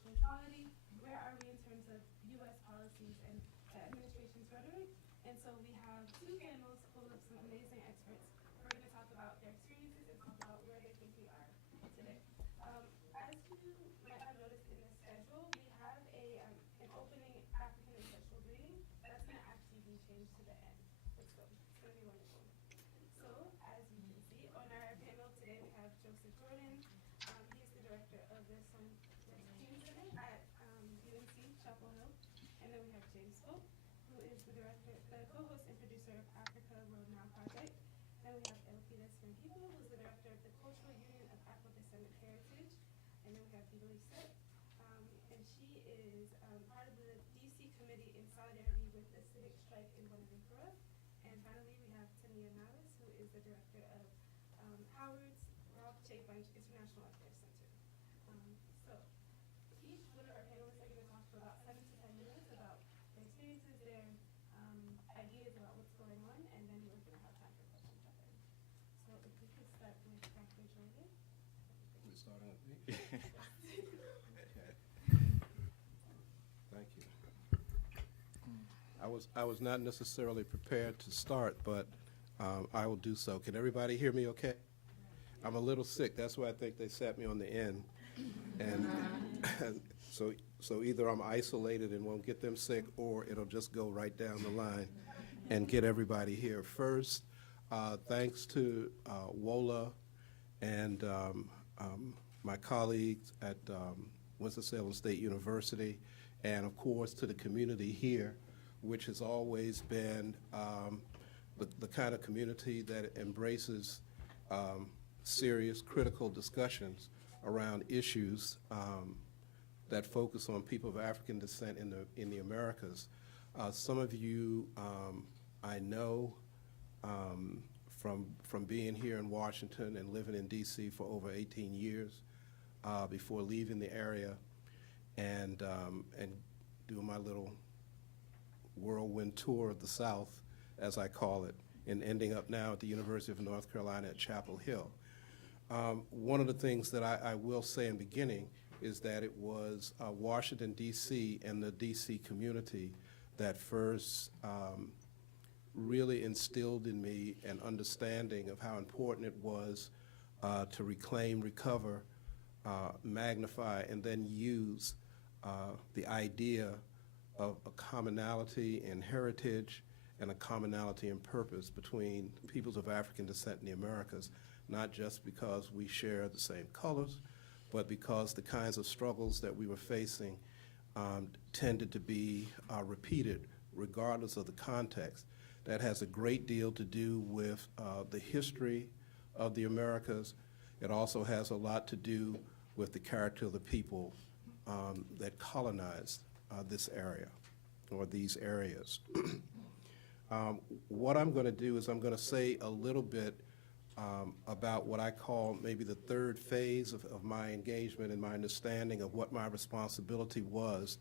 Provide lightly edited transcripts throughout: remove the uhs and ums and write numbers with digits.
racial equality? Where are we in terms of U.S. policies and administration's rhetoric? And so we have two panels full of some amazing experts who are going to talk about their experiences and talk about where they think we are today. As you might have noticed in the schedule, we have an opening African ancestral greeting that's going to actually be changed to the end. It's going to be wonderful. So, as you can see, on our panel today, we have Joseph Jordan. He's the director of the Team Center at UNC Chapel Hill. And then we have James Folk, who is the co-host and producer of Africa Road Now Project. Then we have Elpides Franquipo, who's the director of the Cultural Union of Afro-Descendant Heritage. And then we have Beverly Set, and she is part of the DC committee in solidarity with the civic strike in Buenaventura. And finally, we have Tania Malice, who is the director of Howard's Ralph J. Bunch International Affairs Center. So each one of our panelists are going to talk for about 7 to 10 minutes about their experiences, their ideas about what's going on, and then we're going to have time for questions at the end. So if we could start with Dr. Jordan. We starting with me? Thank you. I was not necessarily prepared to start, but I will do so. Can everybody hear me okay? I'm a little sick. That's why I think they sat me on the end. And so either I'm isolated and won't get them sick, or it'll just go right down the line and get everybody here. First, thanks to WOLA and my colleagues at Winston-Salem State University, and of course to the community here, which has always been the kind of community that embraces serious, critical discussions around issues that focus on people of African descent in the Americas. Some of you I know from being here in Washington and living in DC for over 18 years before leaving the area and doing my little whirlwind tour of the South, as I call it, and ending up now at the University of North Carolina at Chapel Hill. One of the things that I will say in the beginning is that it was Washington, D.C. and the D.C. community that first really instilled in me an understanding of how important it was to reclaim, recover, magnify, and then use the idea of a commonality in heritage and a commonality in purpose between peoples of African descent in the Americas, not just because we share the same colors, but because the kinds of struggles that we were facing tended to be repeated regardless of the context. That has a great deal to do with the history of the Americas. It also has a lot to do with the character of the people that colonized this area or these areas. What I'm going to do is I'm going to say a little bit about what I call maybe the third phase of my engagement and my understanding of what my responsibility was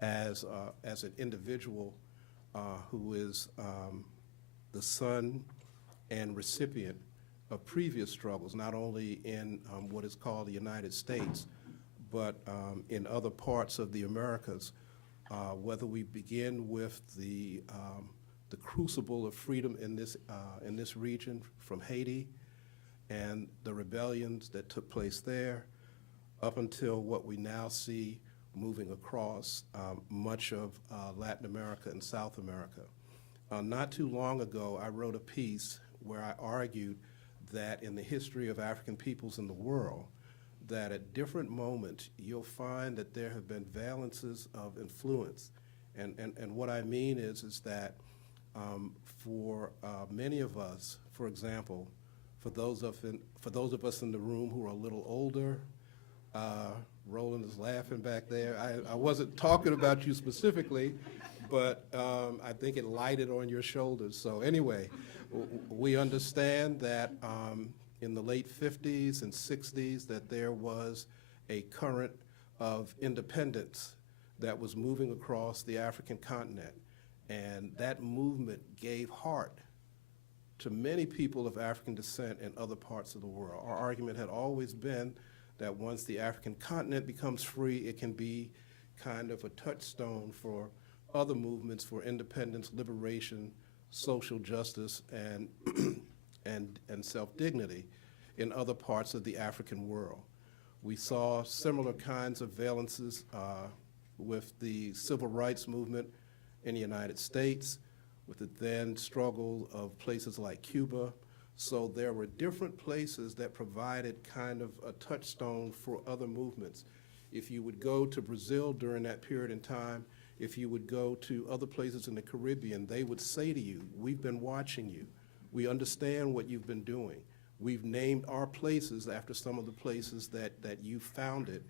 as an individual who is the son and recipient of previous struggles, not only in what is called the United States, but in other parts of the Americas, whether we begin with the crucible of freedom in this region from Haiti and the rebellions that took place there, up until what we now see moving across much of Latin America and South America. Not too long ago, I wrote a piece where I argued that in the history of African peoples in the world, that at different moments, you'll find that there have been valences of influence. And what I mean is that for many of us, for example, for those of us in the room who are a little older, Roland is laughing back there. I wasn't talking about you specifically, but I think it lighted on your shoulders. So anyway, we understand that in the late 50s and 60s that there was a current of independence that was moving across the African continent. And that movement gave heart to many people of African descent in other parts of the world. Our argument had always been that once the African continent becomes free, it can be kind of a touchstone for other movements for independence, liberation, social justice, and, and self-dignity in other parts of the African world. We saw similar kinds of valences with the civil rights movement in the United States, with the then struggle of places like Cuba. So there were different places that provided kind of a touchstone for other movements. If you would go to Brazil during that period in time, if you would go to other places in the Caribbean, they would say to you, we've been watching you. We understand what you've been doing. We've named our places after some of the places that you founded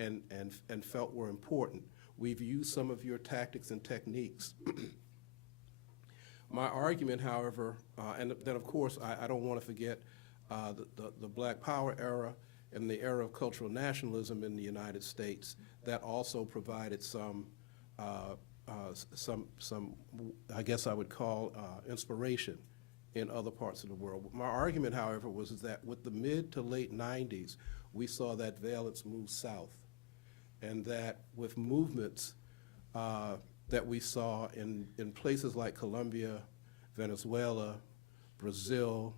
and felt were important. We've used some of your tactics and techniques. My argument, however, and then of course I don't want to forget the Black Power era and the era of cultural nationalism in the United States that also provided some I guess I would call inspiration in other parts of the world. My argument, however, was that with the mid to late 90s, we saw that valence move south, and that with movements that we saw in places like Colombia, Venezuela, Brazil,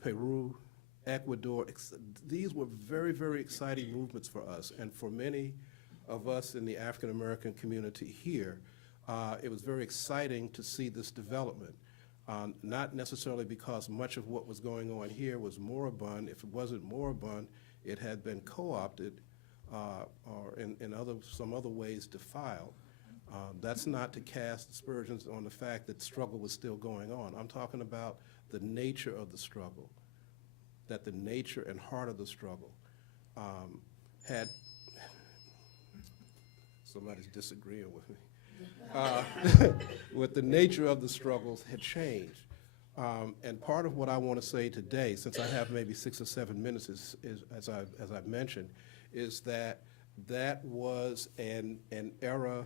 Peru, Ecuador, these were very, very exciting movements for us, and for many of us in the African American community here, it was very exciting to see this development. Not necessarily because much of what was going on here was moribund. If it wasn't moribund, it had been co-opted or in some other ways defiled. That's not to cast aspersions on the fact that struggle was still going on. I'm talking about the nature of the struggle, that the nature and heart of the struggle had, somebody's disagreeing with me. With the nature of the struggles had changed. And part of what I want to say today, since I have maybe 6 or 7 minutes, is as I've mentioned, is that that was an era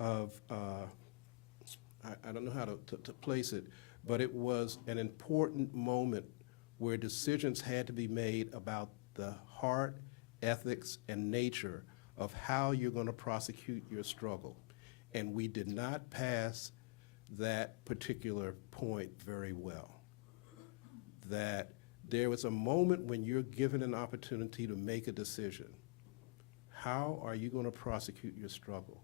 of, I don't know how to place it, but it was an important moment where decisions had to be made about the heart, ethics, and nature of how you're going to prosecute your struggle. And we did not pass that particular point very well. That there was a moment when you're given an opportunity to make a decision. How are you going to prosecute your struggle?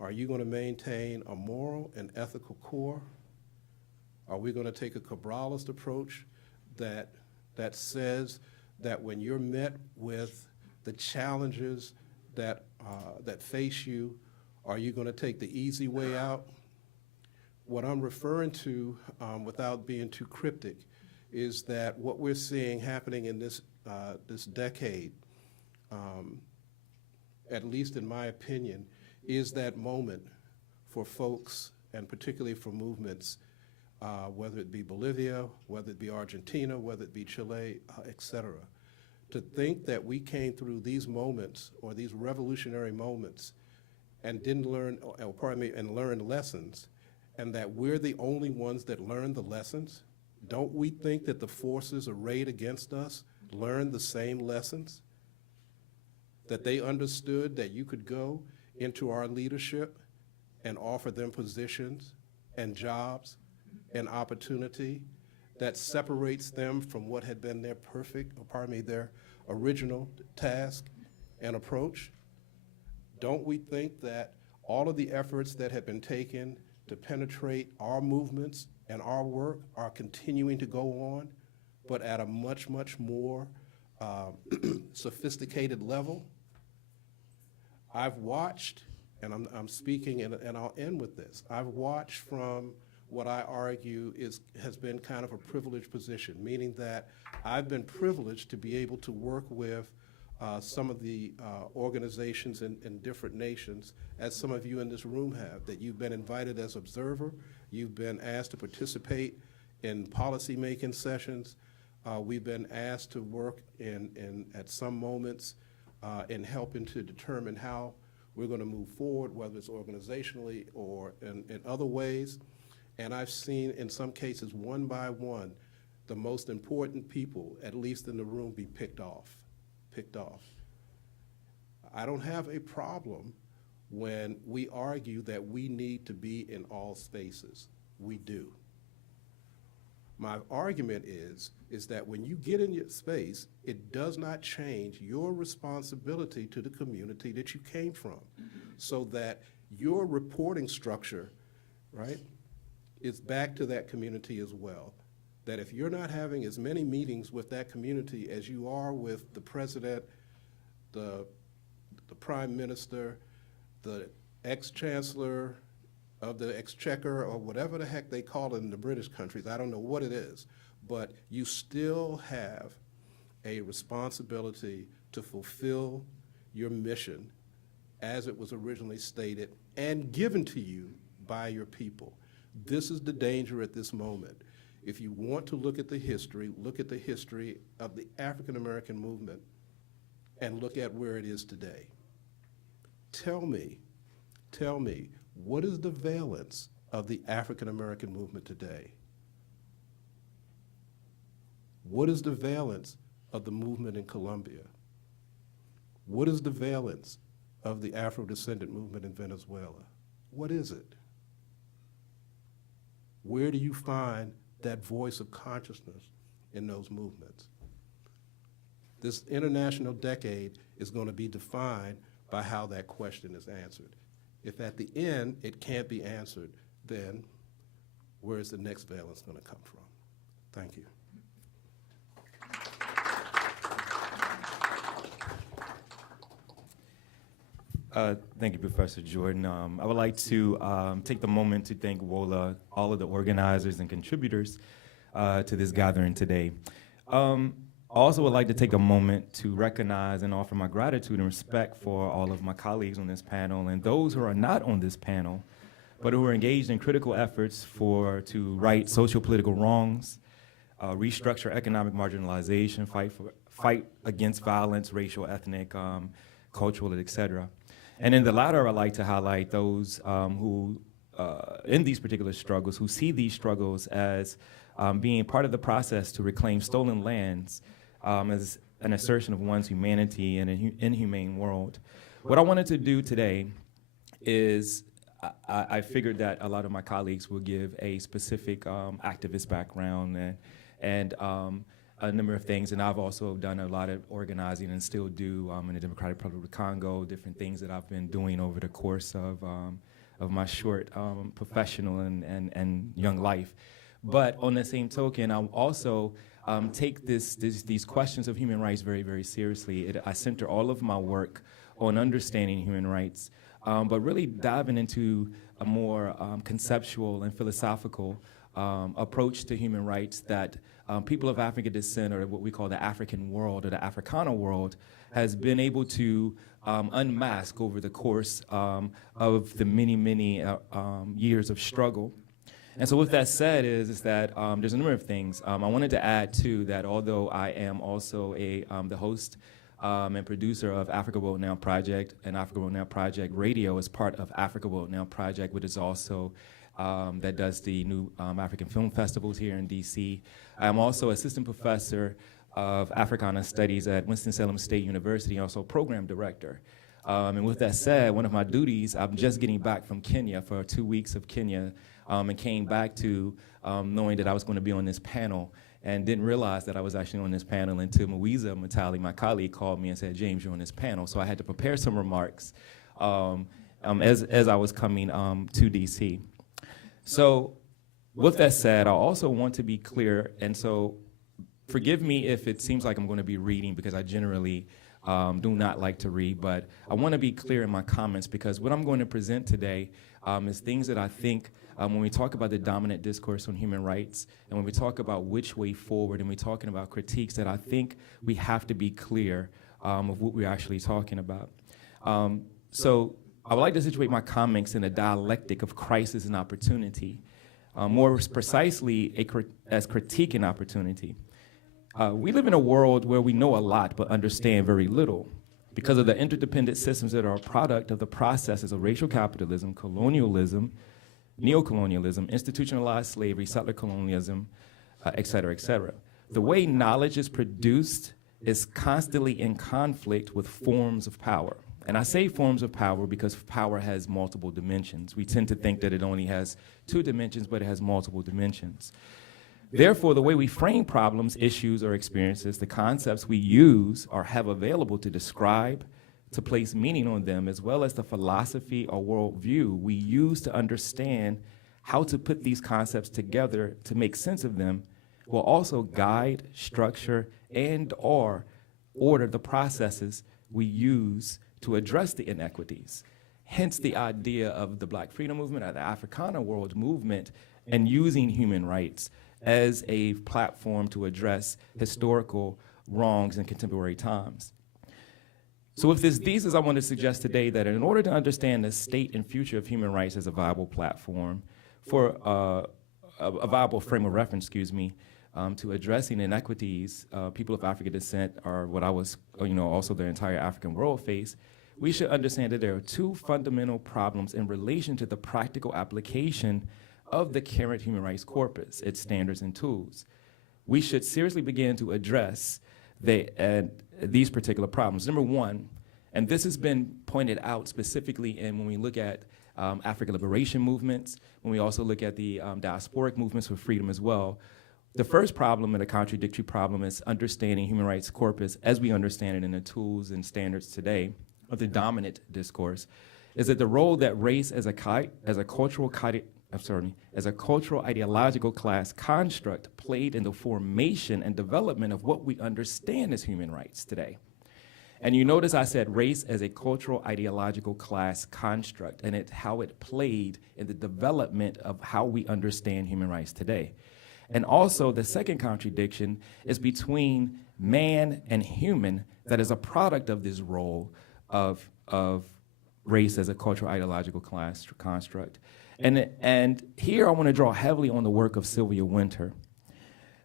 Are you going to maintain a moral and ethical core? Are we going to take a Cabralist approach that says that when you're met with the challenges that face you, are you going to take the easy way out? What I'm referring to, without being too cryptic, is that what we're seeing happening in this decade, at least in my opinion, is that moment for folks, and particularly for movements, whether it be Bolivia, whether it be Argentina, whether it be Chile, et cetera, to think that we came through these moments or these revolutionary moments and didn't learn, and learned lessons, and that we're the only ones that learned the lessons. Don't we think that the forces arrayed against us learned the same lessons? That they understood that you could go into our leadership and offer them positions and jobs and opportunity that separates them from what had been their their original task and approach? Don't we think that all of the efforts that have been taken to penetrate our movements and our work are continuing to go on, but at a much, much more sophisticated level? I've watched, and I'm speaking, and I'll end with this, I've watched from what I argue has been kind of a privileged position, meaning that I've been privileged to be able to work with some of the organizations in different nations, as some of you in this room have, that you've been invited as observer, you've been asked to participate in policy-making sessions, we've been asked to work at some moments in helping to determine how we're going to move forward, whether it's organizationally or in other ways. And I've seen, in some cases, one by one, the most important people, at least in the room, be picked off, picked off. I don't have a problem when we argue that we need to be in all spaces. We do. My argument is that when you get in your space, it does not change your responsibility to the community that you came from, so that your reporting structure, right, is back to that community as well. That if you're not having as many meetings with that community as you are with the president, the prime minister, the ex-chancellor of the exchequer, or whatever the heck they call it in the British countries, I don't know what it is, but you still have a responsibility to fulfill your mission as it was originally stated and given to you by your people. This is the danger at this moment. If you want to look at the history of the African American movement and look at where it is today. Tell me, what is the valence of the African American movement today? What is the valence of the movement in Colombia? What is the valence of the Afro-Descendant movement in Venezuela? What is it? Where do you find that voice of consciousness in those movements? This international decade is going to be defined by how that question is answered. If at the end it can't be answered, then where is the next valence going to come from? Thank you. Thank you, Professor Jordan. I would like to take the moment to thank WOLA, all of the organizers and contributors to this gathering today. I also would like to take a moment to recognize and offer my gratitude and respect for all of my colleagues on this panel and those who are not on this panel, but who are engaged in critical efforts to right socio-political wrongs, restructure economic marginalization, fight against violence, racial, ethnic, cultural, et cetera. And in the latter, I'd like to highlight those who, in these particular struggles, who see these struggles as being part of the process to reclaim stolen lands as an assertion of one's humanity in an inhumane world. What I wanted to do today is I figured that a lot of my colleagues will give a specific activist background and a number of things, and I've also done a lot of organizing and still do in the Democratic Republic of Congo, different things that I've been doing over the course of my short professional and young life. But on the same token, I'll also take these questions of human rights very, very seriously. I center all of my work on understanding human rights, but really diving into a more conceptual and philosophical approach to human rights that people of African descent, or what we call the African world or the Africana world, has been able to unmask over the course of the many, many years of struggle. And so with that said is that there's a number of things. I wanted to add too that although I am also the host and producer of Africa World Now Project, and Africa World Now Project Radio is part of Africa World Now Project, which is also that does the new African Film Festivals here in DC. I'm also assistant professor of Africana Studies at Winston-Salem State University, also program director. And with that said, one of my duties, I'm just getting back from Kenya for 2 weeks of Kenya, and came back to knowing that I was going to be on this panel, and didn't realize that I was actually on this panel until Mwiza Matali, my colleague, called me and said, James, you're on this panel. So I had to prepare some remarks as I was coming to DC. So with that said, I also want to be clear, and so forgive me if it seems like I'm going to be reading, because I generally do not like to read, but I want to be clear in my comments, because what I'm going to present today is things that I think when we talk about the dominant discourse on human rights, and when we talk about which way forward, and we're talking about critiques, that I think we have to be clear of what we're actually talking about. So I would like to situate my comments in a dialectic of crisis and opportunity, more precisely as critique and opportunity. We live in a world where we know a lot but understand very little because of the interdependent systems that are a product of the processes of racial capitalism, colonialism, neocolonialism, institutionalized slavery, settler colonialism, et cetera, et cetera. The way knowledge is produced is constantly in conflict with forms of power. And I say forms of power because power has multiple dimensions. We tend to think that it only has 2 dimensions, but it has multiple dimensions. Therefore, the way we frame problems, issues, or experiences, the concepts we use or have available to describe, to place meaning on them, as well as the philosophy or worldview we use to understand how to put these concepts together to make sense of them, will also guide, structure, and/or order the processes we use to address the inequities. Hence the idea of the Black Freedom Movement or the Africana World Movement and using human rights as a platform to address historical wrongs in contemporary times. So with this thesis, I want to suggest today that in order to understand the state and future of human rights as a viable platform for a viable frame of reference, to addressing inequities people of African descent, or what I was, also the entire African world face, we should understand that there are 2 fundamental problems in relation to the practical application of the current human rights corpus, its standards and tools. We should seriously begin to address these particular problems. Number 1, and this has been pointed out specifically when we look at African liberation movements, when we also look at the diasporic movements for freedom as well. The first problem, and a contradictory problem, is understanding human rights corpus as we understand it in the tools and standards today of the dominant discourse, is that the role that race as a cultural ideological class construct played in the formation and development of what we understand as human rights today. And you notice I said race as a cultural ideological class construct, and how it played in the development of how we understand human rights today. And also the second contradiction is between man and human that is a product of this role of race as a cultural ideological class construct. And here I want to draw heavily on the work of Sylvia Wynter.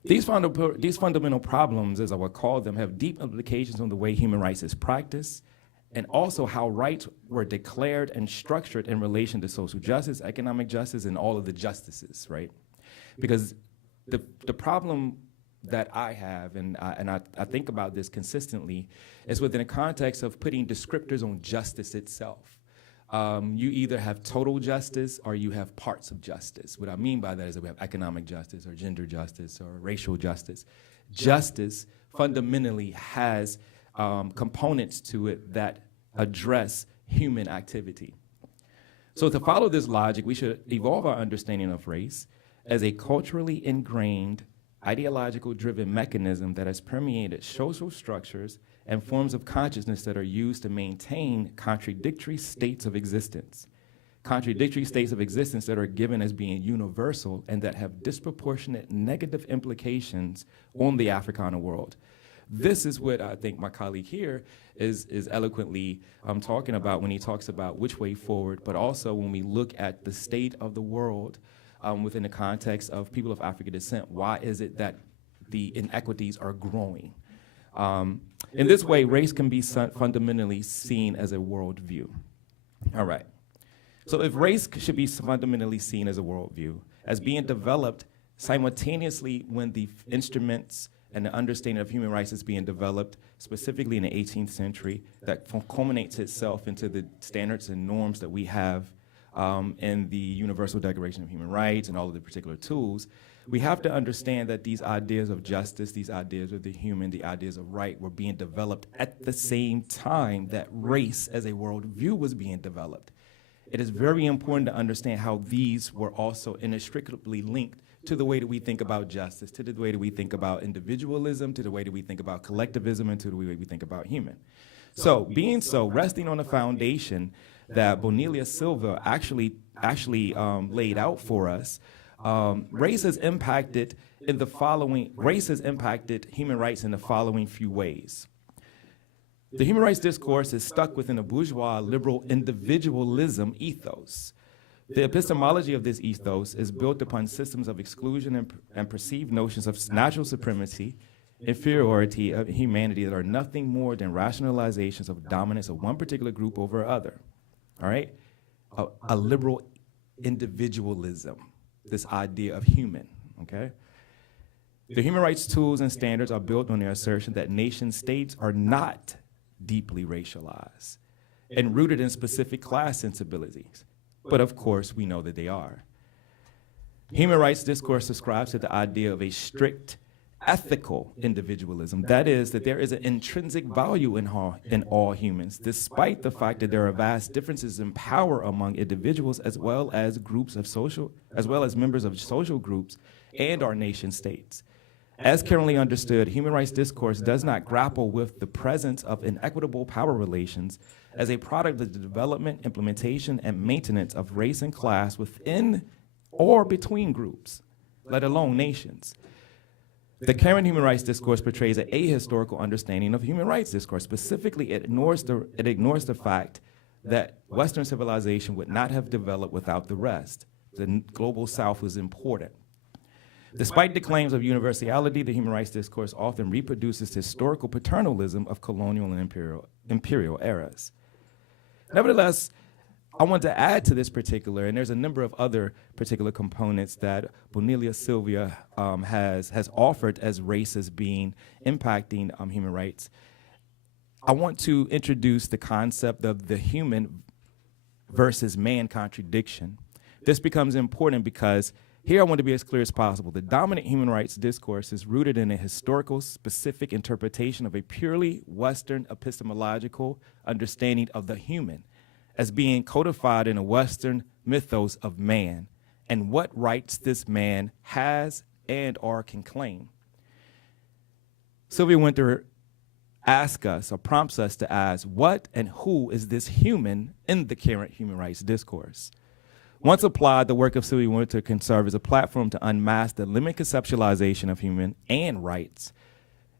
These fundamental problems, as I would call them, have deep implications on the way human rights is practiced, and also how rights were declared and structured in relation to social justice, economic justice, and all of the justices, right? Because the problem that I have, and I think about this consistently, is within the context of putting descriptors on justice itself. You either have total justice or you have parts of justice. What I mean by that is that we have economic justice or gender justice or racial justice. Justice fundamentally has components to it that address human activity. So to follow this logic, we should evolve our understanding of race as a culturally ingrained, ideological-driven mechanism that has permeated social structures and forms of consciousness that are used to maintain contradictory states of existence. Contradictory states of existence that are given as being universal and that have disproportionate negative implications on the Africana world. This is what I think my colleague here is eloquently talking about when he talks about which way forward, but also when we look at the state of the world within the context of people of African descent. Why is it that the inequities are growing? In this way, race can be fundamentally seen as a worldview. All right. So if race should be fundamentally seen as a worldview, as being developed simultaneously when the instruments and the understanding of human rights is being developed, specifically in the 18th century, that culminates itself into the standards and norms that we have in the Universal Declaration of Human Rights and all of the particular tools, we have to understand that these ideas of justice, these ideas of the human, the ideas of right were being developed at the same time that race as a worldview was being developed. It is very important to understand how these were also inextricably linked to the way that we think about justice, to the way that we think about individualism, to the way that we think about collectivism, and to the way we think about human. So, resting on a foundation that Bonelia Silva actually laid out for us, race has impacted human rights in the following few ways. The human rights discourse is stuck within a bourgeois liberal individualism ethos. The epistemology of this ethos is built upon systems of exclusion and perceived notions of natural supremacy, inferiority of humanity that are nothing more than rationalizations of dominance of one particular group over other. All right? A liberal individualism, this idea of human, okay? The human rights tools and standards are built on the assertion that nation states are not deeply racialized and rooted in specific class sensibilities. But of course, we know that they are. Human rights discourse subscribes to the idea of a strict ethical individualism. That is, that there is an intrinsic value in all humans, despite the fact that there are vast differences in power among individuals as well as members of social groups and our nation states. As currently understood, human rights discourse does not grapple with the presence of inequitable power relations as a product of the development, implementation, and maintenance of race and class within or between groups, let alone nations. The current human rights discourse portrays an ahistorical understanding of human rights discourse. Specifically, it ignores the fact that Western civilization would not have developed without the rest. The global South was important. Despite the claims of universality, the human rights discourse often reproduces historical paternalism of colonial and imperial eras. Nevertheless, I want to add to this particular, and there's a number of other particular components that Bonelia Silvia has offered as race as being impacting human rights. I want to introduce the concept of the human versus man contradiction. This becomes important because here I want to be as clear as possible. The dominant human rights discourse is rooted in a historical, specific interpretation of a purely Western epistemological understanding of the human as being codified in a Western mythos of man and what rights this man has and or can claim. Sylvia Wynter asks us or prompts us to ask, what and who is this human in the current human rights discourse? Once applied, the work of Sylvia Wynter can serve as a platform to unmask the limited conceptualization of human and rights.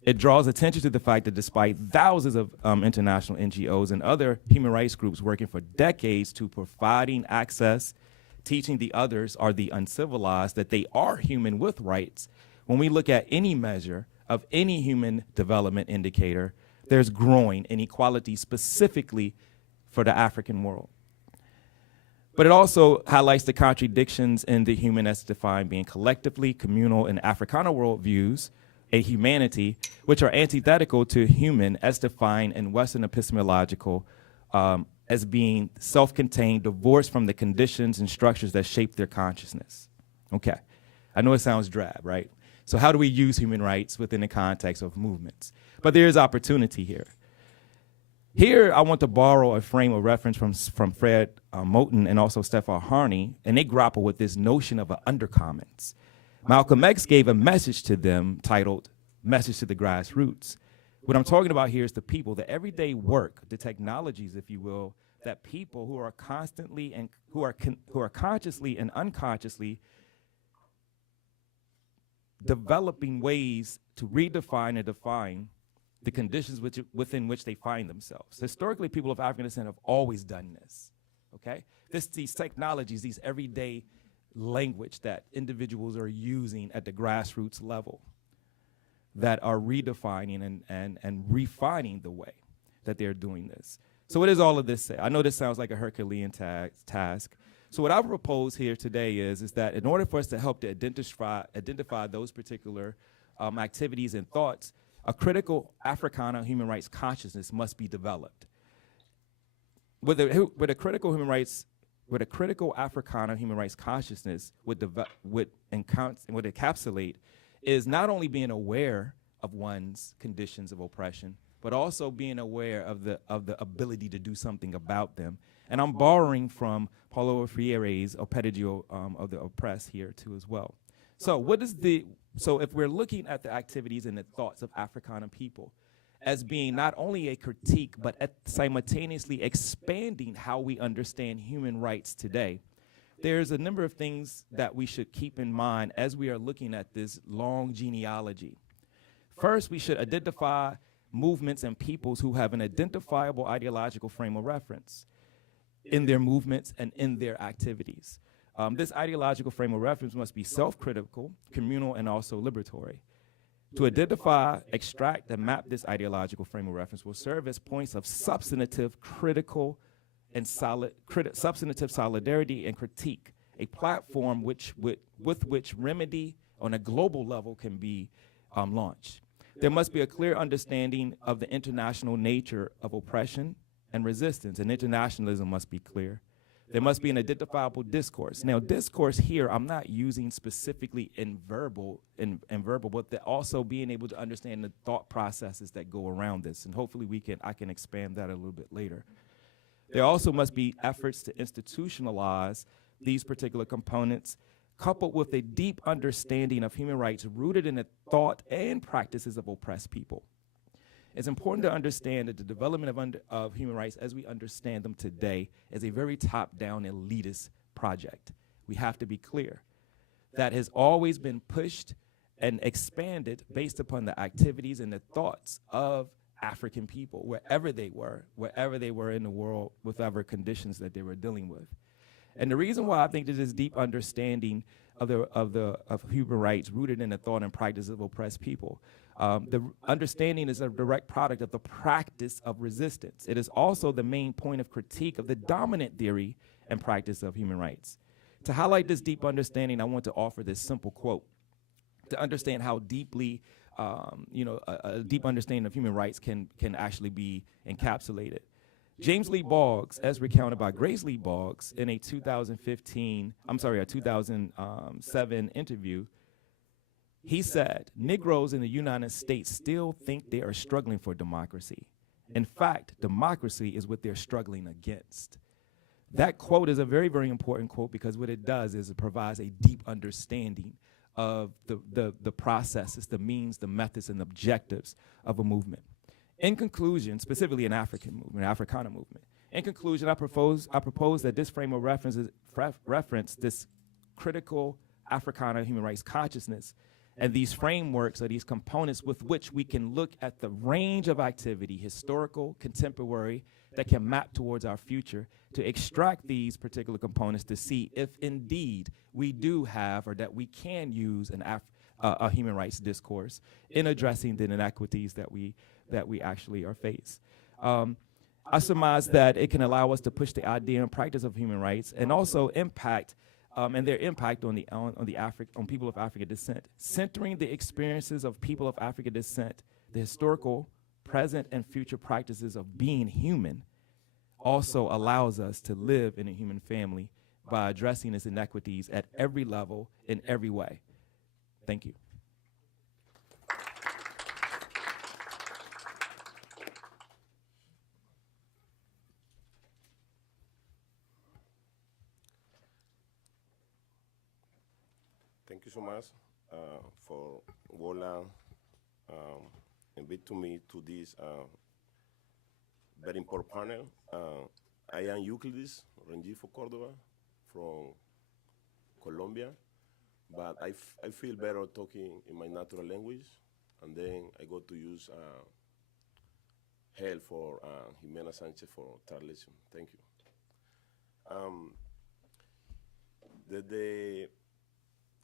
It draws attention to the fact that despite thousands of international NGOs and other human rights groups working for decades to providing access, teaching the others or the uncivilized that they are human with rights, when we look at any measure of any human development indicator, there's growing inequality specifically for the African world. But it also highlights the contradictions in the human as defined being collectively, communal, and Africana worldviews, a humanity, which are antithetical to human as defined in Western epistemological as being self-contained, divorced from the conditions and structures that shape their consciousness. Okay, I know it sounds drab, right? So how do we use human rights within the context of movements? But there is opportunity here. Here, I want to borrow a frame of reference from Fred Moten and also Stefan Harney, and they grapple with this notion of an undercommons. Malcolm X gave a message to them titled Message to the Grassroots. What I'm talking about here is the people, the everyday work, the technologies, if you will, that people who are constantly and who are consciously and unconsciously developing ways to redefine and define the conditions within which they find themselves. Historically, people of African descent have always done this, okay? These technologies, these everyday language that individuals are using at the grassroots level that are redefining and refining the way that they're doing this. So what does all of this say? I know this sounds like a Herculean task. So what I propose here today is that in order for us to help to identify those particular activities and thoughts, a critical Africana human rights consciousness must be developed. With a critical Africana human rights consciousness would encapsulate is not only being aware of one's conditions of oppression, but also being aware of the ability to do something about them. And I'm borrowing from Paulo Freire's O Pedagogy of the Oppressed here too as well. So if we're looking at the activities and the thoughts of Africana people as being not only a critique, but simultaneously expanding how we understand human rights today, there's a number of things that we should keep in mind as we are looking at this long genealogy. First, we should identify movements and peoples who have an identifiable ideological frame of reference in their movements and in their activities. This ideological frame of reference must be self-critical, communal, and also liberatory. To identify, extract, and map this ideological frame of reference will serve as points of substantive, critical, and substantive solidarity and critique, a platform with which remedy on a global level can be launched. There must be a clear understanding of the international nature of oppression and resistance, and internationalism must be clear. There must be an identifiable discourse. Now, discourse here, I'm not using specifically in verbal, but also being able to understand the thought processes that go around this, and hopefully I can expand that a little bit later. There also must be efforts to institutionalize these particular components, coupled with a deep understanding of human rights rooted in the thought and practices of oppressed people. It's important to understand that the development of human rights as we understand them today is a very top-down elitist project. We have to be clear. That has always been pushed and expanded based upon the activities and the thoughts of African people, wherever they were in the world, with whatever conditions that they were dealing with. And the reason why I think there's this deep understanding of human rights rooted in the thought and practice of oppressed people. The understanding is a direct product of the practice of resistance. It is also the main point of critique of the dominant theory and practice of human rights. To highlight this deep understanding, I want to offer this simple quote to understand how deeply, a deep understanding of human rights can actually be encapsulated. James Lee Boggs, as recounted by Grace Lee Boggs in a 2007 interview, he said, Negroes in the United States still think they are struggling for democracy. In fact, democracy is what they're struggling against. That quote is a very, very important quote because what it does is it provides a deep understanding of the processes, the means, the methods, and objectives of a movement. In conclusion, specifically an African movement, Africana movement, in conclusion, I propose that this frame of reference this critical Africana human rights consciousness and these frameworks are these components with which we can look at the range of activity, historical, contemporary, that can map towards our future to extract these particular components to see if indeed we do have or that we can use a human rights discourse in addressing the inequities that we actually are faced. I surmise that it can allow us to push the idea and practice of human rights and also impact and their impact on people of African descent, centering the experiences of people of African descent, the historical, present, and future practices of being human, also allows us to live in a human family by addressing its inequities at every level in every way. Thank you. Thank you so much for WOLA inviting me to this very important panel. I am Euclides Rengifo Cordova from Colombia, but I feel better talking in my natural language, and then I got to use help for Jimena Sanchez for translation. Thank you. Desde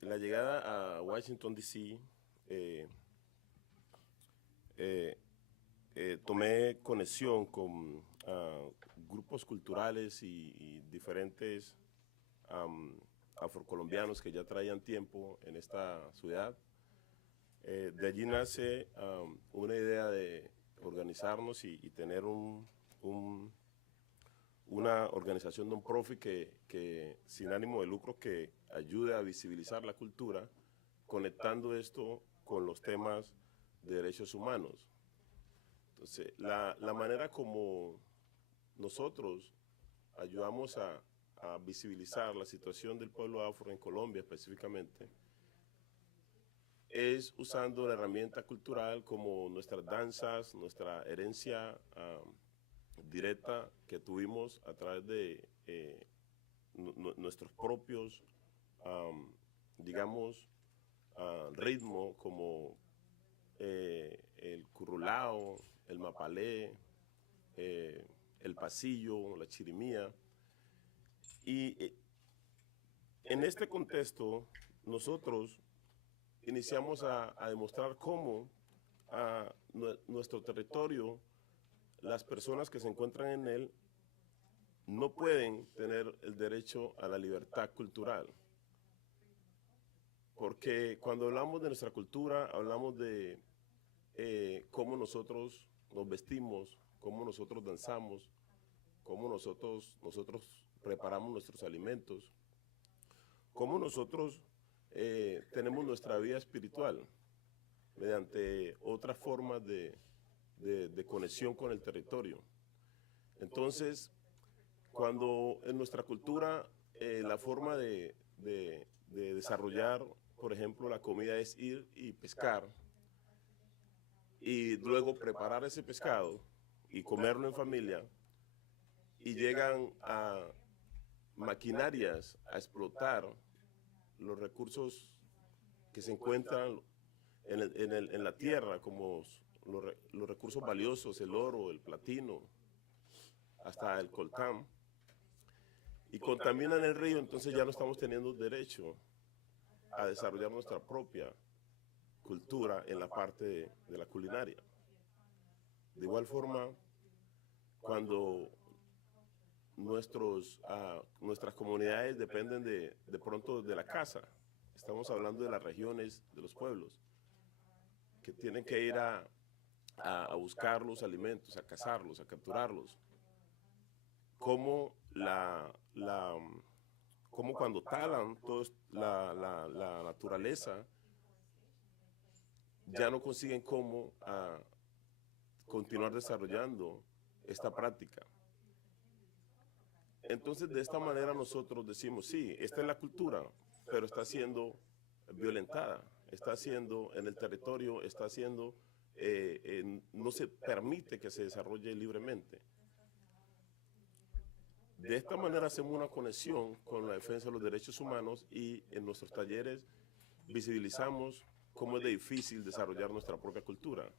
la llegada a Washington, D.C., tomé conexión con grupos culturales y diferentes afrocolombianos que ya traían tiempo en esta ciudad. De allí nace una idea de organizarnos y tener una organización non-profit que sin ánimo de lucro que ayude a visibilizar la cultura, conectando esto con los temas de derechos humanos. Entonces, la manera como nosotros ayudamos a visibilizar la situación del pueblo afro en Colombia específicamente es usando la herramienta cultural como nuestras danzas, nuestra herencia directa que tuvimos a través de nuestros propios, ritmos como el currulao, el mapalé, el pasillo, la chirimía. Y en este contexto nosotros iniciamos a demostrar cómo nuestro territorio, las personas que se encuentran en él no pueden tener el derecho a la libertad cultural. porque cuando hablamos de nuestra cultura, hablamos de cómo nosotros nos vestimos, cómo nosotros danzamos, cómo nosotros preparamos nuestros alimentos, cómo nosotros tenemos nuestra vida espiritual mediante otras formas de conexión con el territorio. Entonces, cuando en nuestra cultura la forma de desarrollar, por ejemplo, la comida es ir y pescar y luego preparar ese pescado y comerlo en familia, y llegan a maquinarias a explotar los recursos que se encuentran en la tierra, como los recursos valiosos, el oro, el platino, hasta el coltán, y contaminan el río. Entonces ya no estamos teniendo derecho a desarrollar nuestra propia cultura en la parte de la culinaria. De igual forma, cuando nuestras comunidades dependen de pronto de la caza, estamos hablando de las regiones, de los pueblos, que tienen que ir a buscar los alimentos, a cazarlos, a capturarlos. Como cuando talan toda la naturaleza, ya no consiguen cómo continuar desarrollando esta práctica. Entonces, de esta manera nosotros decimos, sí, esta es la cultura, pero está siendo violentada, está siendo en el territorio, está siendo, no se permite que se desarrolle libremente. De esta manera hacemos una conexión con la defensa de los derechos humanos, y en nuestros talleres visibilizamos cómo es de difícil desarrollar nuestra propia cultura,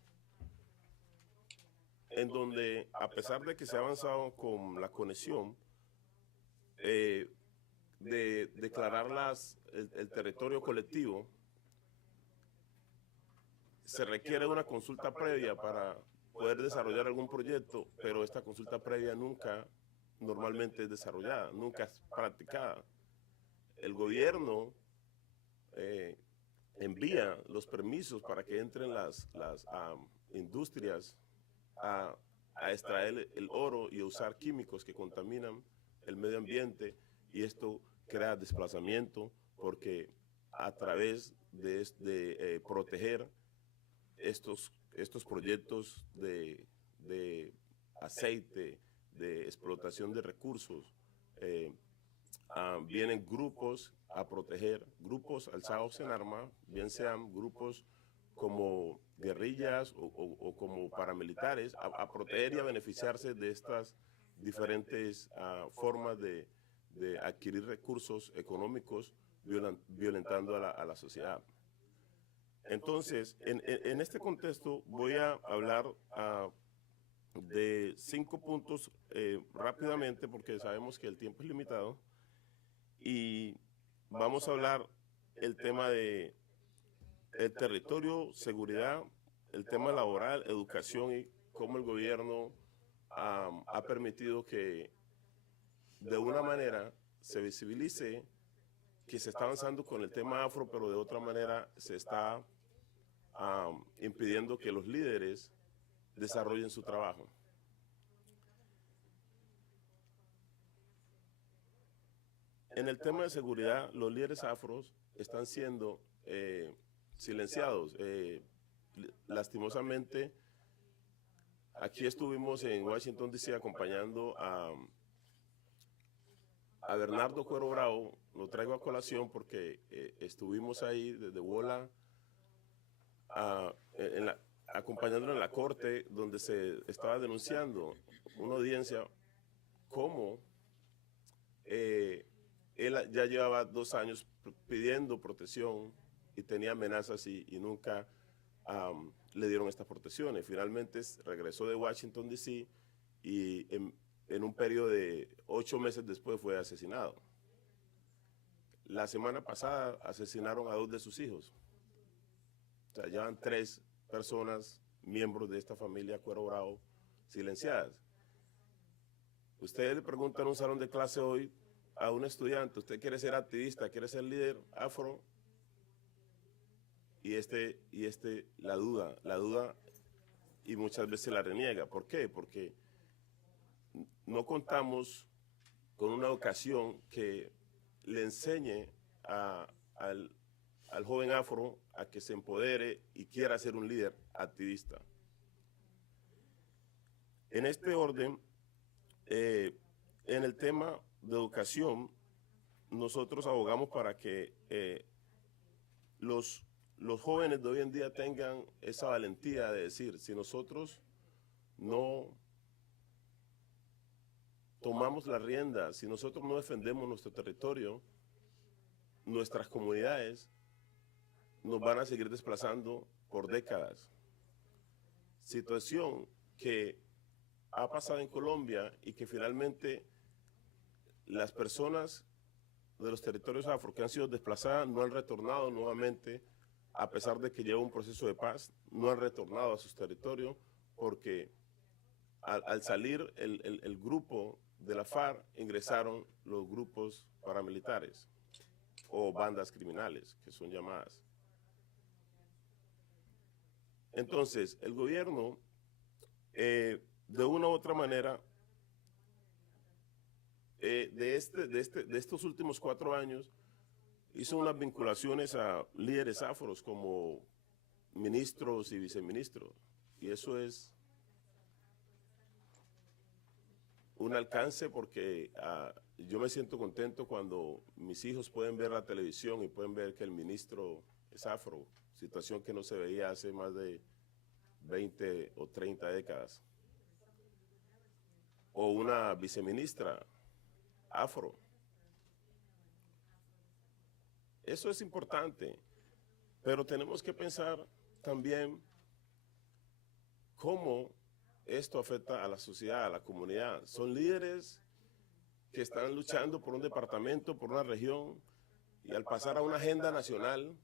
en donde, a pesar de que se ha avanzado con la conexión, de declarar el territorio colectivo, se requiere una consulta previa para poder desarrollar algún proyecto, pero esta consulta previa nunca normalmente es desarrollada, nunca es practicada. El gobierno envía los permisos para que entren las industrias a extraer el oro y a usar químicos que contaminan el medio ambiente, y esto crea desplazamiento, porque a través de proteger estos proyectos de aceite, de explotación de recursos, vienen grupos a proteger, grupos alzados en arma, bien sean grupos como guerrillas o como paramilitares, a proteger y a beneficiarse de estas diferentes formas de adquirir recursos económicos, violentando a la sociedad. Entonces, en este contexto voy a hablar de 5 puntos rápidamente, porque sabemos que el tiempo es limitado, y vamos a hablar el tema de el territorio, seguridad, el tema laboral, educación, y cómo el gobierno ha permitido que de una manera se visibilice que se está avanzando con el tema afro, pero de otra manera se está impidiendo que los líderes desarrollen su trabajo. En el tema de seguridad, los líderes afros están siendo silenciados. Lastimosamente, aquí estuvimos en Washington, D.C. acompañando a Bernardo Cuero Bravo. Lo traigo a colación porque estuvimos ahí desde WOLA, acompañándolo en la corte, donde se estaba denunciando una audiencia cómo él ya llevaba 2 años pidiendo protección y tenía amenazas, y nunca le dieron estas protecciones. Finalmente regresó de Washington, D.C. y en un periodo de 8 meses después fue asesinado. La semana pasada asesinaron a 2 de sus hijos. O sea, llevan 3 personas, miembros de esta familia Cuero Bravo, silenciadas. Ustedes le preguntan en un salón de clase hoy a un estudiante, ¿usted quiere ser activista, quiere ser líder afro? la duda y muchas veces la reniega. ¿Por qué? Porque no contamos con una educación que le enseñe al joven afro a que se empodere y quiera ser un líder activista. En este orden, en el tema de educación, nosotros abogamos para que los jóvenes de hoy en día tengan esa valentía de decir, si nosotros no tomamos la rienda, si nosotros no defendemos nuestro territorio, nuestras comunidades nos van a seguir desplazando por décadas. Situación que ha pasado en Colombia y que finalmente las personas de los territorios afro que han sido desplazadas no han retornado nuevamente, a pesar de que lleva un proceso de paz, no han retornado a sus territorios porque al salir el grupo de la FARC ingresaron los grupos paramilitares o bandas criminales, que son llamadas. Entonces, el gobierno, de una u otra manera, de estos últimos 4 años, hizo unas vinculaciones a líderes afros como ministros y viceministros. Y eso es un alcance porque yo me siento contento cuando mis hijos pueden ver la televisión y pueden ver que el ministro es afro, situación que no se veía hace más de 20 o 30 décadas. O una viceministra afro. Eso es importante, pero tenemos que pensar también cómo esto afecta a la sociedad, a la comunidad. Son líderes que están luchando por un departamento, por una región, y al pasar a una agenda nacional,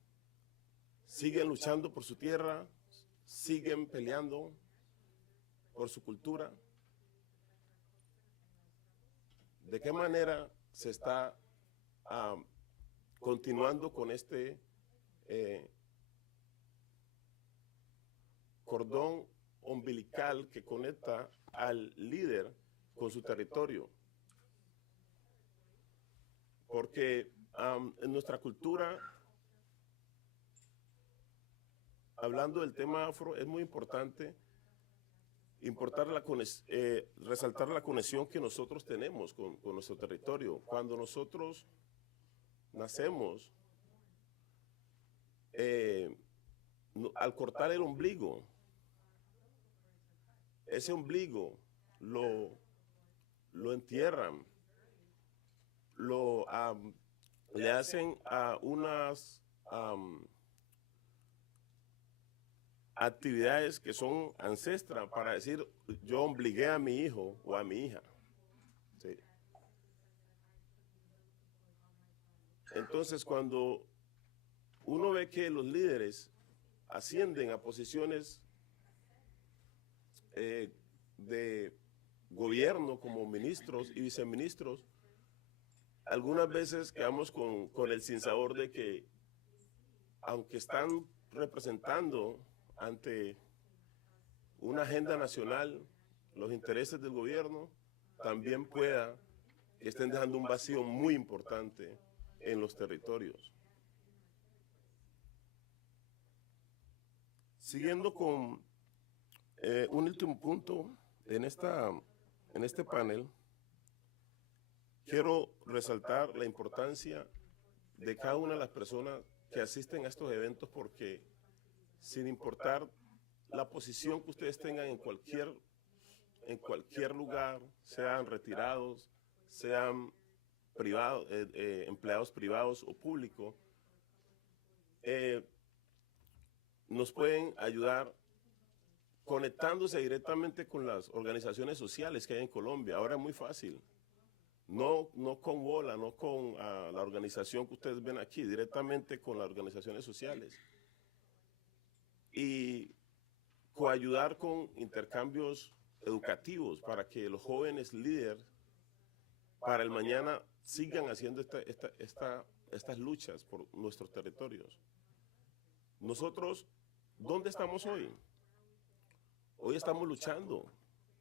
siguen luchando por su tierra, siguen peleando por su cultura. ¿De qué manera se está continuando con este cordón umbilical que conecta al líder con su territorio? Porque en nuestra cultura, hablando del tema afro, es muy importante resaltar la conexión que nosotros tenemos con nuestro territorio. Cuando nosotros nacemos, al cortar el ombligo, ese ombligo lo entierran, le hacen unas actividades que son ancestras para decir, yo obligué a mi hijo o a mi hija. ¿Sí? Entonces, cuando uno ve que los líderes ascienden a posiciones de gobierno como ministros y viceministros, algunas veces quedamos con el sinsabor de que, aunque están representando ante una agenda nacional los intereses del gobierno, también pueda que estén dejando un vacío muy importante en los territorios. Siguiendo con un último punto en este panel, quiero resaltar la importancia de cada una de las personas que asisten a estos eventos, porque sin importar la posición que ustedes tengan en cualquier lugar, sean retirados, sean privados, empleados privados o públicos, nos pueden ayudar conectándose directamente con las organizaciones sociales que hay en Colombia. Ahora es muy fácil. No con WOLA, no con la organización que ustedes ven aquí, directamente con las organizaciones sociales. Y coayudar con intercambios educativos para que los jóvenes líderes para el mañana sigan haciendo estas luchas por nuestros territorios. nosotros, ¿dónde estamos hoy? Hoy estamos luchando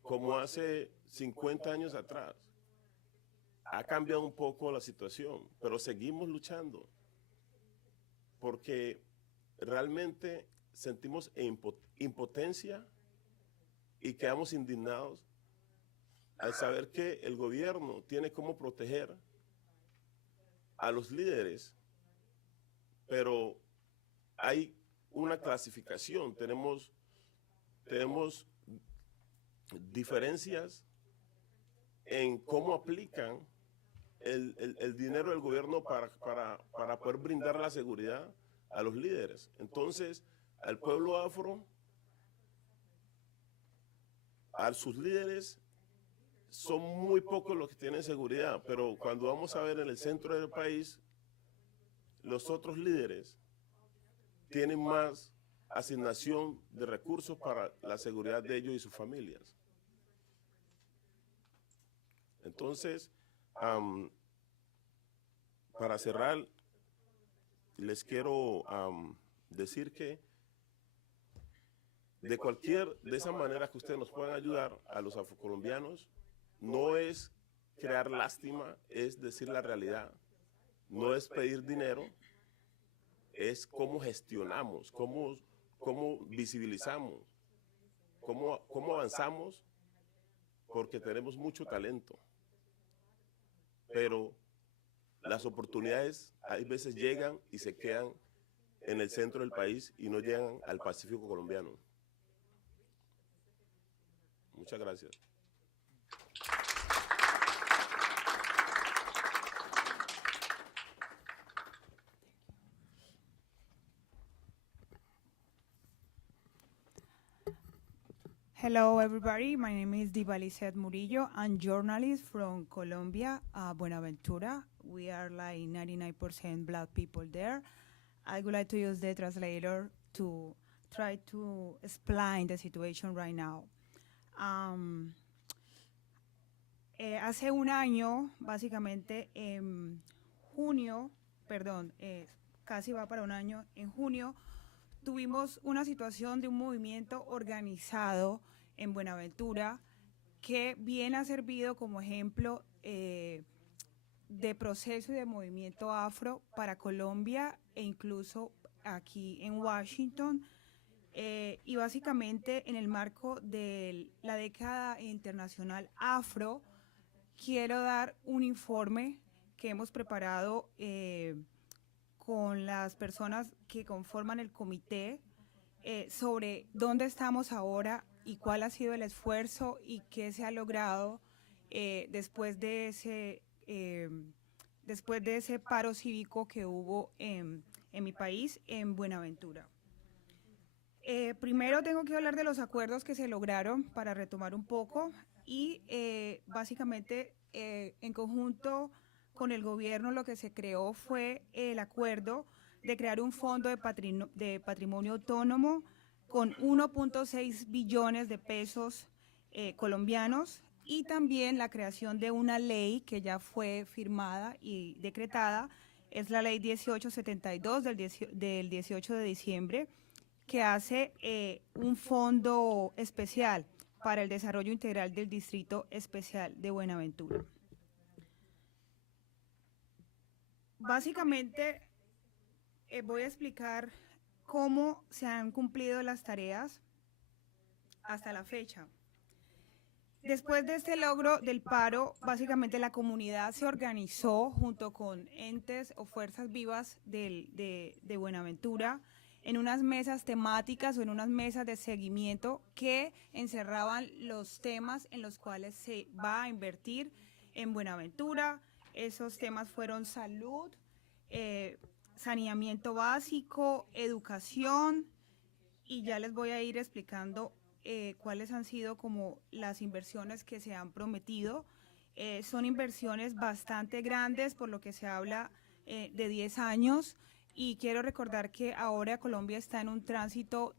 como hace 50 años atrás. Ha cambiado un poco la situación, pero seguimos luchando porque realmente sentimos impotencia y quedamos indignados al saber que el gobierno tiene cómo proteger a los líderes, pero hay una clasificación, tenemos diferencias en cómo aplican el dinero del gobierno para poder brindar la seguridad a los líderes. Entonces, al pueblo afro, a sus líderes, son muy pocos los que tienen seguridad, pero cuando vamos a ver en el centro del país, los otros líderes tienen más asignación de recursos para la seguridad de ellos y sus familias. Entonces, para cerrar, les quiero decir que de esa manera que ustedes nos puedan ayudar a los afrocolombianos, no es crear lástima, es decir la realidad, no es pedir dinero, es cómo gestionamos, cómo visibilizamos, cómo avanzamos, porque tenemos mucho talento. Pero las oportunidades hay veces llegan y se quedan en el centro del país y no llegan al Pacífico colombiano. Muchas gracias. Hello, everybody. My name is Divalicet Murillo. I'm journalist from Colombia, Buenaventura. We are like 99% Black people there. I would like to use the translator to try to explain the situation right now. Hace un año, básicamente en junio, casi va para un año, en junio, tuvimos una situación de un movimiento organizado en Buenaventura que bien ha servido como ejemplo de proceso y de movimiento afro para Colombia e incluso aquí en Washington. Y básicamente en el marco de la década internacional afro, quiero dar un informe que hemos preparado con las personas que conforman el comité sobre dónde estamos ahora y cuál ha sido el esfuerzo y qué se ha logrado después de ese paro cívico que hubo en mi país, en Buenaventura. Primero tengo que hablar de los acuerdos que se lograron para retomar un poco y básicamente en conjunto con el gobierno lo que se creó fue el acuerdo de crear un fondo de patrimonio autónomo con 1.6 billones de pesos colombianos y también la creación de una ley que ya fue firmada y decretada, es la ley 1872 del 18 de diciembre, que hace un fondo especial para el desarrollo integral del Distrito Especial de Buenaventura. Básicamente, voy a explicar cómo se han cumplido las tareas hasta la fecha. Después de este logro del paro, básicamente la comunidad se organizó junto con entes o fuerzas vivas de Buenaventura en unas mesas temáticas o en unas mesas de seguimiento que encerraban los temas en los cuales se va a invertir en Buenaventura. Esos temas fueron salud, saneamiento básico, educación, y ya les voy a ir explicando cuáles han sido como las inversiones que se han prometido. Son inversiones bastante grandes, por lo que se habla de 10 años, y quiero recordar que ahora Colombia está en un tránsito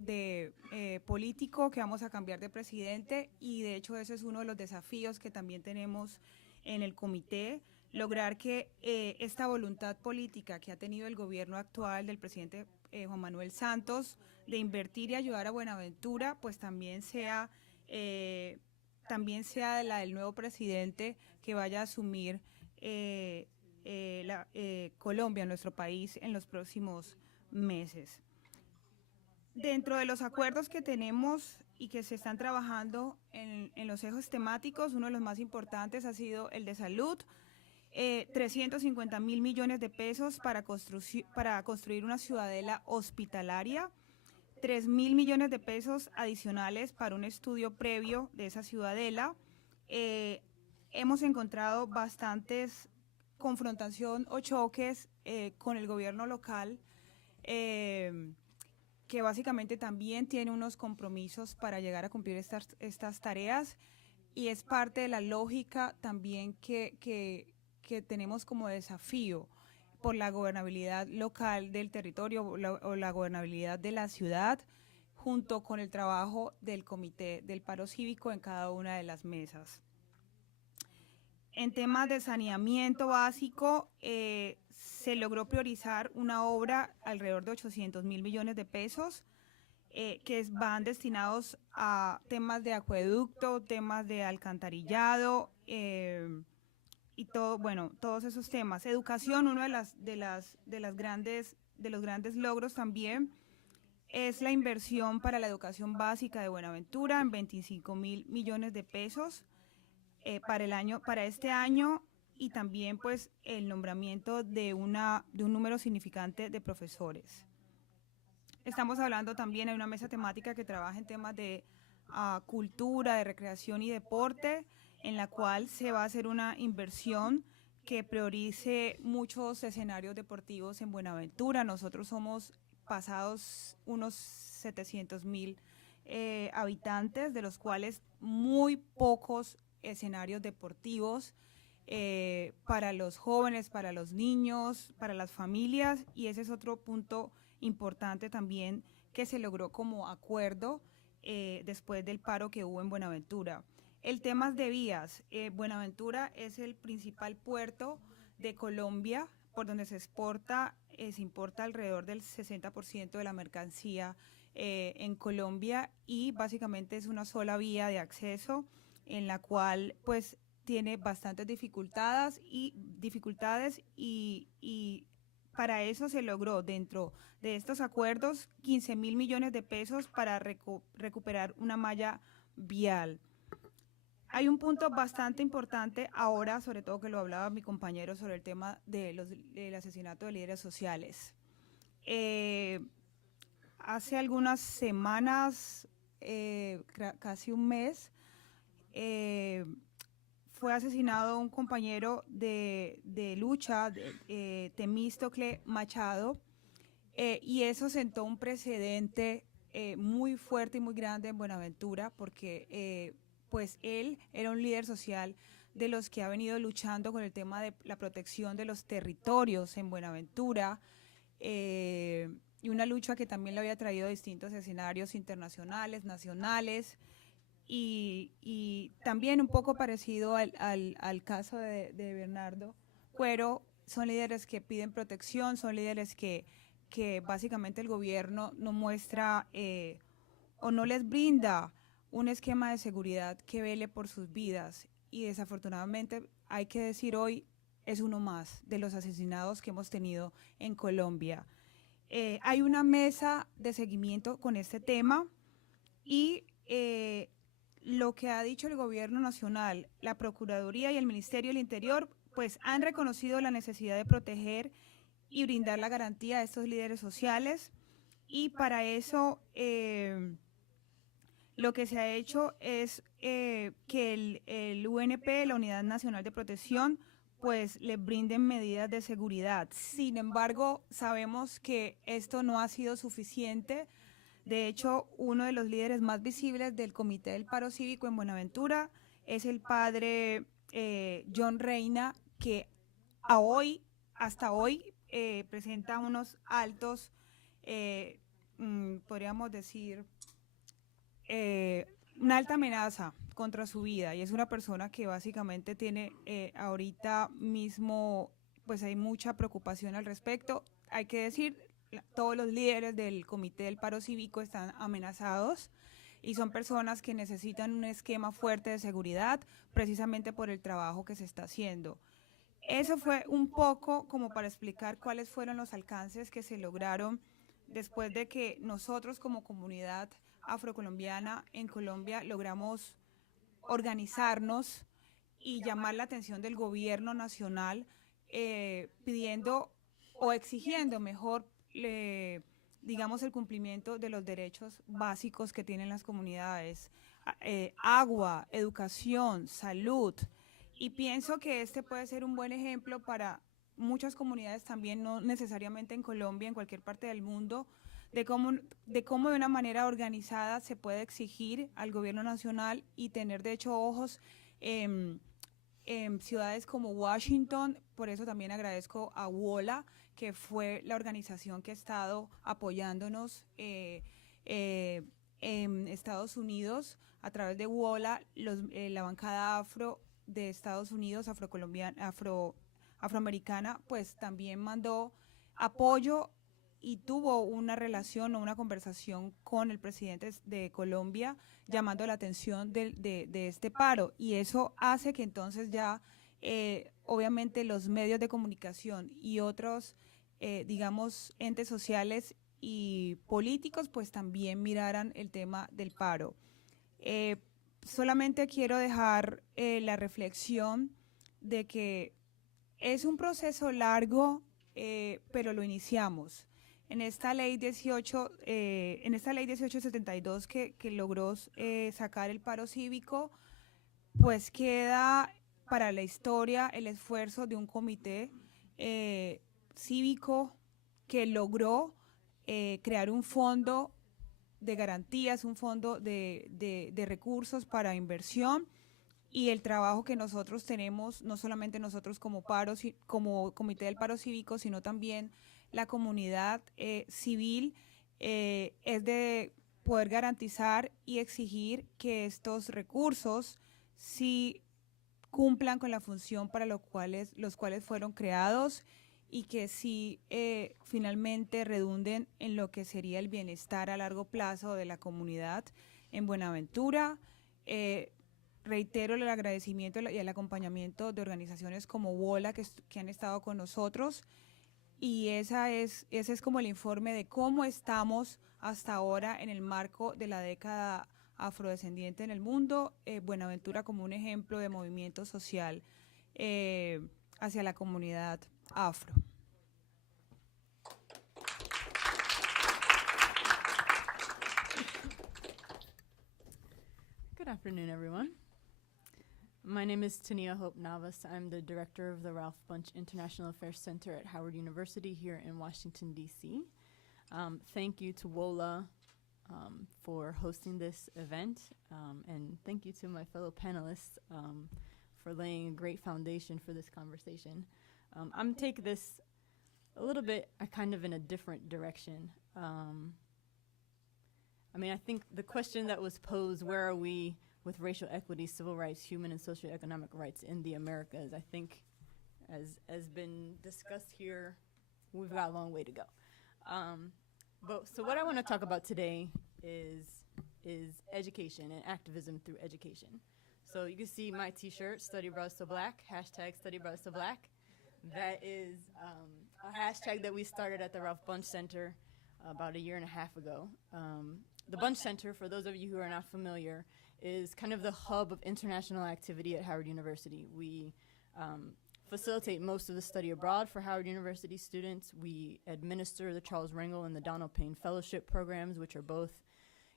político, que vamos a cambiar de presidente, y de hecho ese es uno de los desafíos que también tenemos en el comité, lograr que esta voluntad política que ha tenido el gobierno actual del presidente Juan Manuel Santos, de invertir y ayudar a Buenaventura, pues también sea la del nuevo presidente que vaya a asumir Colombia, nuestro país, en los próximos meses. Dentro de los acuerdos que tenemos y que se están trabajando en los ejes temáticos, uno de los más importantes ha sido el de salud, 350.000 millones de pesos para construir una ciudadela hospitalaria, 3.000 millones de pesos adicionales para un estudio previo de esa ciudadela. Hemos encontrado bastantes confrontación o choques con el gobierno local, que básicamente también tiene unos compromisos para llegar a cumplir estas tareas, y es parte de la lógica también que tenemos como desafío por la gobernabilidad local del territorio o la gobernabilidad de la ciudad, junto con el trabajo del Comité del Paro Cívico en cada una de las mesas. En temas de saneamiento básico, se logró priorizar una obra alrededor de 800.000 millones de pesos, que van destinados a temas de acueducto, temas de alcantarillado, y todos esos temas. Educación, uno de los grandes logros también es la inversión para la educación básica de Buenaventura en 25.000 millones de pesos para este año, y también pues el nombramiento de un número significante de profesores. Estamos hablando también de una mesa temática que trabaja en temas de cultura, de recreación y deporte, en la cual se va a hacer una inversión que priorice muchos escenarios deportivos en Buenaventura. Nosotros somos pasados unos 700.000 habitantes, de los cuales muy pocos escenarios deportivos para los jóvenes, para los niños, para las familias, y ese es otro punto importante también que se logró como acuerdo después del paro que hubo en Buenaventura. El tema de vías. Buenaventura es el principal puerto de Colombia, por donde se importa alrededor del 60% de la mercancía en Colombia, y básicamente es una sola vía de acceso, en la cual pues tiene bastantes dificultades y para eso se logró dentro de estos acuerdos 15.000 millones de pesos para recuperar una malla vial. Hay un punto bastante importante ahora, sobre todo que lo hablaba mi compañero, sobre el tema del asesinato de líderes sociales. Hace algunas semanas, casi un mes, fue asesinado un compañero de lucha, Temístocle Machado, y eso sentó un precedente muy fuerte y muy grande en Buenaventura, porque pues él era un líder social de los que ha venido luchando con el tema de la protección de los territorios en Buenaventura, y una lucha que también le había traído a distintos escenarios internacionales, nacionales, y también un poco parecido al caso de Bernardo Cuero. Son líderes que piden protección, son líderes que básicamente el gobierno no muestra o no les brinda un esquema de seguridad que vele por sus vidas, y desafortunadamente hay que decir hoy es uno más de los asesinados que hemos tenido en Colombia. Hay una mesa de seguimiento con este tema, y lo que ha dicho el gobierno nacional, la Procuraduría y el Ministerio del Interior, pues han reconocido la necesidad de proteger y brindar la garantía a estos líderes sociales, y para eso lo que se ha hecho es que el UNP, la Unidad Nacional de Protección, pues les brinden medidas de seguridad. Sin embargo, sabemos que esto no ha sido suficiente. De hecho, uno de los líderes más visibles del Comité del Paro Cívico en Buenaventura es el padre John Reina, que hasta hoy presenta unos altos, podríamos decir, una alta amenaza contra su vida, y es una persona que básicamente tiene ahorita mismo, pues hay mucha preocupación al respecto. Hay que decir, todos los líderes del Comité del Paro Cívico están amenazados y son personas que necesitan un esquema fuerte de seguridad precisamente por el trabajo que se está haciendo. Eso fue un poco como para explicar cuáles fueron los alcances que se lograron después de que nosotros como comunidad afrocolombiana en Colombia logramos organizarnos y llamar la atención del gobierno nacional pidiendo o exigiendo mejor, digamos, el cumplimiento de los derechos básicos que tienen las comunidades, agua, educación, salud. Y pienso que este puede ser un buen ejemplo para muchas comunidades también, no necesariamente en Colombia, en cualquier parte del mundo, de cómo de una manera organizada se puede exigir al gobierno nacional y tener de hecho ojos en ciudades como Washington. Por eso también agradezco a WOLA, que fue la organización que ha estado apoyándonos en Estados Unidos. A través de WOLA, la bancada afro de Estados Unidos, afroamericana, pues también mandó apoyo y tuvo una relación o una conversación con el presidente de Colombia llamando la atención de este paro, y eso hace que entonces ya obviamente los medios de comunicación y otros digamos entes sociales y políticos pues también miraran el tema del paro. Solamente quiero dejar la reflexión de que es un proceso largo, pero lo iniciamos. En esta ley 1872 que logró sacar el paro cívico, pues queda para la historia el esfuerzo de un comité cívico que logró crear un fondo de garantías, un fondo de recursos para inversión, y el trabajo que nosotros tenemos, no solamente nosotros como Comité del Paro Cívico, sino también la comunidad civil, es de poder garantizar y exigir que estos recursos sí cumplan con la función para los cuales fueron creados, y que sí finalmente redunden en lo que sería el bienestar a largo plazo de la comunidad en Buenaventura. Reitero el agradecimiento y el acompañamiento de organizaciones como WOLA que han estado con nosotros, y ese es como el informe de cómo estamos hasta ahora en el marco de la década afrodescendiente en el mundo, Buenaventura como un ejemplo de movimiento social hacia la comunidad afro. Good afternoon, everyone. My name is Tania Hope Navas. I'm the director of the Ralph Bunche International Affairs Center at Howard University here in Washington, D.C. Thank you to WOLA for hosting this event, and thank you to my fellow panelists for laying a great foundation for this conversation. I'm going to take this a little bit kind of in a different direction. I mean, I think the question that was posed, where are we with racial equity, civil rights, human and socioeconomic rights in the Americas, I think has been discussed here, we've got a long way to go. So what I want to talk about today is education and activism through education. So you can see my t-shirt, Study Abroad So Black, hashtag Study Abroad So Black. That is a hashtag that we started at the Ralph Bunche Center about 1.5 years ago. The Bunche Center, for those of you who are not familiar, is kind of the hub of international activity at Howard University. We facilitate most of the study abroad for Howard University students. We administer the Charles Rangel and the Donald Payne Fellowship programs, which are both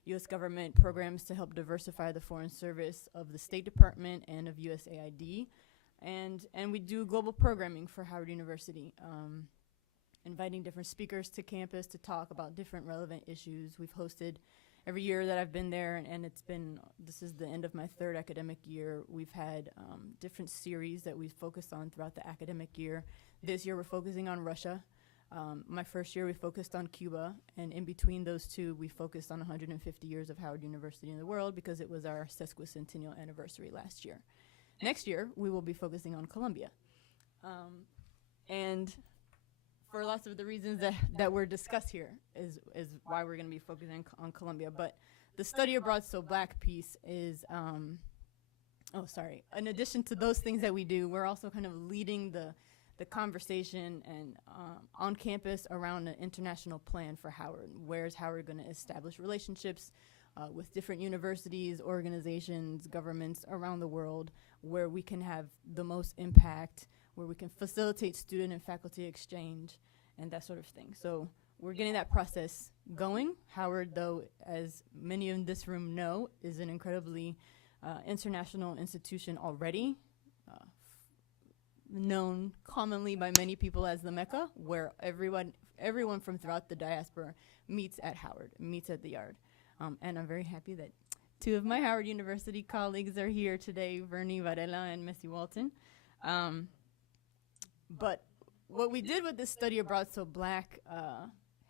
U.S. government programs to help diversify the foreign service of the State Department and of USAID. And we do global programming for Howard University, inviting different speakers to campus to talk about different relevant issues. We've hosted every year that I've been there, and this is the end of my 3rd academic year. We've had different series that we've focused on throughout the academic year. This year we're focusing on Russia. My first year we focused on Cuba, and in between those two we focused on 150 years of Howard University in the world because it was our sesquicentennial anniversary last year. Next year we will be focusing on Colombia. And for lots of the reasons that were discussed here is why we're going to be focusing on Colombia. But the Study Abroad So Black piece is, in addition to those things that we do, we're also kind of leading the conversation and on campus around an international plan for Howard. Where is Howard going to establish relationships with different universities, organizations, governments around the world, where we can have the most impact, where we can facilitate student and faculty exchange, and that sort of thing. So we're getting that process going. Howard, though, as many in this room know, is an incredibly international institution already, known commonly by many people as the Mecca, where everyone from throughout the diaspora meets at Howard, meets at the Yard. And I'm very happy that two of my Howard University colleagues are here today, Vernie Varela and Missy Walton. But what we did with this Study Abroad So Black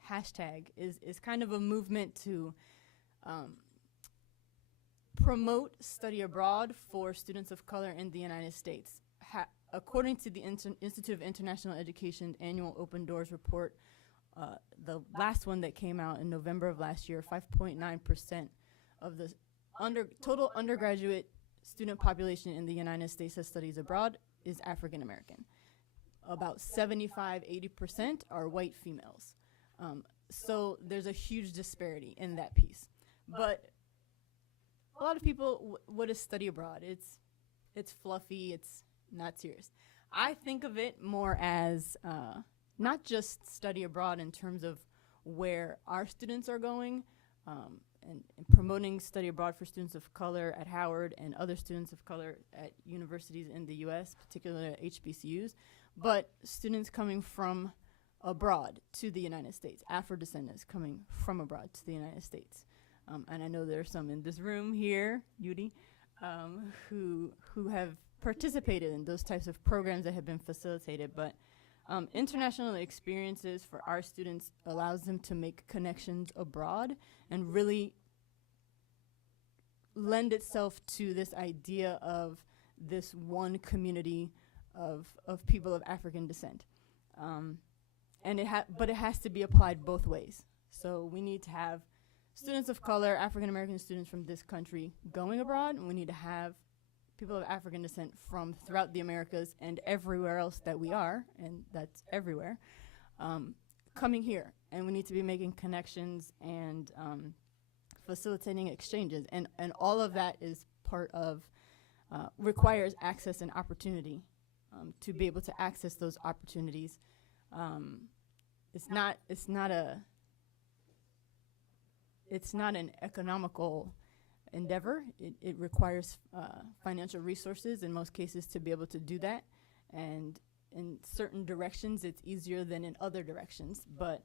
hashtag is kind of a movement to promote study abroad for students of color in the United States. According to the Institute of International Education's annual Open Doors report, the last one that came out in November of last year, 5.9% of the total undergraduate student population in the United States that studies abroad is African American. About 75–80% are white females. So there's a huge disparity in that piece. But a lot of people, what is study abroad? It's fluffy, it's not serious. I think of it more as not just study abroad in terms of where our students are going and promoting study abroad for students of color at Howard and other students of color at universities in the U.S., particularly at HBCUs, but students coming from abroad to the United States, Afro-descendants coming from abroad to the United States. And I know there are some in this room here, Yuri, who have participated in those types of programs that have been facilitated, but international experiences for our students allows them to make connections abroad and really lend itself to this idea of this one community of people of African descent. But it has to be applied both ways. So we need to have students of color, African American students from this country going abroad, and we need to have people of African descent from throughout the Americas and everywhere else that we are, and that's everywhere, coming here. And we need to be making connections and facilitating exchanges. And all of that is part of, requires access and opportunity to be able to access those opportunities. It's not an economical endeavor. It requires financial resources in most cases to be able to do that. And in certain directions, it's easier than in other directions. But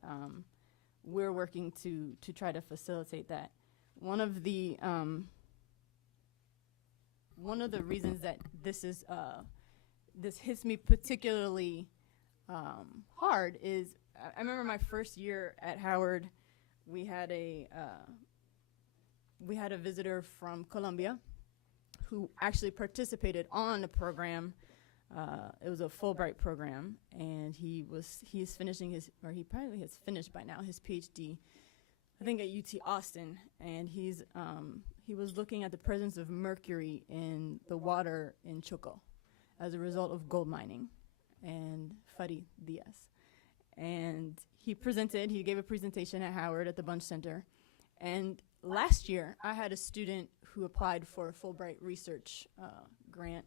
we're working to try to facilitate that. One of the reasons that this hits me particularly hard is I remember my first year at Howard. We had a visitor from Colombia who actually participated on a program. It was a Fulbright program, and he's finishing he probably has finished by now his PhD, I think at UT Austin, and he was looking at the presence of mercury in the water in Choco as a result of gold mining and Fari Diaz. And he gave a presentation at Howard at the Bunch Center. And last year, I had a student who applied for a Fulbright research grant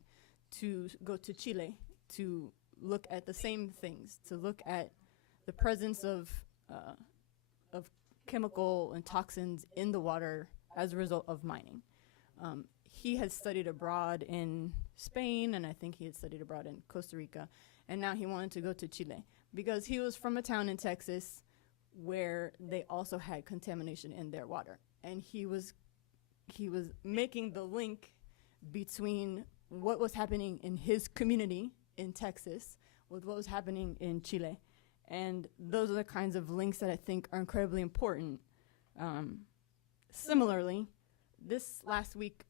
to go to Chile to look at the same things, to look at the presence of chemical and toxins in the water as a result of mining. He had studied abroad in Spain, and I think he had studied abroad in Costa Rica, and now he wanted to go to Chile because he was from a town in Texas where they also had contamination in their water. And he was making the link between what was happening in his community in Texas with what was happening in Chile. And those are the kinds of links that I think are incredibly important. Similarly, this last week,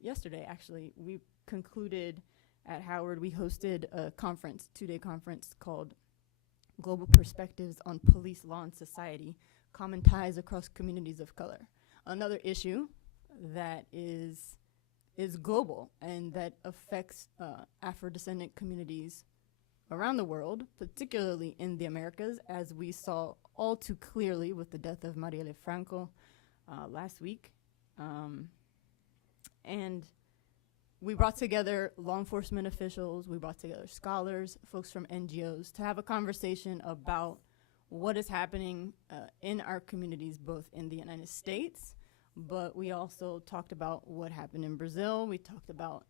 yesterday actually, we concluded at Howard, we hosted a conference, 2-day conference called global perspectives on police, law, and society, common ties across communities of color. Another issue that is global and that affects Afro-descendant communities around the world, particularly in the Americas, as we saw all too clearly with the death of Marielle Franco last week. And we brought together law enforcement officials, we brought together scholars, folks from NGOs to have a conversation about what is happening in our communities, both in the United States, but we also talked about what happened in Brazil. We talked about,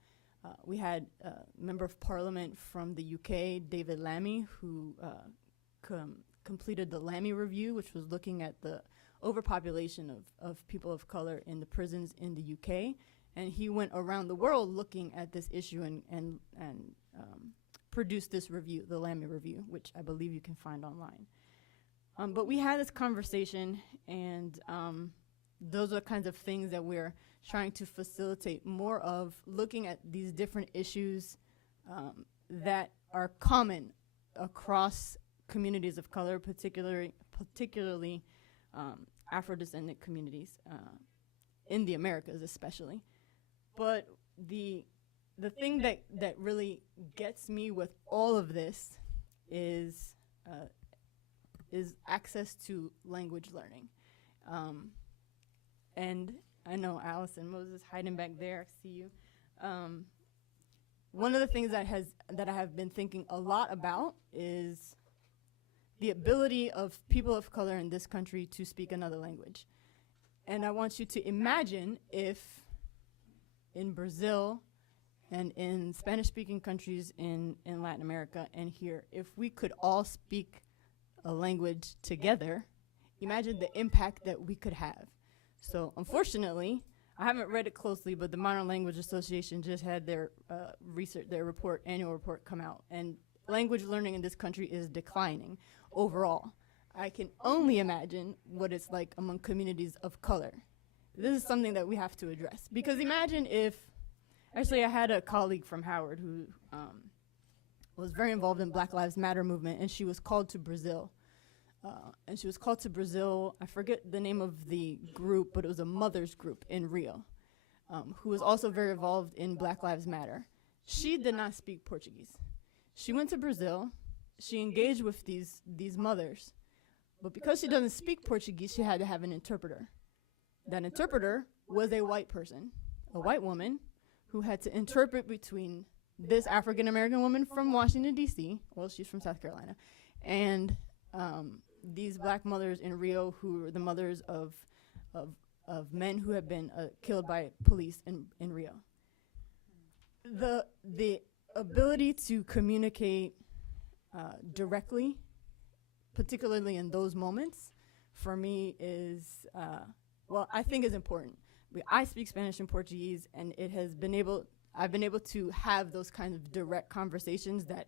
we had a member of parliament from the UK, David Lammy, who completed the Lammy Review, which was looking at the overpopulation of people of color in the prisons in the UK. And he went around the world looking at this issue and produced this review, the Lammy Review, which I believe you can find online. But we had this conversation, and those are the kinds of things that we're trying to facilitate more of, looking at these different issues that are common across communities of color, particularly Afro-descendant communities in the Americas especially. But the thing that really gets me with all of this is access to language learning. And I know Alice and Moses hiding back there, I see you. One of the things that I have been thinking a lot about is the ability of people of color in this country to speak another language. And I want you to imagine if in Brazil and in Spanish-speaking countries in Latin America and here, if we could all speak a language together, imagine the impact that we could have. So unfortunately, I haven't read it closely, but the Modern Language Association just had their annual report come out, and language learning in this country is declining overall. I can only imagine what it's like among communities of color. This is something that we have to address. Because imagine if, actually I had a colleague from Howard who was very involved in Black Lives Matter movement, and she was called to Brazil. I forget the name of the group, but it was a mother's group in Rio, who was also very involved in Black Lives Matter. She did not speak Portuguese. She went to Brazil, she engaged with these mothers, but because she doesn't speak Portuguese, she had to have an interpreter. That interpreter was a white person, a white woman, who had to interpret between this African-American woman from Washington, D.C., well, she's from South Carolina, and these black mothers in Rio who were the mothers of men who have been killed by police in Rio. The ability to communicate directly, particularly in those moments, for me is, I think is important. I speak Spanish and Portuguese, and I've been able to have those kinds of direct conversations that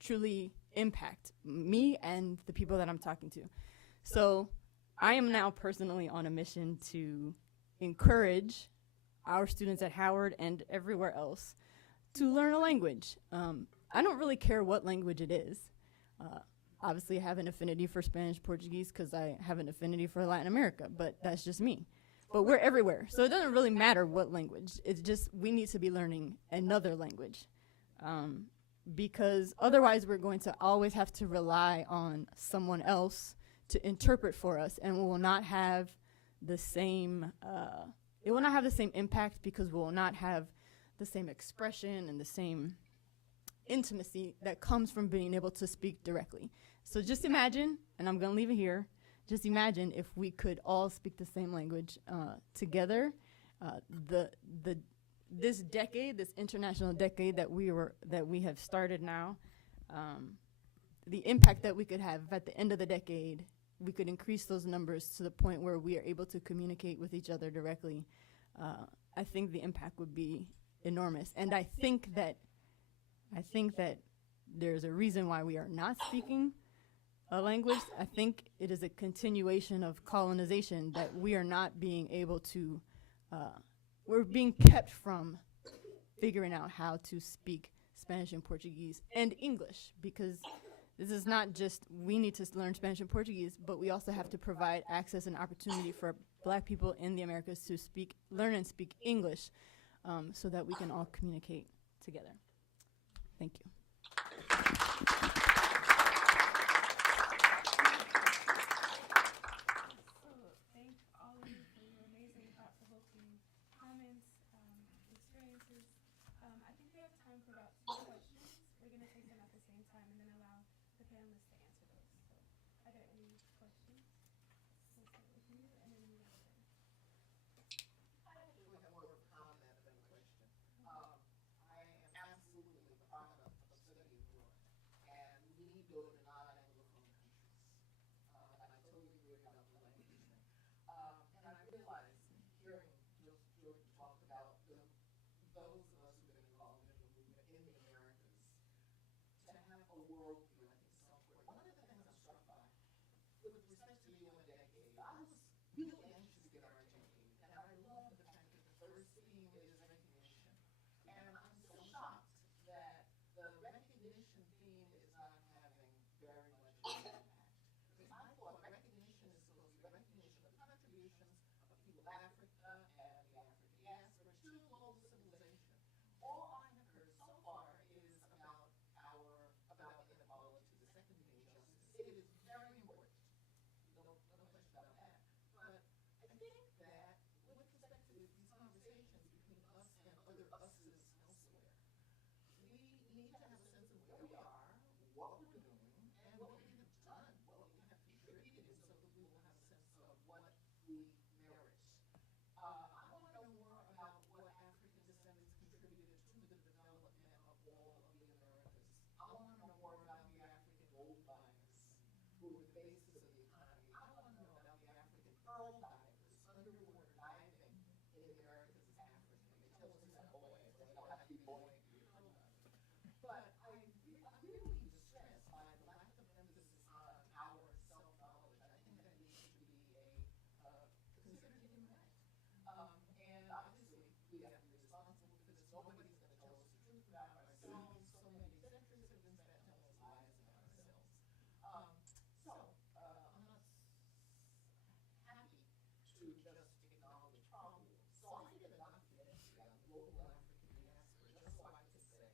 truly impact me and the people that I'm talking to. So I am now personally on a mission to encourage our students at Howard and everywhere else to learn a language. I don't really care what language it is. Obviously, I have an affinity for Spanish, Portuguese, because I have an affinity for Latin America, but that's just me. But we're everywhere, so it doesn't really matter what language. It's just we need to be learning another language, because otherwise we're going to always have to rely on someone else to interpret for us, and we will not have the same, it will not have the same impact because we will not have the same expression and the same intimacy that comes from being able to speak directly. So just imagine, and I'm gonna leave it here, just imagine if we could all speak the same language together. This decade, this international decade that we have started now, the impact that we could have at the end of the decade, we could increase those numbers to the point where we are able to communicate with each other directly. I think the impact would be enormous, and I think that there's a reason why we are not speaking a language. I think it is a continuation of colonization that we are not being able to, we're being kept from figuring out how to speak Spanish and Portuguese and English, because this is not just we need to learn Spanish and Portuguese, but we also have to provide access and opportunity for Black people in the Americas to learn and speak English, so that we can all communicate together. Thank you. So thank all of you for your amazing, thought-provoking comments, experiences. I think we have time for about 2 questions. We're going to take them at the same time and then allow the panelists to answer those. So are there any questions? We'll start with you and then move over there. I actually have more of a comment than a question. I am absolutely a product of study abroad, and we build in non-Anglophone countries. And I totally agree about the language thing. And I realize, hearing Jordan talk about those of us who've been involved in the movement in the Americas, to have a worldview, I think, is so important. One of the things I'm struck by, with respect to the UN decade, I was really anxious to get our decade, and I love the fact that the first theme is recognition. And I'm so shocked that the recognition theme is not having very much impact. Because I thought recognition is supposed to be recognition of contributions of people of Africa and the African diaspora to global civilization. All I have heard so far is about inequality, the second thing, justice. It is very important. No question about that. But I think that with respect to these conversations between us and other us's elsewhere, we need to have a sense of where we are, what we're doing, and what we have done, what we have contributed, so that we will have a sense of what we merit. I want to know more about what African descendants contributed to the development of all of the Americas. I want to know more about the African gold miners who were the basis of the economy. I want to know about the African pearl divers, underwater diving in the Americas as African. They tell us it's a boy, they don't have to be boy to be a pearl diver. But I'm really distressed by the lack of emphasis on our self-knowledge. I think that needs to be considered a human right. And obviously, we have to be responsible for this. Nobody's going to tell us the truth about ourselves. So many centuries have been spent telling us lies about ourselves. I'm not happy to just acknowledge problems. So I did a documentary on global African diaspora, just so I could say,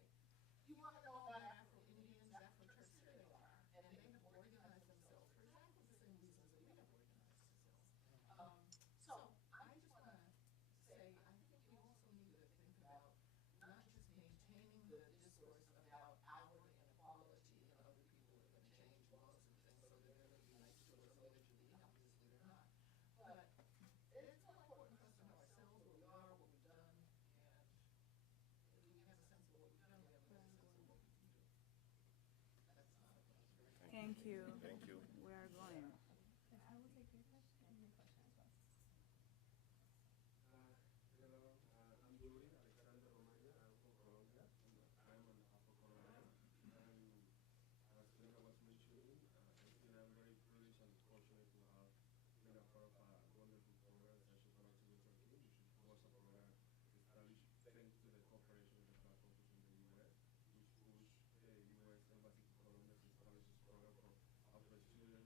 you want to know about Afro-Indians, Afro-Turks, here they are. And they have organized themselves for exactly the same reasons that we have organized ourselves. So I just want to say, I think we also need to think about not just maintaining the discourse about our inequality and other people are going to change laws and things so they're going to be nice to us allegedly. Obviously they're not. But it's so important for us to know ourselves, where we are, what we've done, and if we have a sense of what we've done, we have a sense of what we can do. That's very Thank you. Thank you. We are going. And I will take your question and your question as well. Hello, I'm Yuri Alexander Romagna. I'm from Colombia. I'm an Afro-Colombian. And as Lena was mentioning, I'm very privileged and fortunate to have been a part of a wonderful program such as Afro-Descendants, which was a program established thanks to the cooperation with the Black Caucus in the U.S., which pushed the U.S. Embassy to Colombia to establish this program for Afro students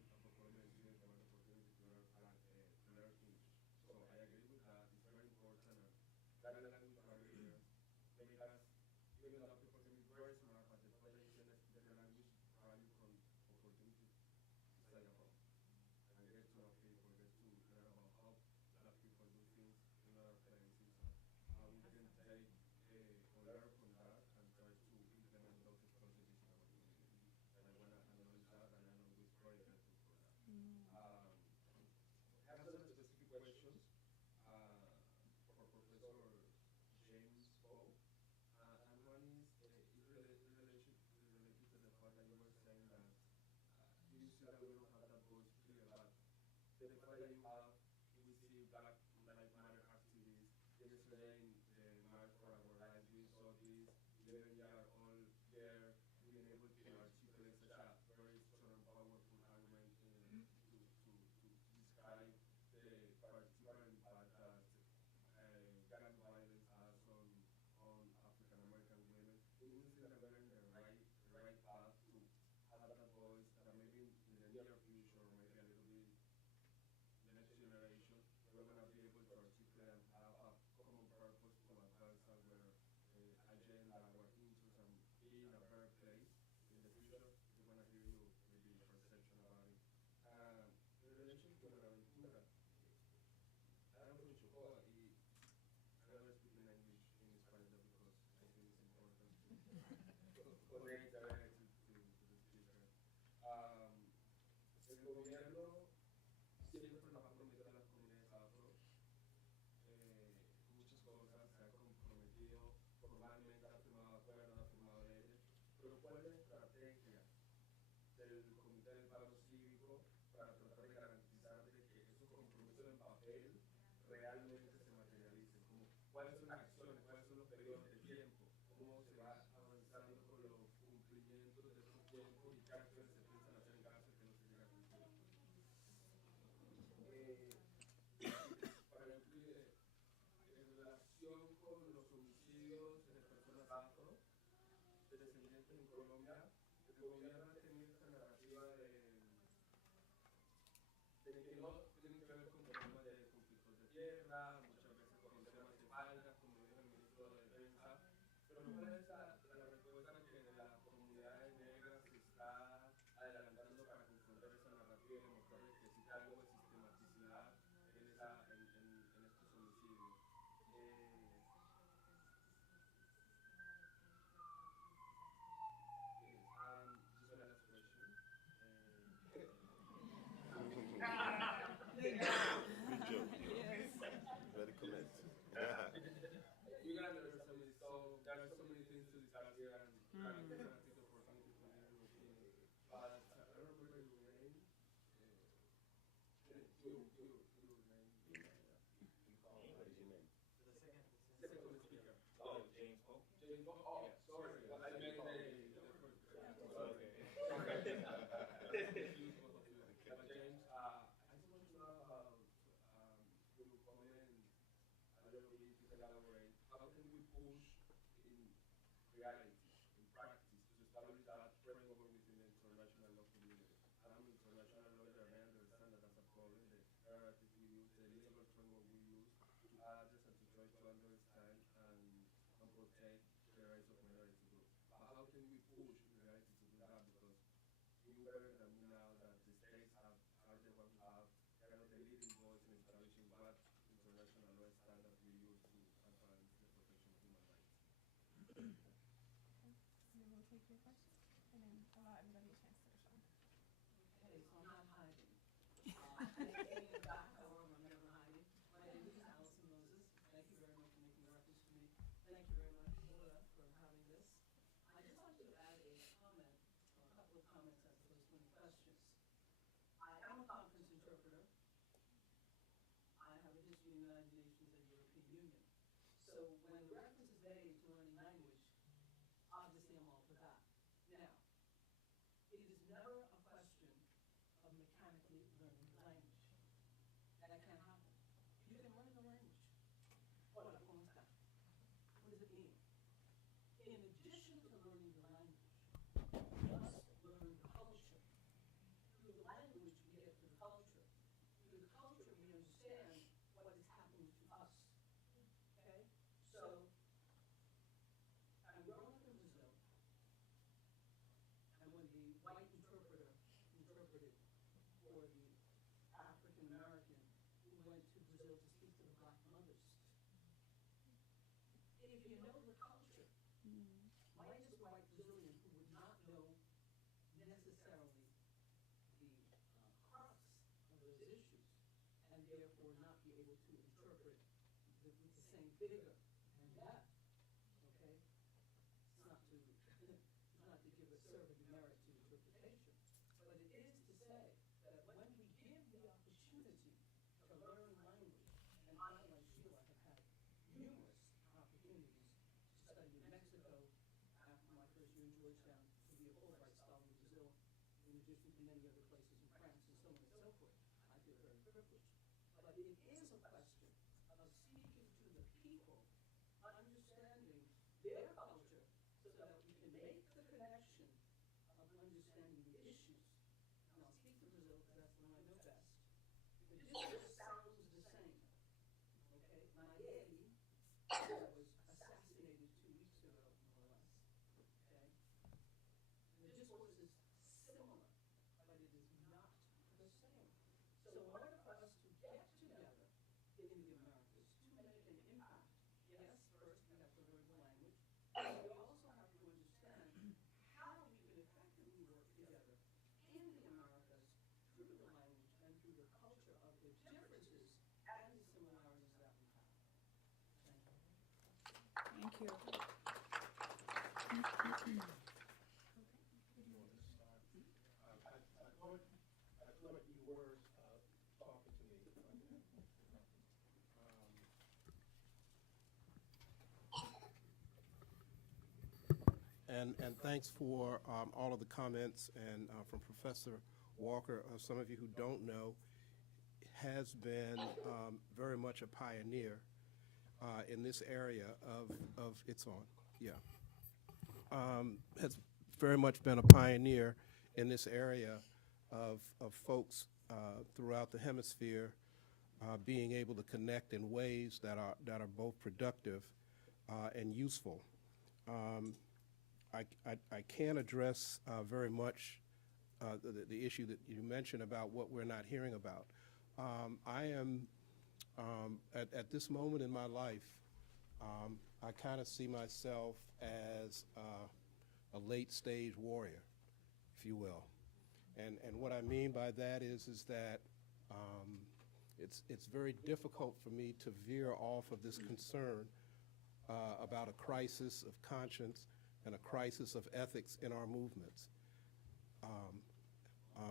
que no tienen que ver con temas de conflictos de tierra, muchas veces con temas de faldas, como dijo el ministro de Defensa. Pero ¿cuál es la respuesta que las comunidades negras se está adelantando para confrontar esa narrativa y demostrarles que existe algo de sistematicidad en estos homicidios? Just my last question. Good job. Very correct. You guys are so many, there are so many things to discuss here, and I think the opportunity to hear your opinion. But I don't remember your name. Your name. What is your name? Second speaker. Oh, James Pope. James, oh, sorry. I meant the first. Okay. Confused both of you. But James, I just want to know about your comment. I don't know if you can elaborate. How can we push in reality, in practice, to establish that framework within the international law community? I'm an international lawyer and I understand that that's a problem. The narrative we use, the legal framework we use to address and to try to understand and protect the rights of minority groups. But how can we push in reality to do that? Because you better than me now that the states are the ones who have kind of the leading voice in establishing what international law standards we use to advance the protection of human rights. And then we'll take your question, and then allow everybody a chance to respond. Okay, so I'm not hiding. In the back, however, I'm never hiding. My name is Allison Moses. Thank you very much for making reference to me. Thank you very much, WOLA, for having this. I just want to add a comment, or a couple of comments as opposed to any questions. I am a conference interpreter. I have a history in the United Nations and European Union. So when the reference is made to learning language, obviously I'm all for that. Now, it is never a question of mechanically learning language. That can't happen. You can learn the language. Hola, ¿cómo está? What does it mean? In addition to learning the language, you must learn the culture. Through the language, we get to the culture. Through the culture, we understand what is happening to us. Okay? So, I'm growing up in Brazil, and when the white interpreter interpreted for the African American who went to Brazil to speak to the black mothers, if you know the culture, minus white Brazilian who would not know necessarily the crux of those issues, and therefore not be able to interpret with the same vigor and depth, okay? It's not to give a serve a demerit to interpretation, but it is to say that when we give the opportunity to learn language, and I, like Sheila, have had numerous opportunities to study in Mexico after my first year in Georgetown, to be a Fulbright scholar in Brazil, in addition to many other places in France and so on and so forth. I feel very privileged. But it is a question of speaking to the people, understanding their culture, so that we can make the connection of understanding the issues. And I'll speak to Brazil because that's the one I know best. The discourse sounds the same. Okay? Nayeli was assassinated 2 weeks ago, more or less. Okay? The discourse is similar, but it is not the same. So in order for us to get together in the Americas to make an impact, yes, first we have to learn the language, but we also have to understand how we can effectively work together in the Americas through the language and through the culture of the differences and the similarities that we have. Thank you. Thank you. I thought you were talking to me. And thanks for all of the comments and from Professor Walker. Some of you who don't know, has been very much a pioneer in this area of it's on, yeah. Has very much been a pioneer in this area of folks throughout the hemisphere being able to connect in ways that are both productive and useful. I can't address very much the issue that you mentioned about what we're not hearing about. I am, at this moment in my life, I kind of see myself as a late-stage warrior, if you will. And what I mean by that is that it's very difficult for me to veer off of this concern about a crisis of conscience and a crisis of ethics in our movements.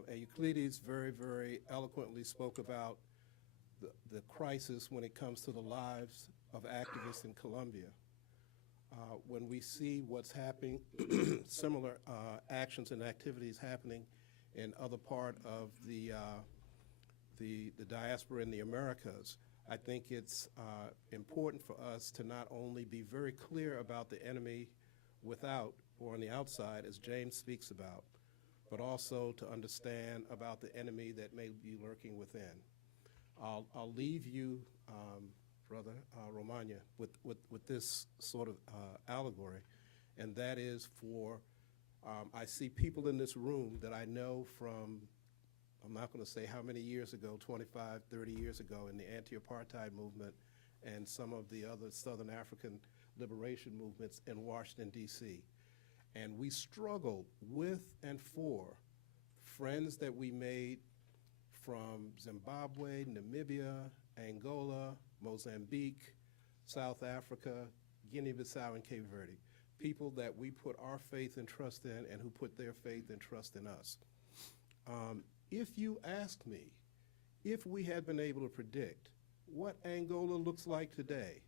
Euclides very, very eloquently spoke about the crisis when it comes to the lives of activists in Colombia. When we see what's happening, similar actions and activities happening in other part of the diaspora in the Americas, I think it's important for us to not only be very clear about the enemy without or on the outside, as James speaks about, but also to understand about the enemy that may be lurking within. I'll leave you, Brother Romagna, with this sort of allegory, and that is for, I see people in this room that I know from, I'm not going to say how many years ago, 25, 30 years ago, in the anti-apartheid movement and some of the other Southern African liberation movements in Washington, D.C. And we struggled with and for friends that we made from Zimbabwe, Namibia, Angola, Mozambique, South Africa, Guinea-Bissau, and Cape Verde. People that we put our faith and trust in and who put their faith and trust in us. If you ask me if we had been able to predict what Angola looks like today,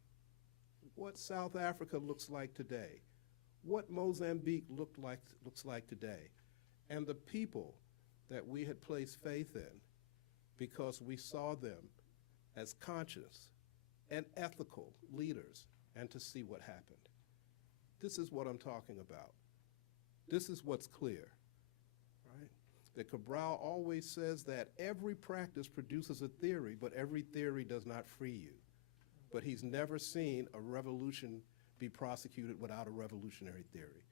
what South Africa looks like today, what Mozambique looks like today, and the people that we had placed faith in because we saw them as conscious and ethical leaders, and to see what happened. This is what I'm talking about. This is what's clear, right? That Cabral always says that every practice produces a theory, but every theory does not free you. But he's never seen a revolution be prosecuted without a revolutionary theory.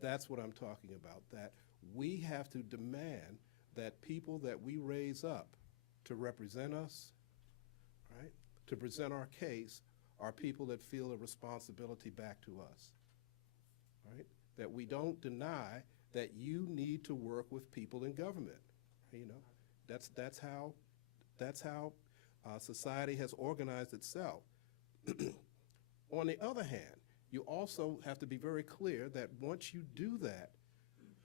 That's what I'm talking about, that we have to demand that people that we raise up to represent us, right, to present our case, are people that feel a responsibility back to us, right? That we don't deny that you need to work with people in government, you know? That's how society has organized itself. On the other hand, you also have to be very clear that once you do that,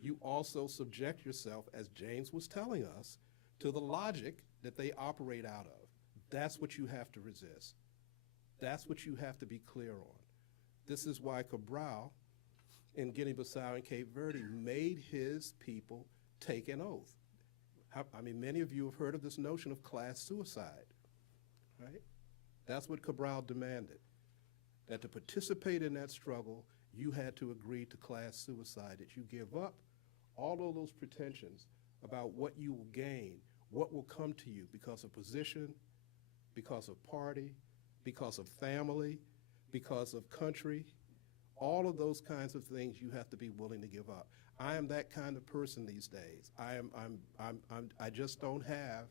you also subject yourself, as James was telling us, to the logic that they operate out of. That's what you have to resist. That's what you have to be clear on. This is why Cabral in Guinea-Bissau and Cape Verde made his people take an oath. I mean, many of you have heard of this notion of class suicide, right? That's what Cabral demanded, that to participate in that struggle, you had to agree to class suicide, that you give up all of those pretensions about what you will gain, what will come to you because of position, because of party, because of family, because of country. All of those kinds of things you have to be willing to give up. I am that kind of person these days. I just don't have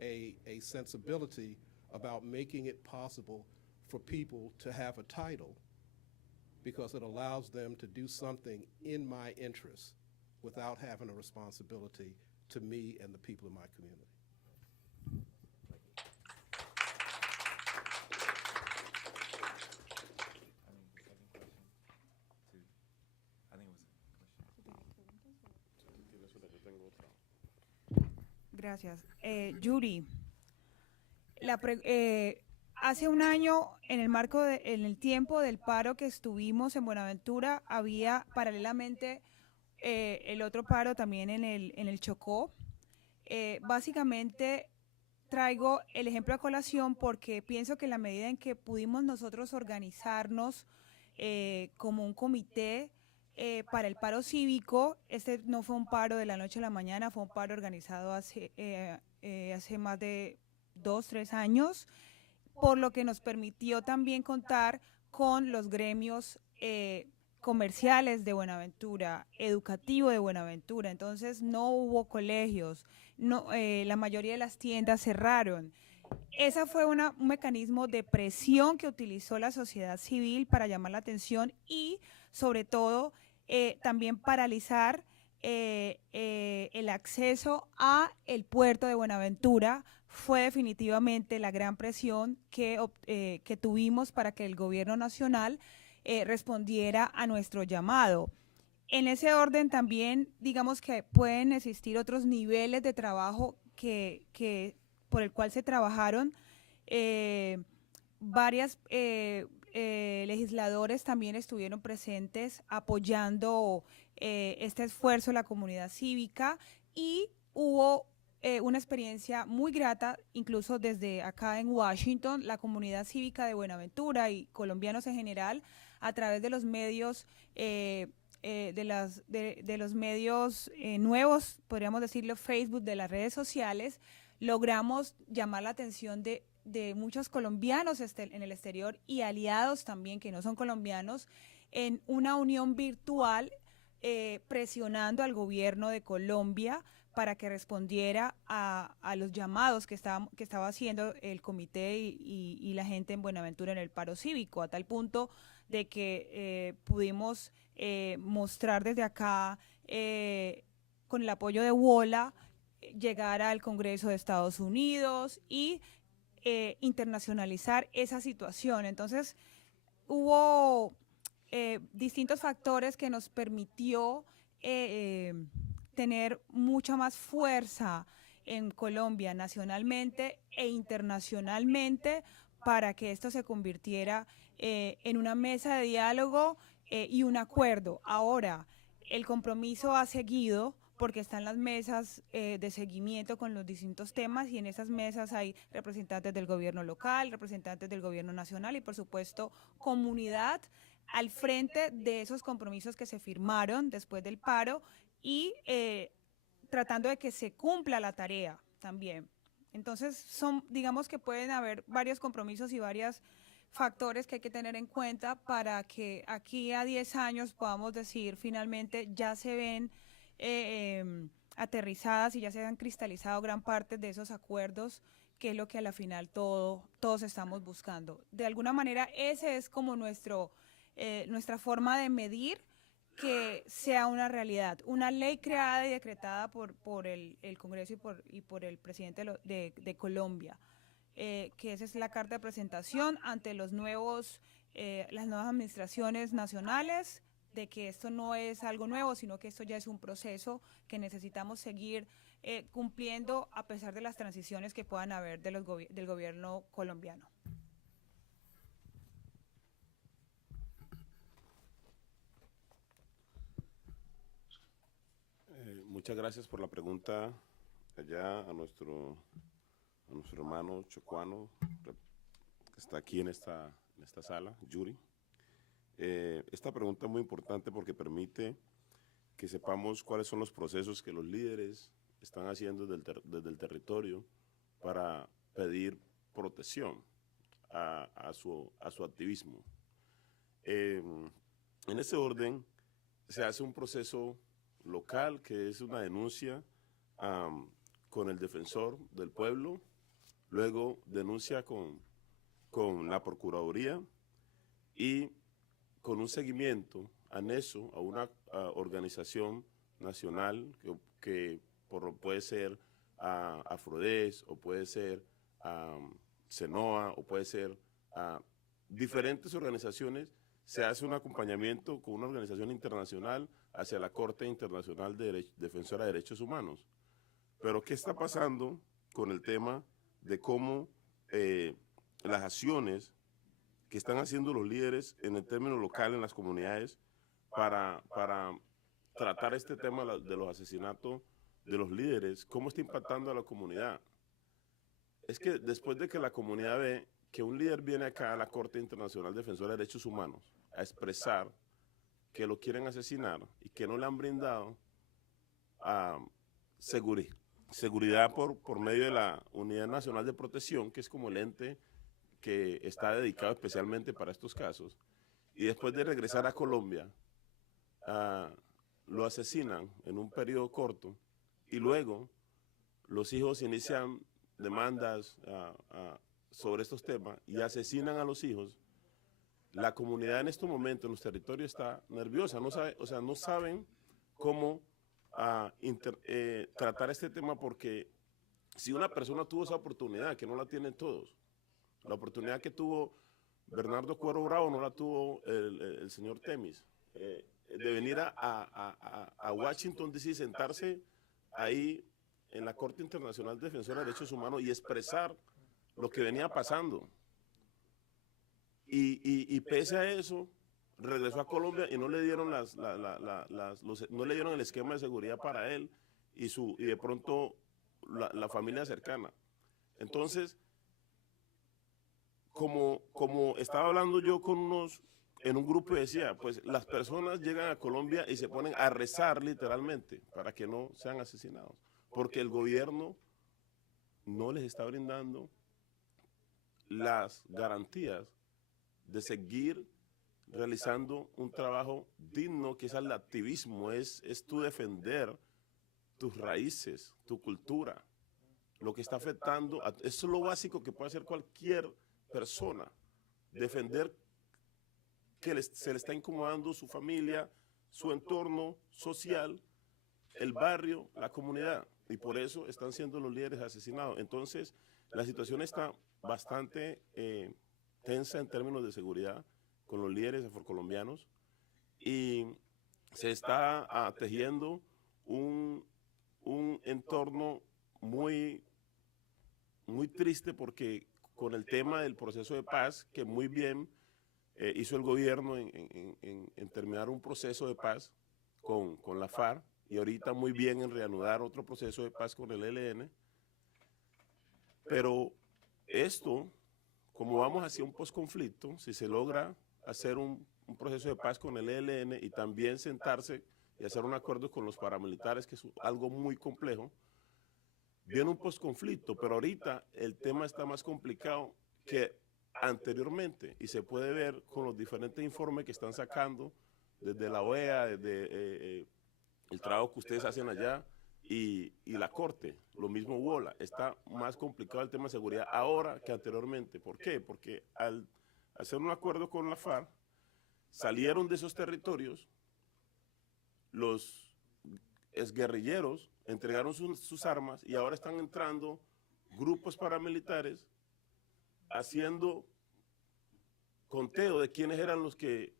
a sensibility about making it possible for people to have a title because it allows them to do something in my interest without having a responsibility to me and the people in my community. Gracias. Yuri, hace un año, en el marco en el tiempo del paro que estuvimos en Buenaventura, había paralelamente el otro paro también en el Chocó. Básicamente traigo el ejemplo a colación porque pienso que en la medida en que pudimos nosotros organizarnos como un comité, para el paro cívico. Este no fue un paro de la noche a la mañana, fue un paro organizado hace más de 2-3 años, por lo que nos permitió también contar con los gremios comerciales de Buenaventura, educativo de Buenaventura. Entonces no hubo colegios, la mayoría de las tiendas cerraron. Ese fue un mecanismo de presión que utilizó la sociedad civil para llamar la atención y, sobre todo, también paralizar el acceso a el puerto de Buenaventura. Fue definitivamente la gran presión que tuvimos para que el gobierno nacional respondiera a nuestro llamado. En ese orden también, digamos que pueden existir otros niveles de trabajo por el cual se trabajaron. Varias legisladores también estuvieron presentes apoyando este esfuerzo de la comunidad cívica, y hubo una experiencia muy grata, incluso desde acá en Washington, la comunidad cívica de Buenaventura y colombianos en general, a través de los medios de los medios nuevos, podríamos decirlo, Facebook, de las redes sociales, logramos llamar la atención de muchos colombianos en el exterior y aliados también que no son colombianos, en una unión virtual presionando al gobierno de Colombia para que respondiera a los llamados que estaba haciendo el comité y la gente en Buenaventura en el paro cívico, a tal punto de que pudimos mostrar desde acá, con el apoyo de WOLA, llegar al Congreso de Estados Unidos y internacionalizar esa situación. Entonces, hubo distintos factores que nos permitió tener mucha más fuerza en Colombia, nacionalmente e internacionalmente, para que esto se convirtiera en una mesa de diálogo y un acuerdo. Ahora, el compromiso ha seguido, porque están las mesas de seguimiento con los distintos temas, y en esas mesas hay representantes del gobierno local, representantes del gobierno nacional y, por supuesto, comunidad al frente de esos compromisos que se firmaron después del paro, y tratando de que se cumpla la tarea también. Entonces, digamos que pueden haber varios compromisos y varios factores que hay que tener en cuenta para que aquí a 10 años podamos decir, finalmente ya se ven aterrizadas y ya se han cristalizado gran parte de esos acuerdos, que es lo que a la final todos estamos buscando. De alguna manera, ese es como nuestra forma de medir que sea una realidad, una ley creada y decretada por el Congreso y por el presidente de Colombia, que esa es la carta de presentación ante las nuevas administraciones nacionales, de que esto no es algo nuevo, sino que esto ya es un proceso que necesitamos seguir cumpliendo a pesar de las transiciones que puedan haber del gobierno colombiano. Muchas gracias por la pregunta allá a nuestro hermano chocuano que está aquí en esta sala, Yuri. Esta pregunta es muy importante porque permite que sepamos cuáles son los procesos que los líderes están haciendo desde el territorio para pedir protección a su activismo. En ese orden se hace un proceso local, que es una denuncia con el defensor del pueblo, luego denuncia con la Procuraduría y con un seguimiento anexo a una organización nacional que puede ser Afro-Des, o puede ser CENOA, o puede ser diferentes organizaciones. Se hace un acompañamiento con una organización internacional hacia la Corte Internacional Defensora de Derechos Humanos. Pero, ¿qué está pasando con el tema de cómo las acciones que están haciendo los líderes en el término local en las comunidades para tratar este tema de los asesinatos de los líderes, cómo está impactando a la comunidad? Es que después de que la comunidad ve que un líder viene acá a la Corte Internacional Defensora de Derechos Humanos a expresar que lo quieren asesinar y que no le han brindado seguridad por medio de la Unidad Nacional de Protección, que es como el ente que está dedicado especialmente para estos casos, y después de regresar a Colombia, lo asesinan en un periodo corto, y luego los hijos inician demandas sobre estos temas y asesinan a los hijos. La comunidad en estos momentos en los territorios está nerviosa, no saben cómo tratar este tema, porque si una persona tuvo esa oportunidad, que no la tienen todos, la oportunidad que tuvo Bernardo Cuero Bravo no la tuvo el señor Temis, de venir a Washington, D.C., sentarse ahí en la Corte Internacional de Defensora de Derechos Humanos y expresar lo que venía pasando. Y pese a eso, regresó a Colombia y no le dieron no le dieron el esquema de seguridad para él y de pronto la familia cercana. Entonces, como estaba hablando yo en un grupo y decía, pues las personas llegan a Colombia y se ponen a rezar literalmente para que no sean asesinados, porque el gobierno no les está brindando las garantías de seguir realizando un trabajo digno, que es el activismo, es tú defender tus raíces, tu cultura, lo que está afectando, eso es lo básico que puede hacer cualquier persona, defender que se le está incomodando su familia, su entorno social, el barrio, la comunidad, y por eso están siendo los líderes asesinados. Entonces, la situación está bastante tensa en términos de seguridad con los líderes afrocolombianos, y se está tejiendo un entorno muy triste, porque con el tema del proceso de paz, que muy bien hizo el gobierno en terminar un proceso de paz con la FARC, y ahorita muy bien en reanudar otro proceso de paz con el ELN, pero esto, como vamos hacia un posconflicto, si se logra hacer un proceso de paz con el ELN y también sentarse y hacer un acuerdo con los paramilitares, que es algo muy complejo, viene un posconflicto, pero ahorita el tema está más complicado que anteriormente, y se puede ver con los diferentes informes que están sacando desde la OEA, desde el trabajo que ustedes hacen allá, y la Corte, lo mismo WOLA. Está más complicado el tema de seguridad ahora que anteriormente. ¿Por qué? Porque al hacer un acuerdo con la FARC, salieron de esos territorios, los exguerrilleros entregaron sus armas, y ahora están entrando grupos paramilitares haciendo conteo de quiénes eran los que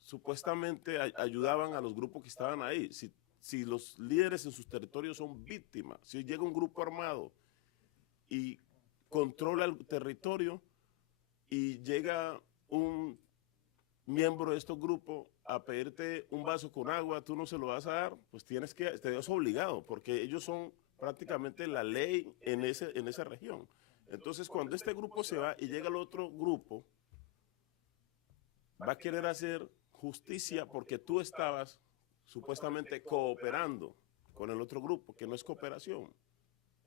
supuestamente ayudaban a los grupos que estaban ahí. Si los líderes en sus territorios son víctimas, si llega un grupo armado y controla el territorio y llega un miembro de estos grupos a pedirte un vaso con agua, tú no se lo vas a dar, pues te ves obligado, porque ellos son prácticamente la ley en esa región. Entonces, cuando este grupo se va y llega el otro grupo, va a querer hacer justicia porque tú estabas supuestamente cooperando con el otro grupo, que no es cooperación.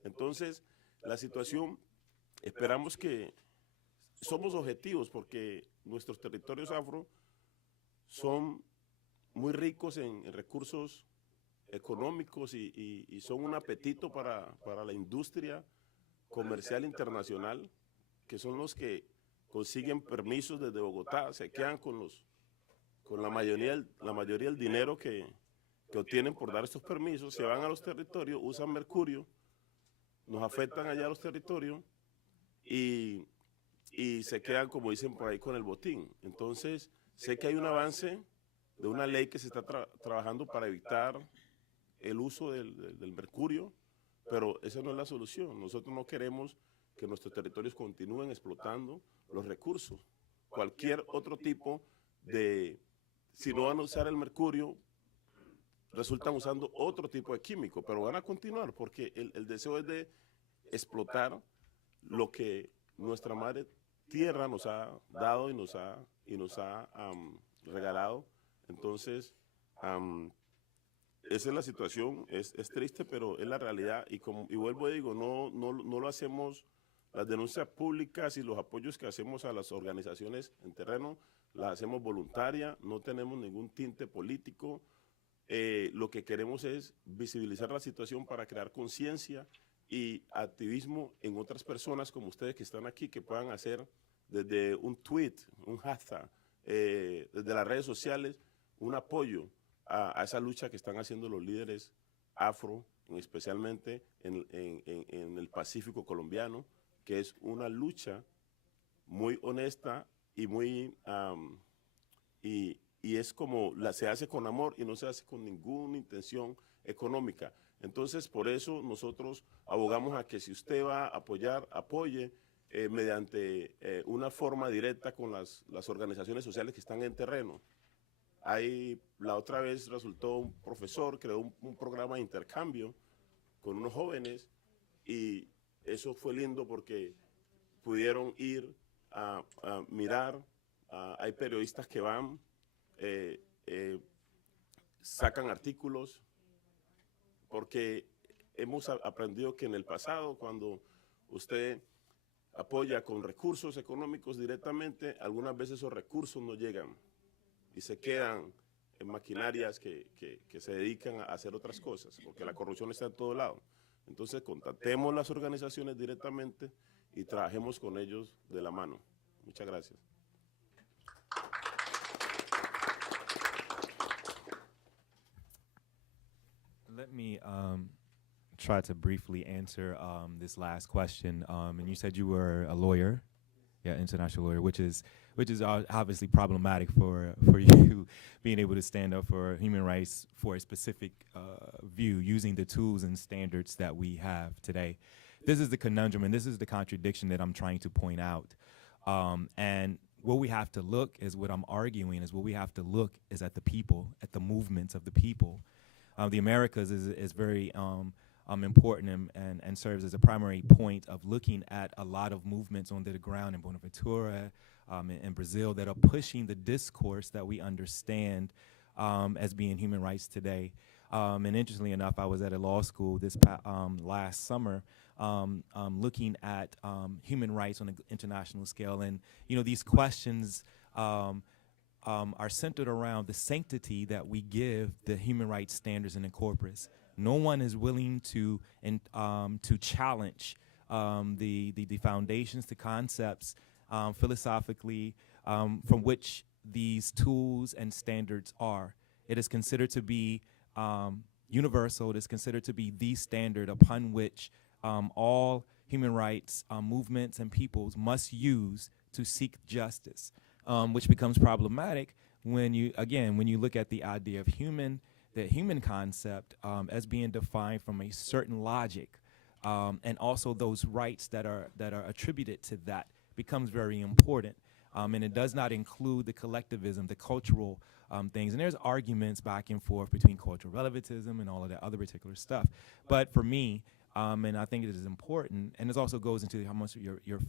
Entonces, la situación, esperamos que somos objetivos, porque nuestros territorios afro son muy ricos en recursos económicos y son un apetito para la industria comercial internacional, que son los que consiguen permisos desde Bogotá, se quedan con la mayoría del dinero que obtienen por dar estos permisos, se van a los territorios, usan mercurio, nos afectan allá a los territorios y se quedan, como dicen por ahí, con el botín. Entonces, sé que hay un avance de una ley que se está trabajando para evitar el uso del mercurio, pero esa no es la solución. Nosotros no queremos que nuestros territorios continúen explotando los recursos. Cualquier otro tipo si no van a usar el mercurio, resultan usando otro tipo de químico, pero van a continuar, porque el deseo es de explotar lo que nuestra madre tierra nos ha dado y nos ha regalado Entonces, esa es la situación, es triste, pero es la realidad. Y vuelvo y digo, no lo hacemos, las denuncias públicas y los apoyos que hacemos a las organizaciones en terreno, las hacemos voluntaria, no tenemos ningún tinte político. Lo que queremos es visibilizar la situación para crear conciencia y activismo en otras personas como ustedes que están aquí, que puedan hacer desde un tweet, un hashtag, desde las redes sociales, un apoyo a esa lucha que están haciendo los líderes afro, especialmente en el Pacífico colombiano, que es una lucha muy honesta y muy y es como se hace con amor y no se hace con ninguna intención económica. Entonces, por eso nosotros abogamos a que si usted va a apoyar, apoye mediante una forma directa con las organizaciones sociales que están en terreno. La otra vez resultó un profesor, creó un programa de intercambio con unos jóvenes y eso fue lindo porque pudieron ir a mirar, hay periodistas que van, sacan artículos, porque hemos aprendido que en el pasado, cuando usted apoya con recursos económicos directamente, algunas veces esos recursos no llegan y se quedan en maquinarias que se dedican a hacer otras cosas, porque la corrupción está en todo lado. Entonces, contactemos las organizaciones directamente y trabajemos con ellos de la mano. Muchas gracias. Let me try to briefly answer this last question. And you said you were a lawyer, yeah, international lawyer, which is obviously problematic for you being able to stand up for human rights for a specific view using the tools and standards that we have today. This is the conundrum, and this is the contradiction that I'm trying to point out. And what we have to look is what I'm arguing is what we have to look is at the people, at the movements of the people. The Americas is very important and serves as a primary point of looking at a lot of movements on the ground in Bonaventura, in Brazil, that are pushing the discourse that we understand as being human rights today. And interestingly enough, I was at a law school this last summer looking at human rights on an international scale. And, you know, these questions are centered around the sanctity that we give the human rights standards in the corpus. No one is willing to challenge the foundations, the concepts, philosophically, from which these tools and standards are. It is considered to be universal. It is considered to be the standard upon which all human rights movements and peoples must use to seek justice. Which becomes problematic when you look at the idea of the human concept as being defined from a certain logic, and also those rights that are attributed to that becomes very important. And it does not include the collectivism, the cultural things. And there's arguments back and forth between cultural relativism and all of that other particular stuff. But for me, and I think it is important, and this also goes into how much your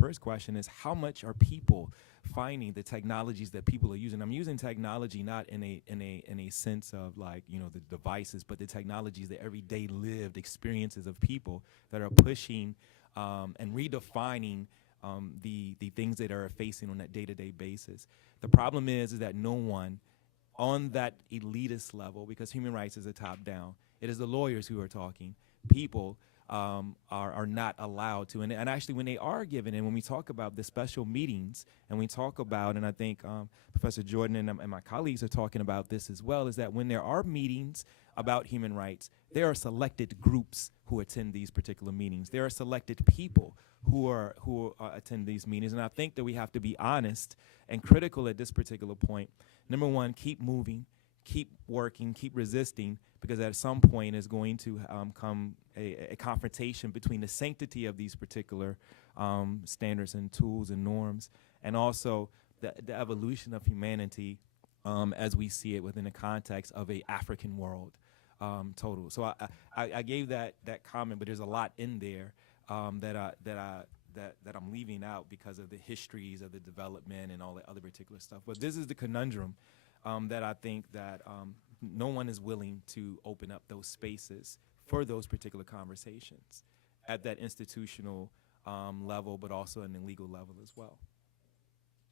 first question is, how much are people finding the technologies that people are using? I'm using technology not in a sense of, like, you know, the devices, but the technologies, the everyday lived experiences of people that are pushing and redefining the things that are facing on that day-to-day basis. The problem is that no one on that elitist level, because human rights is a top-down, it is the lawyers who are talking. People are not allowed to, and actually when they are given, and when we talk about the special meetings, and we talk about, and I think Professor Jordan and my colleagues are talking about this as well, is that when there are meetings about human rights, there are selected groups who attend these particular meetings. There are selected people who attend these meetings, and I think that we have to be honest and critical at this particular point. Number one, keep moving, keep working, keep resisting, because at some point is going to come a confrontation between the sanctity of these particular standards and tools and norms, and also the evolution of humanity as we see it within the context of a African world total. So I gave that comment, but there's a lot in there that I'm leaving out because of the histories of the development and all that other particular stuff. But this is the conundrum that I think that no one is willing to open up those spaces for those particular conversations at that institutional level, but also in the legal level as well. Let's give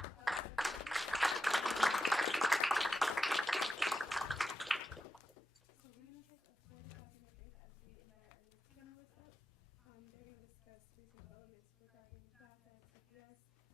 one last So we're going to take a 45-minute break as we invite our next panelists up. They're going to discuss recent developments regarding DACA, TPS, and issue.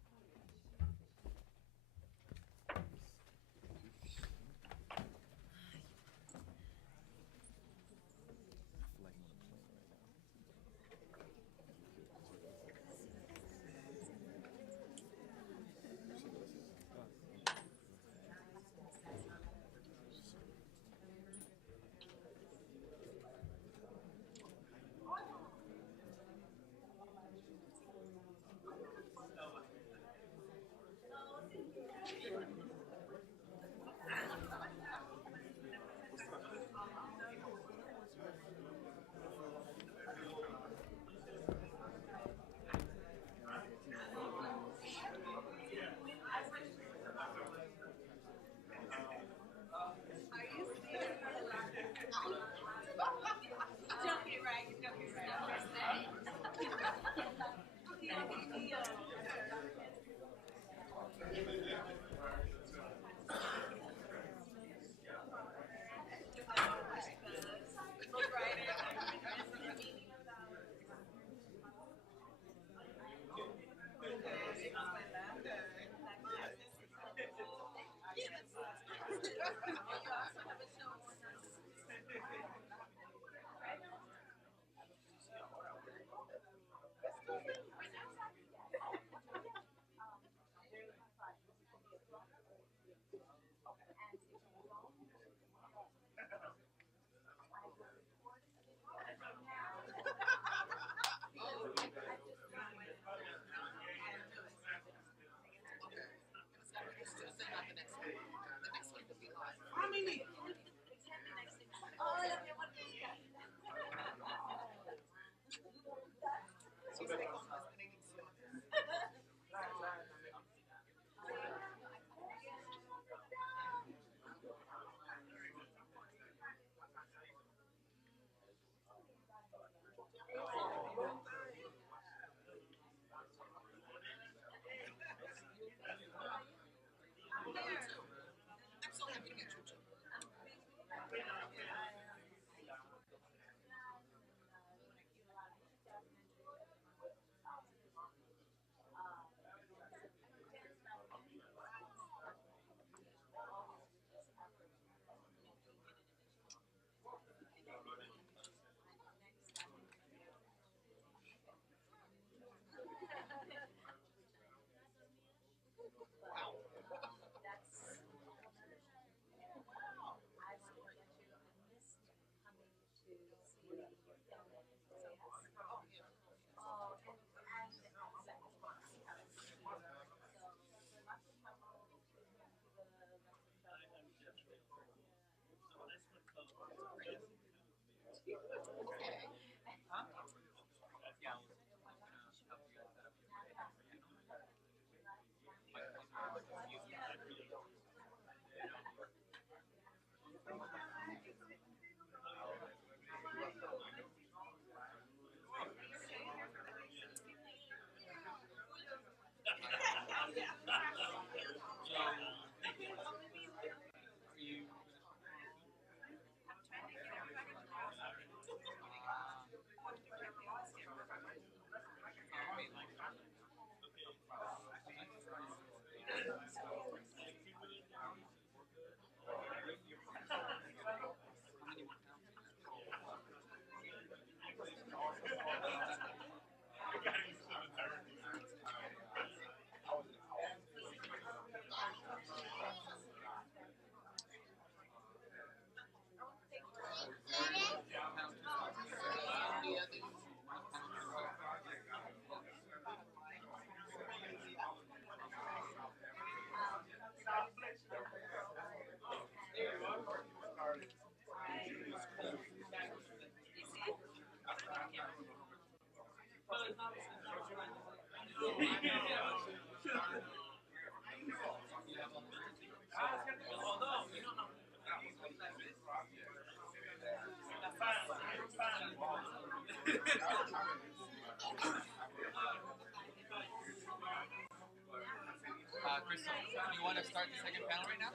Crystal, do you want to start the second panel right now?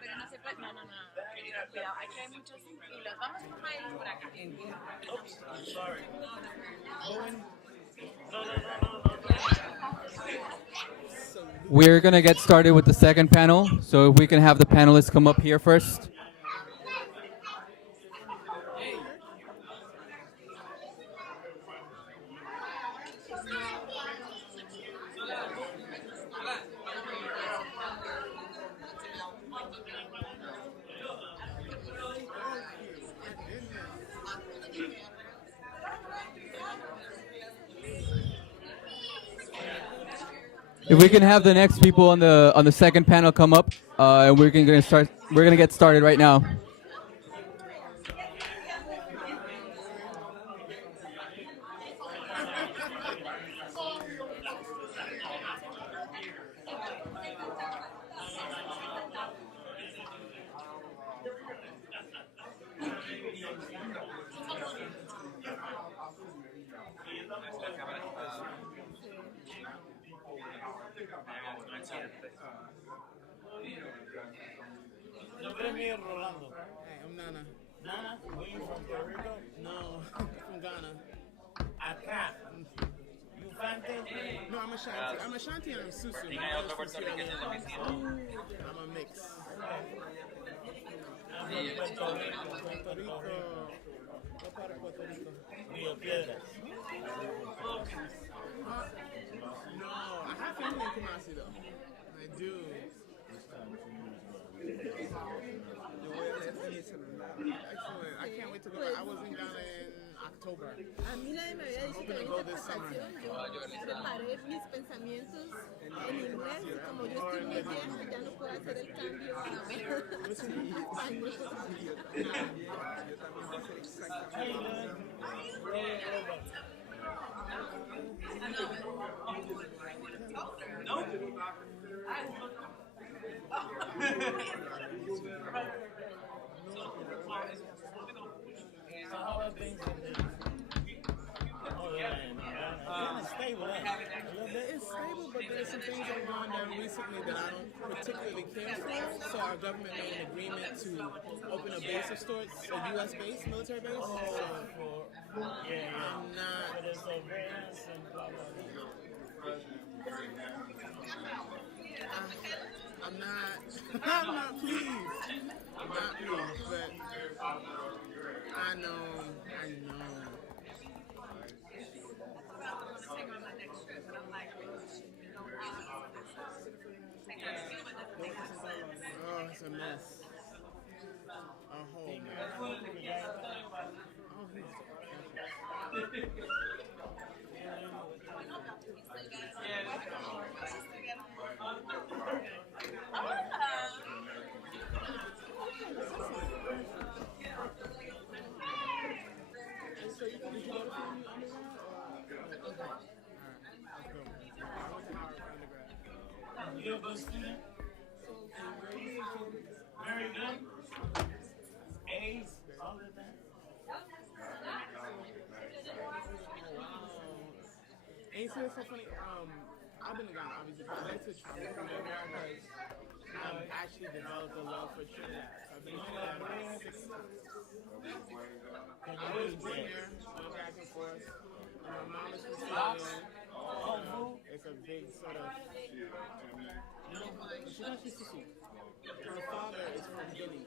Pero no se puede, no. Cuidado, aquí hay muchos hilos. Vamos a ir por acá. We're going to get started with the second panel, so if we can have the panelists come up here first. If we can have the next people on the second panel come up, and we're gonna get started right now. Hey, I'm Nana. Nana? Where you from, Puerto Rico? No, from Ghana. Acá. You Fante? No, I'm Ashanti. I'm Ashanti and I'm Susu. My mother's from Sierra Leone. I'm a mix. Puerto Rico. What part of Puerto Rico? Rio Piedras. No, I have family in Kumasi though. I do. Excellent. I can't wait to go. I was in Ghana in October. A mí nadie me había dicho que en esta presentación yo preparé mis pensamientos en inglés y como yo estoy muy vieja ya no puedo hacer el cambio a español. It's stable, but there's some things that have gone down recently that I don't particularly care for. So our government made an agreement to open a base of sorts, a U.S. base, military base. So I'm not. I'm not pleased. I'm not pleased, but I know. Oh, it's a mess. A whole mess. You're a good student? Very good? A's all the time? Ain't so funny. I've been to Ghana, obviously, but I went to travel because I've actually developed a love for children. I've been here about 6 months. I was born here, went back and forth. My mom is from Sierra Leone. It's a big sort of. She's actually Susu. Her father is from Guinea.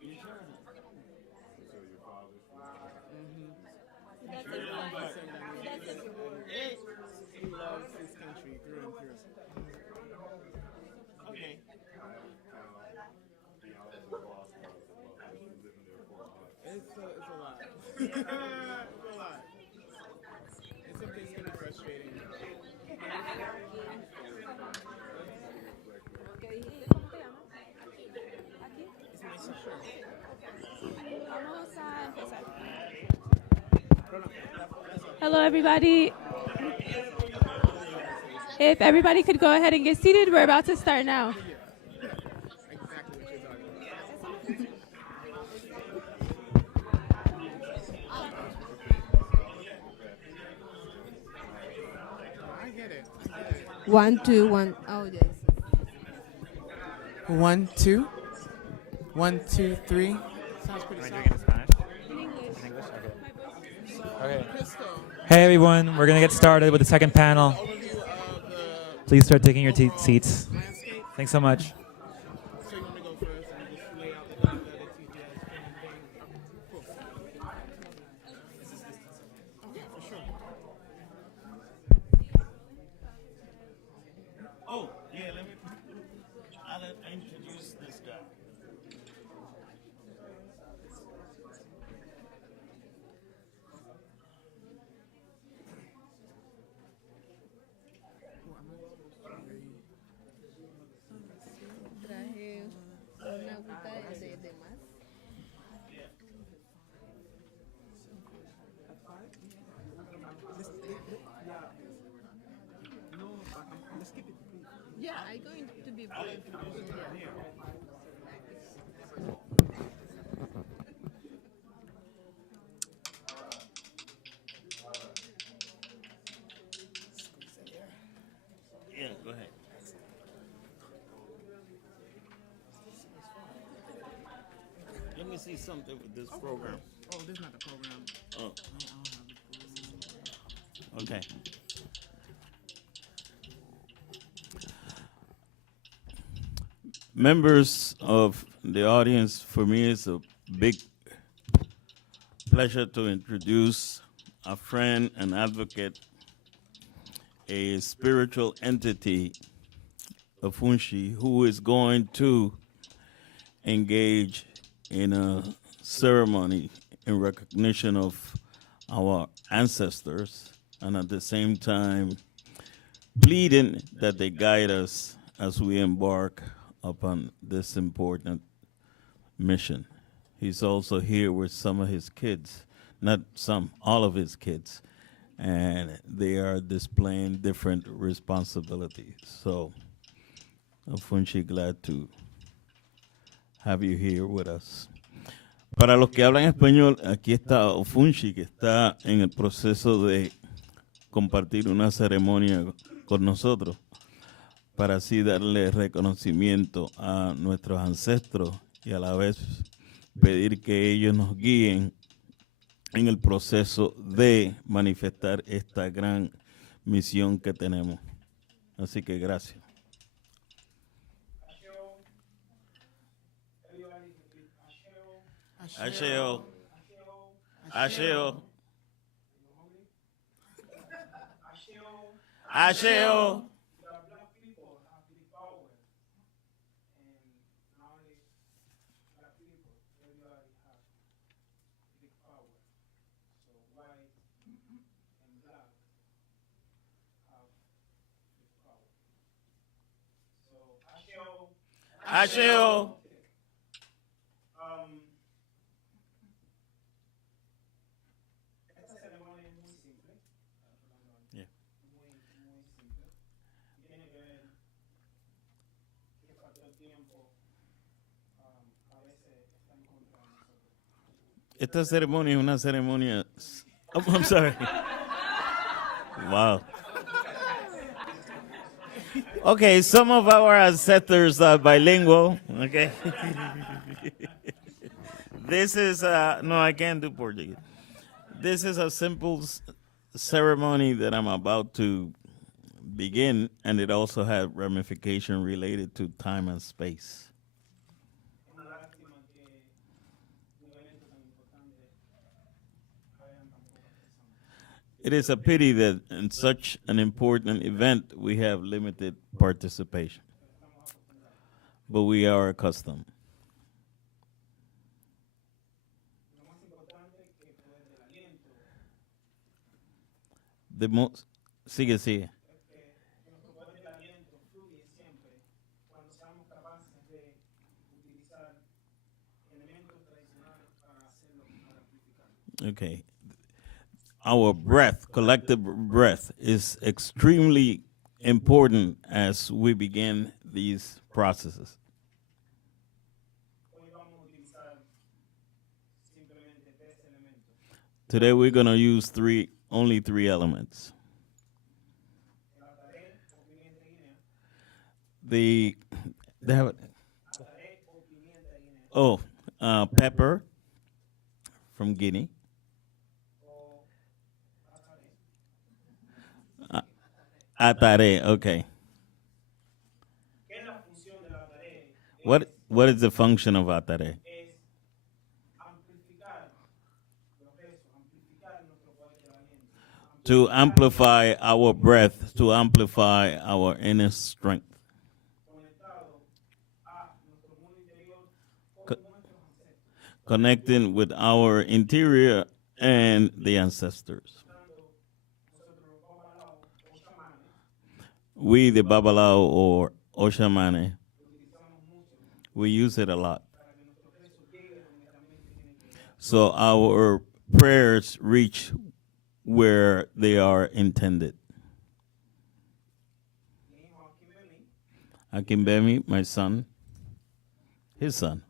You sure? So your father's from He loves his country through and through. Okay. It's a lot. It's a lot. And some things can be frustrating. Vamos a empezar. Hello, everybody. If everybody could go ahead and get seated, we're about to start now. One, two, one. Oh, yes. 1, 2. 1, 2, 3. Sounds pretty Am I doing it in Spanish? In English. In English? Okay. Okay. Crystal, Hey everyone, we're gonna get started with the second panel. overview of the Please start taking your seats. landscape. Thanks so much. So you want me to go first and just lay out the things that the TGS thing? Cool. Oh, yeah, for sure. Oh, yeah, I'll introduce this guy. Traje una agüita de más. Yeah, I'm going to be brief. Yeah, go ahead. Let me see something with this program. Oh, this is not the program. Oh, I don't have it. okay. Members of the audience, for me it's a big pleasure to introduce a friend and advocate, a spiritual entity of Funshi, who is going to engage in a ceremony in recognition of our ancestors, and at the same time pleading that they guide us as we embark upon this important mission. He's also here with some of his kids, not some, all of his kids, and they are displaying different responsibilities. So, Funshi, glad to have you here with us. Para los que hablan español, aquí está Funshi, que está en el proceso de compartir una ceremonia con nosotros, para así darle reconocimiento a nuestros ancestros y a la vez pedir que ellos nos guíen en el proceso de manifestar esta gran misión que tenemos. Así que gracias. Asheo. Asheo. Asheo. Asheo. Esta ceremonia es muy simple. Yeah. Muy simple. Tiene que ver que falta el tiempo. A veces está en contra de nosotros. Esta ceremonia es una ceremonia. Oh, I'm sorry. Wow. Okay, some of our ancestors are bilingual. Okay. This is no, I can't do Portuguese. This is a simple ceremony that I'm about to begin, and it also has ramification related to time and space. It is a pity that in such an important event we have limited participation, but we are accustomed. The most, sigue. Okay. Our breath, collective breath, is extremely important as we begin these processes. Today we're going to use only three elements. They have pepper from Guinea. Atare, okay. What is the function of atare? To amplify our breath, to amplify our inner strength. Connecting with our interior and the ancestors. We, the Babalao or Oshamane, we use it a lot. So our prayers reach where they are intended. Akimbemi, my son, his son,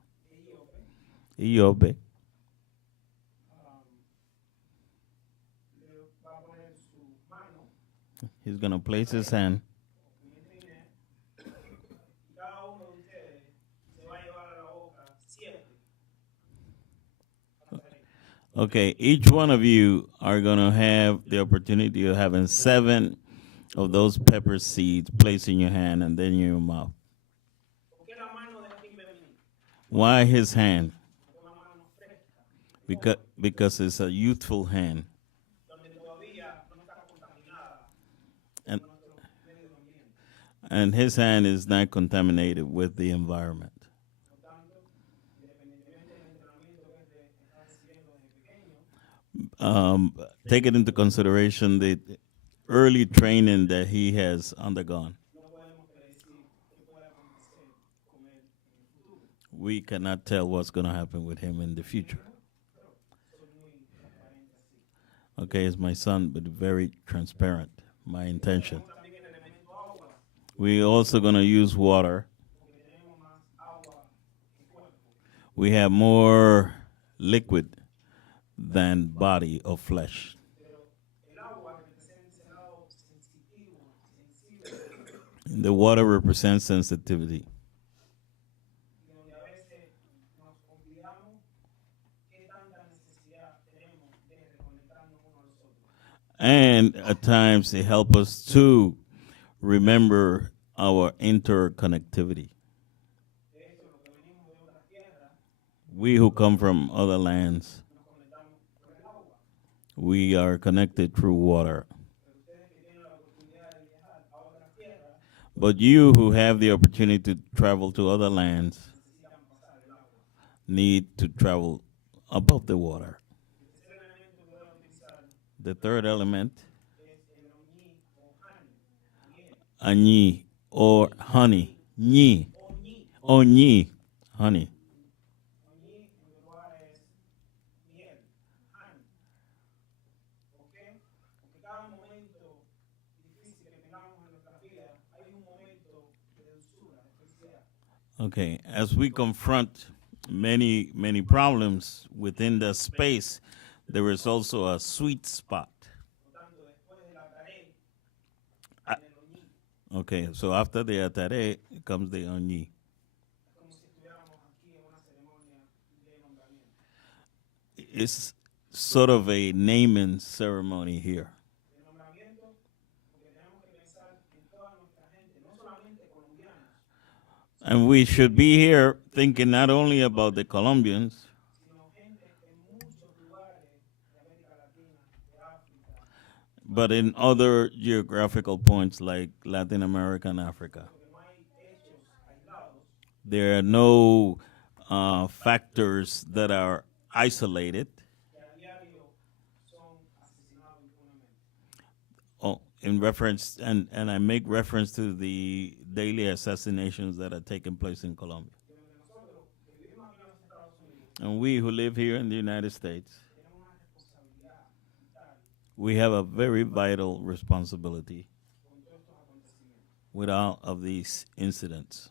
Iyobe. He's going to place his hand. Okay, each one of you are going to have the opportunity of having 7 of those pepper seeds placed in your hand and then in your mouth. Why his hand? Because it's a youthful hand. And his hand is not contaminated with the environment. Take it into consideration the early training that he has undergone. We cannot tell what's going to happen with him in the future. Okay, it's my son, but very transparent, my intention. We're also going to use water. We have more liquid than body of flesh. The water represents sensitivity. And at times it helps us to remember our interconnectivity. We who come from other lands, we are connected through water. But you who have the opportunity to travel to other lands need to travel above the water. The third element, añi or honey, ñi, oñi, honey. Okay, as we confront many, many problems within the space, there is also a sweet spot. Okay, so after the atare comes the oñi. It's sort of a naming ceremony here. And we should be here thinking not only about the Colombians, but in other geographical points like Latin America and Africa. There are no factors that are isolated. Oh, in reference, and I make reference to the daily assassinations that are taking place in Colombia. And we who live here in the United States we have a very vital responsibility with all of these incidents.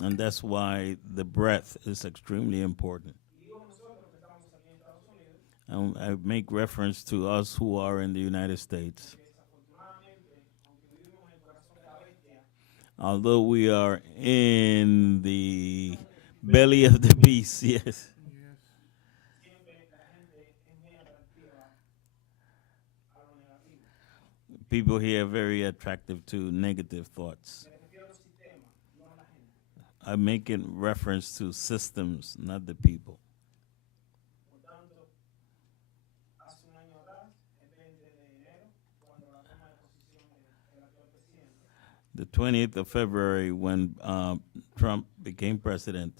And that's why the breath is extremely important. And I make reference to us who are in the United States. Although we are in the belly of the beast, yes. People here are very attractive to negative thoughts. I'm making reference to systems, not the people. The 20th of February, when Trump became president,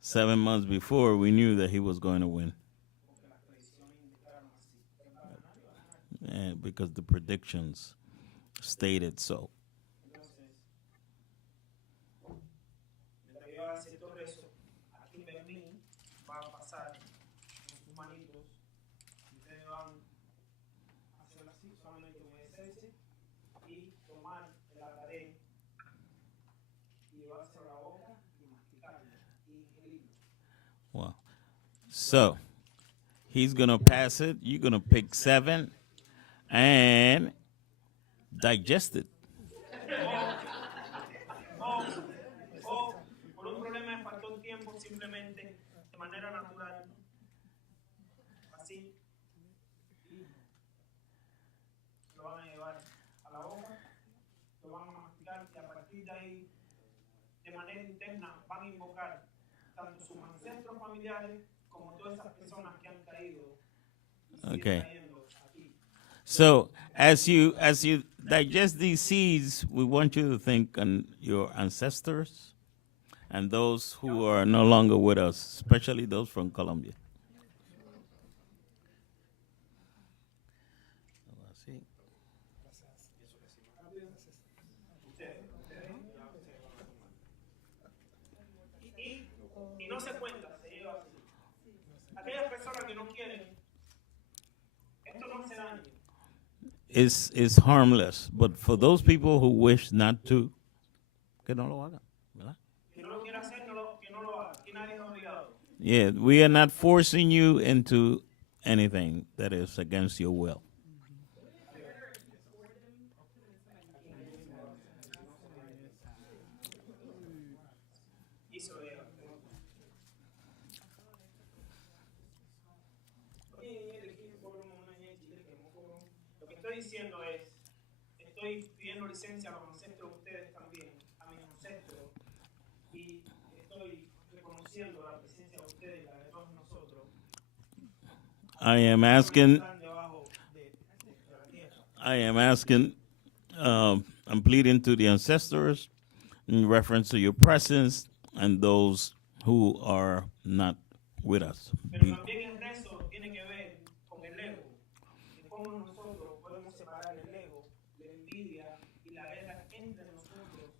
7 months before, we knew that he was going to win. And because the predictions stated so. Wow. So he's gonna pass it, you're gonna pick 7 and digest it. Por un problema de factor tiempo, simplemente de manera natural, así, lo van a llevar a la boca, lo van a masticar y a partir de ahí, de manera interna, van a invocar tanto sus ancestros familiares como todas esas personas que han caído. Okay. So as you digest these seeds, we want you to think on your ancestors and those who are no longer with us, especially those from Colombia. Y no se cuenta, se lleva así. Aquellas personas que no quieren, esto no hace daño. Is harmless, but for those people who wish not to, que no lo hagan, ¿verdad? Que no lo quiera hacer, que no lo haga. Que nadie es obligado. Yeah, we are not forcing you into anything that is against your will. Lo que estoy diciendo es, estoy pidiendo licencia a los ancestros de ustedes también, a mis ancestros, y estoy reconociendo la presencia de ustedes y la de todos nosotros. I am asking, I'm pleading to the ancestors in reference to your presence and those who are not with us. Pero también el rezo tiene que ver con el ego, de cómo nosotros podemos separar el ego, la envidia y la guerra entre nosotros.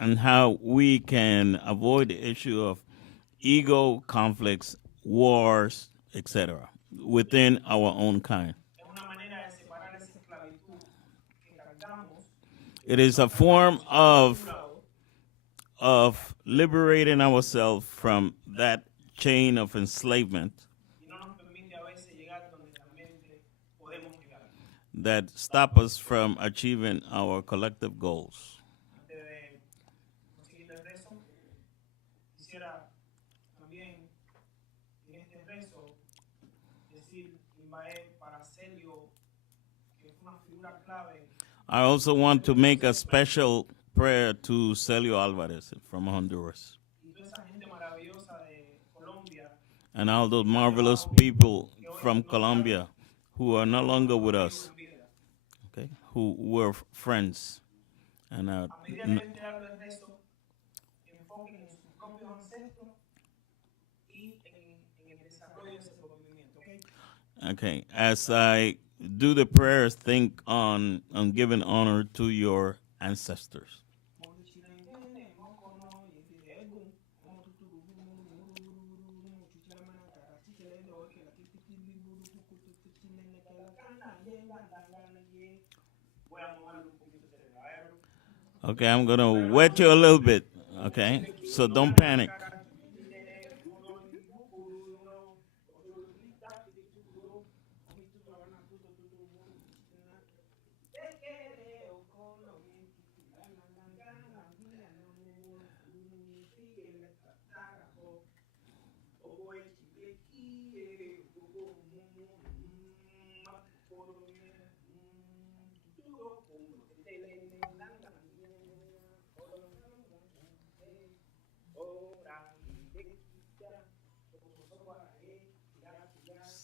And how we can avoid the issue of ego conflicts, wars, etc., within our own kind. It is a form of liberating ourselves from that chain of enslavement that stop us from achieving our collective goals. I also want to make a special prayer to Celio Alvarez from Honduras and all those marvelous people from Colombia who are no longer with us, okay, who were friends. And okay, as I do the prayers, think on giving honor to your ancestors. Okay, I'm gonna wet you a little bit, okay? So don't panic.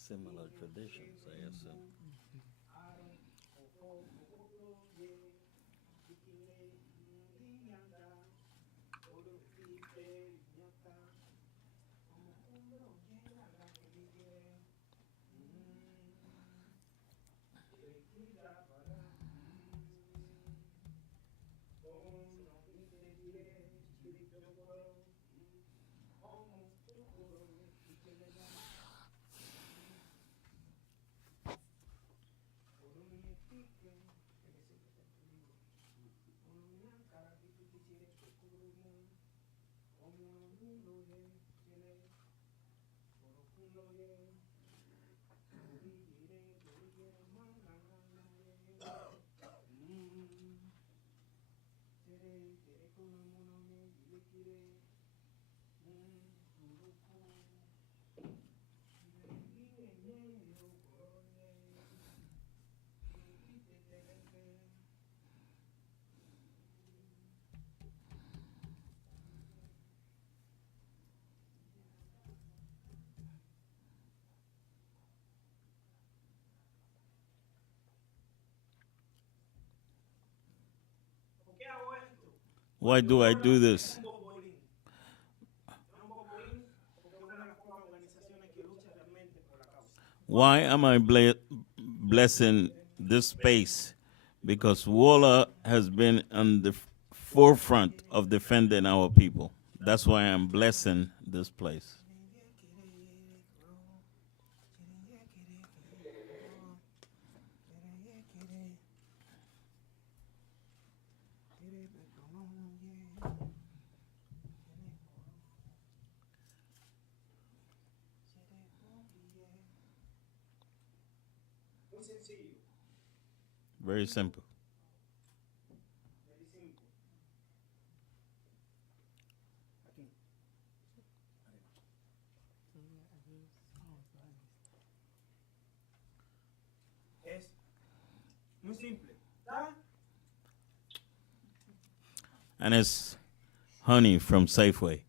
Similar traditions, I assume. Why do I do this? Why am I blessing this space? Because WOLA has been on the forefront of defending our people. That's why I'm blessing this place. Very simple. Es muy simple. ¿Está? And it's honey from Safeway.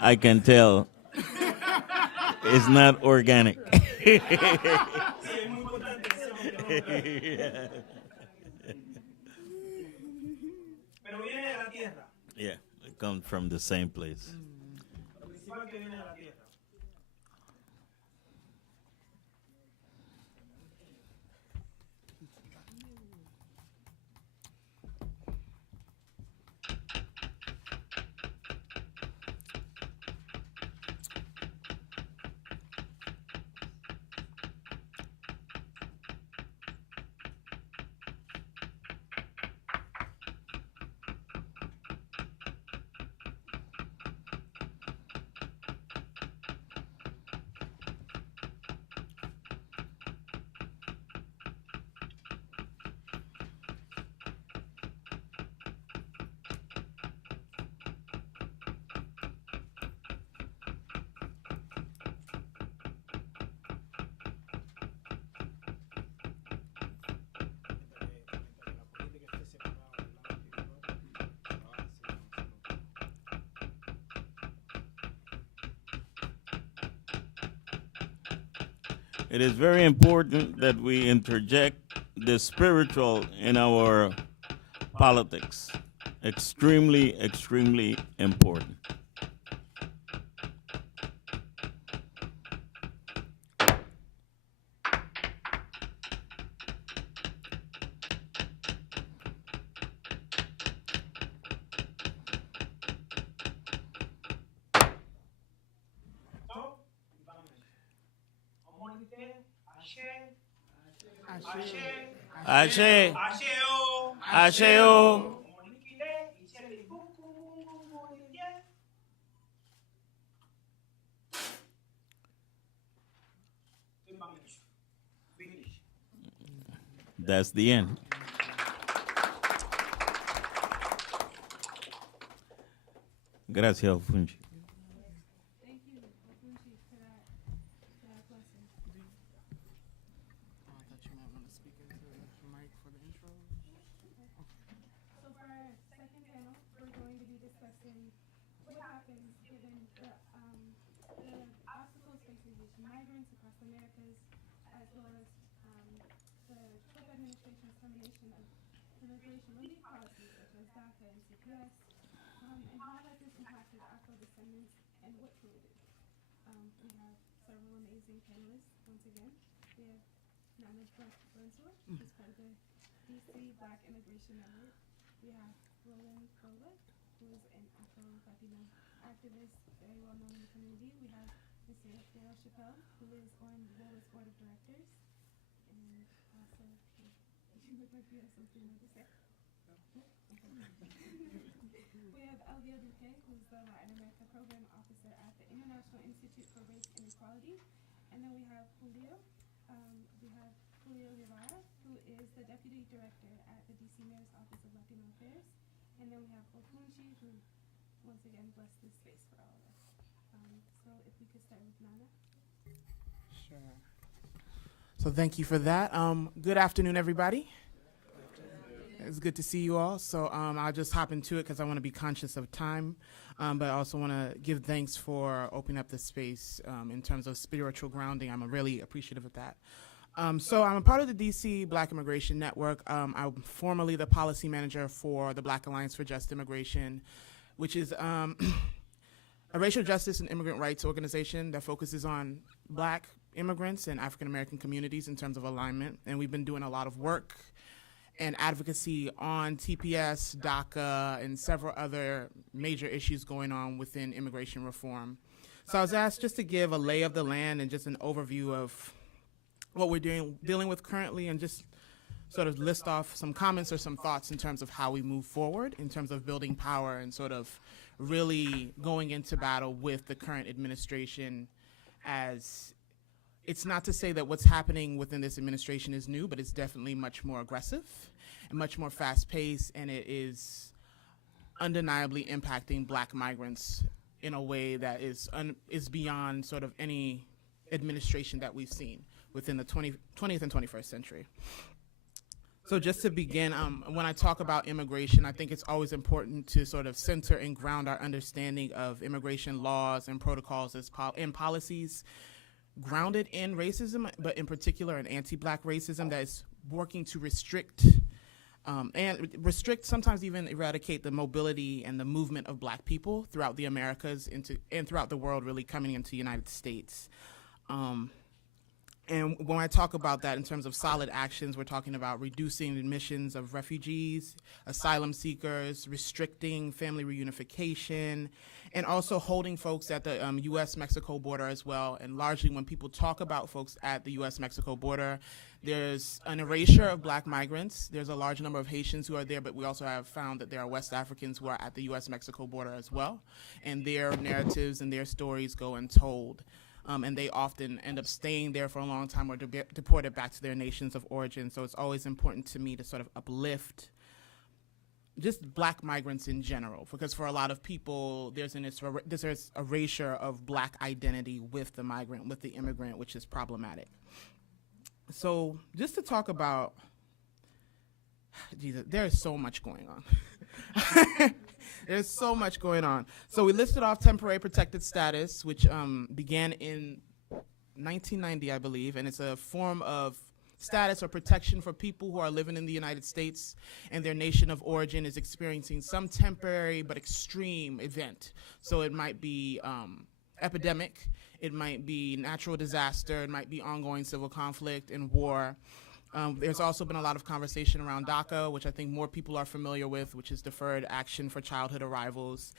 I can tell it's not organic. Yeah, it comes from the same place. It is very important that we interject the spiritual in our politics. Extremely, extremely important. ustedes. Ashe. Ashe. Ashe. Asheo. Asheo. Monikile. Ichele. Buku. Yeah. Finish. That's the end. Gracias, Funchi. Thank you, Ofunchi, for that blessing. I thought you might want to speak into the mic for the intro. So for our second panel, we're going to be discussing what happens given the obstacles facing Haitian migrants across the Americas, as well as the Trump administration's termination of immigration relief policies such as DACA and CPS, and how has this impacted Afro-descendants and what can we do? We have several amazing panelists once again. We have Nana Brunswick, who's part of the DC Black Immigration Network. We have Roland Kola, who is an Afro-Latino activist, very well known in the community. We have Mr. Dale Chappelle, who is on WOLA's board of directors. And also, you look like you have something more to say. We have Elvia Duque, who's the Latin America Program Officer at the International Institute for Race and Equality. And then we have Julio. Julio Guevara, who is the Deputy Director at the DC Mayor's Office of Latino Affairs. And then we have Ofunchi, who once again blessed this space for all of us. So if we could start with Nana. Sure. So thank you for that. Good afternoon, everybody. It's good to see you all. So I'll just hop into it because I want to be conscious of time, but I also want to give thanks for opening up the space in terms of spiritual grounding. I'm really appreciative of that. So I'm a part of the DC Black Immigration Network. I'm formerly the policy manager for the Black Alliance for Just Immigration, which is a racial justice and immigrant rights organization that focuses on Black immigrants and African American communities in terms of alignment. And we've been doing a lot of work and advocacy on TPS, DACA, and several other major issues going on within immigration reform. So I was asked just to give a lay of the land and just an overview of what we're dealing with currently, and just sort of list off some comments or some thoughts in terms of how we move forward, in terms of building power and sort of really going into battle with the current administration. As it's not to say that what's happening within this administration is new, but it's definitely much more aggressive and much more fast-paced, and it is undeniably impacting Black migrants in a way that is beyond sort of any administration that we've seen within the 20th and 21st century. So just to begin, when I talk about immigration, I think it's always important to sort of center and ground our understanding of immigration laws and protocols and policies grounded in racism, but in particular in anti-Black racism that is working to restrict, sometimes even eradicate the mobility and the movement of Black people throughout the Americas and throughout the world, really coming into the United States. And when I talk about that in terms of solid actions, we're talking about reducing admissions of refugees, asylum seekers, restricting family reunification, and also holding folks at the U.S.-Mexico border as well. And largely when people talk about folks at the U.S.-Mexico border, there's an erasure of Black migrants. There's a large number of Haitians who are there, but we also have found that there are West Africans who are at the U.S.-Mexico border as well. And their narratives and their stories go untold. And they often end up staying there for a long time or deported back to their nations of origin. So it's always important to me to sort of uplift just Black migrants in general, because for a lot of people, there's an erasure of Black identity with the migrant, with the immigrant, which is problematic. So just to talk about, Jesus, there is so much going on. There's so much going on. So we listed off temporary protected status, which began in 1990, I believe, and it's a form of status or protection for people who are living in the United States and their nation of origin is experiencing some temporary but extreme event. So it might be epidemic, it might be natural disaster, it might be ongoing civil conflict and war. There's also been a lot of conversation around DACA, which I think more people are familiar with, which is Deferred Action for Childhood Arrivals.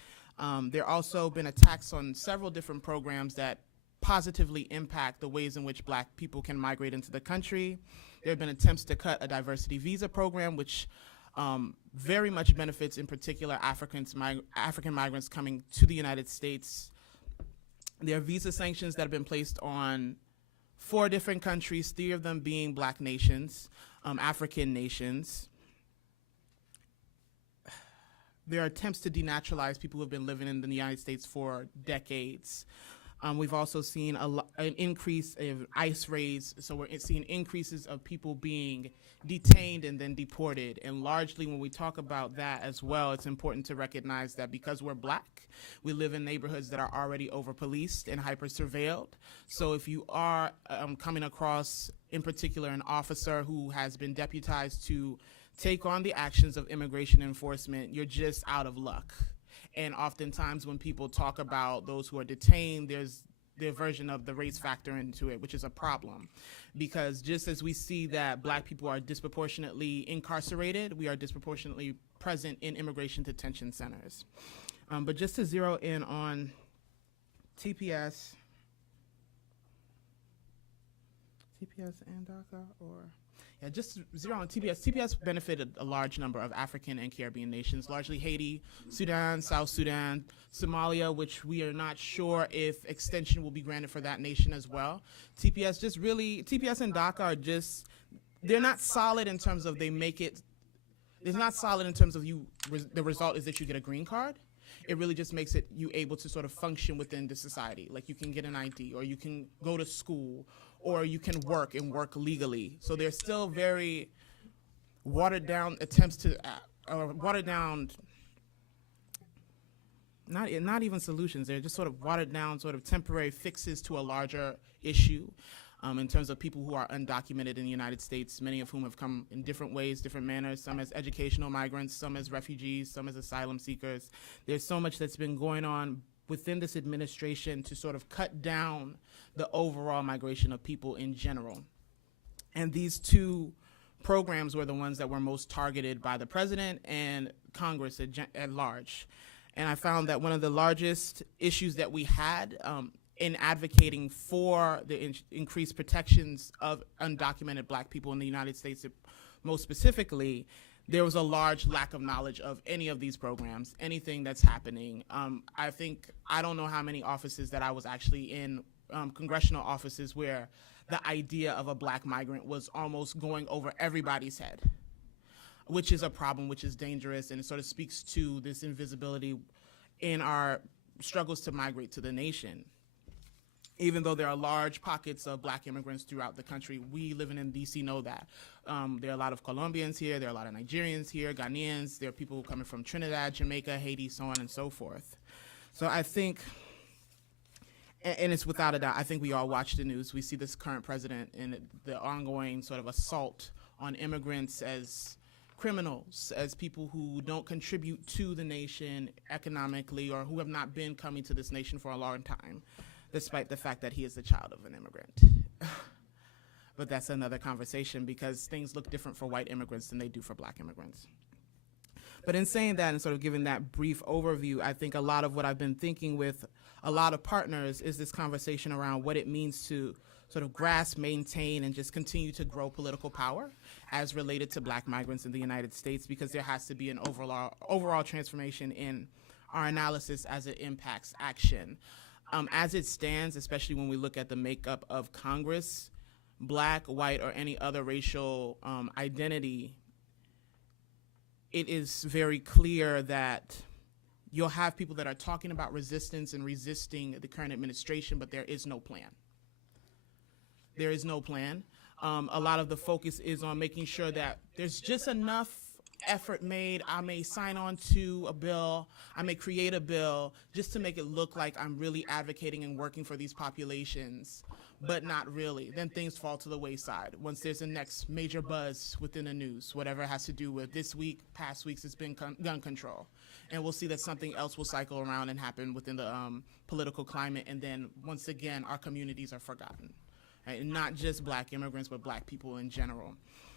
There also been attacks on several different programs that positively impact the ways in which black people can migrate into the country. There have been attempts to cut a diversity visa program, which very much benefits, in particular, African migrants coming to the United States. There are visa sanctions that have been placed on 4 different countries, 3 of them being black nations, African nations. There are attempts to denaturalize people who have been living in the United States for decades. We've also seen an increase of ICE raids, so we're seeing increases of people being detained and then deported. And largely when we talk about that as well, it's important to recognize that because we're black, we live in neighborhoods that are already over-policed and hyper-surveilled. So if you are coming across, in particular, an officer who has been deputized to take on the actions of immigration enforcement, you're just out of luck. And oftentimes when people talk about those who are detained, there's their version of the race factor into it, which is a problem. Because just as we see that black people are disproportionately incarcerated, we are disproportionately present in immigration detention centers. But just to zero in on TPS and DACA, just to zero on TPS. TPS benefited a large number of African and Caribbean nations, largely Haiti, Sudan, South Sudan, Somalia, which we are not sure if extension will be granted for that nation as well. TPS and DACA are just, they're not solid in terms of they make it, it's not solid in terms of the result is that you get a green card. It really just makes it you able to sort of function within the society. Like you can get an ID, or you can go to school, or you can work and work legally. So there's still very watered down attempts to, watered down, not even solutions. They're just sort of watered down sort of temporary fixes to a larger issue in terms of people who are undocumented in the United States, many of whom have come in different ways, different manners, some as educational migrants, some as refugees, some as asylum seekers. There's so much that's been going on within this administration to sort of cut down the overall migration of people in general. And these two programs were the ones that were most targeted by the president and Congress at large. And I found that one of the largest issues that we had in advocating for the increased protections of undocumented black people in the United States, most specifically, there was a large lack of knowledge of any of these programs, anything that's happening. I don't know how many offices that I was actually in, congressional offices, where the idea of a black migrant was almost going over everybody's head, which is a problem, which is dangerous, and it sort of speaks to this invisibility in our struggles to migrate to the nation. Even though there are large pockets of black immigrants throughout the country, we living in DC know that. There are a lot of Colombians here, there are a lot of Nigerians here, Ghanaians, there are people coming from Trinidad, Jamaica, Haiti, so on and so forth. So I think, and it's without a doubt, I think we all watch the news. We see this current president and the ongoing sort of assault on immigrants as criminals, as people who don't contribute to the nation economically, or who have not been coming to this nation for a long time, despite the fact that he is the child of an immigrant. But that's another conversation, because things look different for white immigrants than they do for black immigrants. But in saying that and sort of giving that brief overview, I think a lot of what I've been thinking with a lot of partners is this conversation around what it means to sort of grasp, maintain, and just continue to grow political power as related to black migrants in the United States, because there has to be an overall transformation in our analysis as it impacts action. As it stands, especially when we look at the makeup of Congress, black, white, or any other racial identity, it is very clear that you'll have people that are talking about resistance and resisting the current administration, but there is no plan. There is no plan. A lot of the focus is on making sure that there's just enough effort made. I may sign on to a bill, I may create a bill just to make it look like I'm really advocating and working for these populations, but not really. Then things fall to the wayside once there's a next major buzz within the news, whatever it has to do with this week, past weeks, it's been gun control. And we'll see that something else will cycle around and happen within the political climate, and then once again, our communities are forgotten. Right? And not just black immigrants, but black people in general.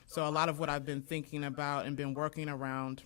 So a lot of what I've been thinking about and been working around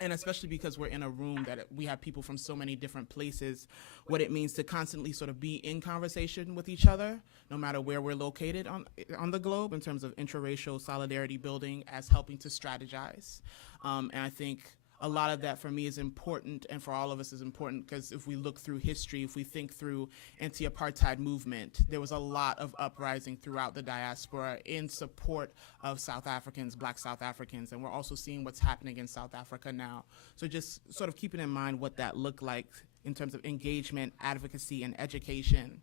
and especially because we're in a room that we have people from so many different places, what it means to constantly sort of be in conversation with each other, no matter where we're located on the globe, in terms of intraracial solidarity building as helping to strategize. And I think a lot of that for me is important, and for all of us is important, because if we look through history, if we think through anti-apartheid movement, there was a lot of uprising throughout the diaspora in support of South Africans, Black South Africans, and we're also seeing what's happening in South Africa now. So just sort of keeping in mind what that looked like in terms of engagement, advocacy, and education,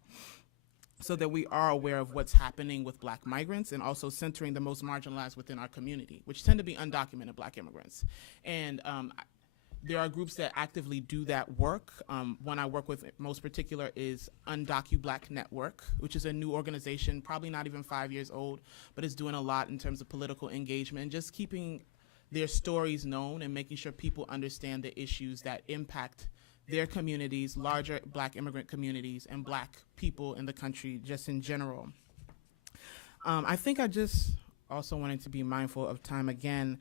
so that we are aware of what's happening with Black migrants, and also centering the most marginalized within our community, which tend to be undocumented Black immigrants. And there are groups that actively do that work. One I work with most particular is Undocu Black Network, which is a new organization, probably not even 5 years old, but is doing a lot in terms of political engagement, just keeping their stories known and making sure people understand the issues that impact their communities, larger Black immigrant communities, and Black people in the country just in general. I think I just also wanted to be mindful of time again.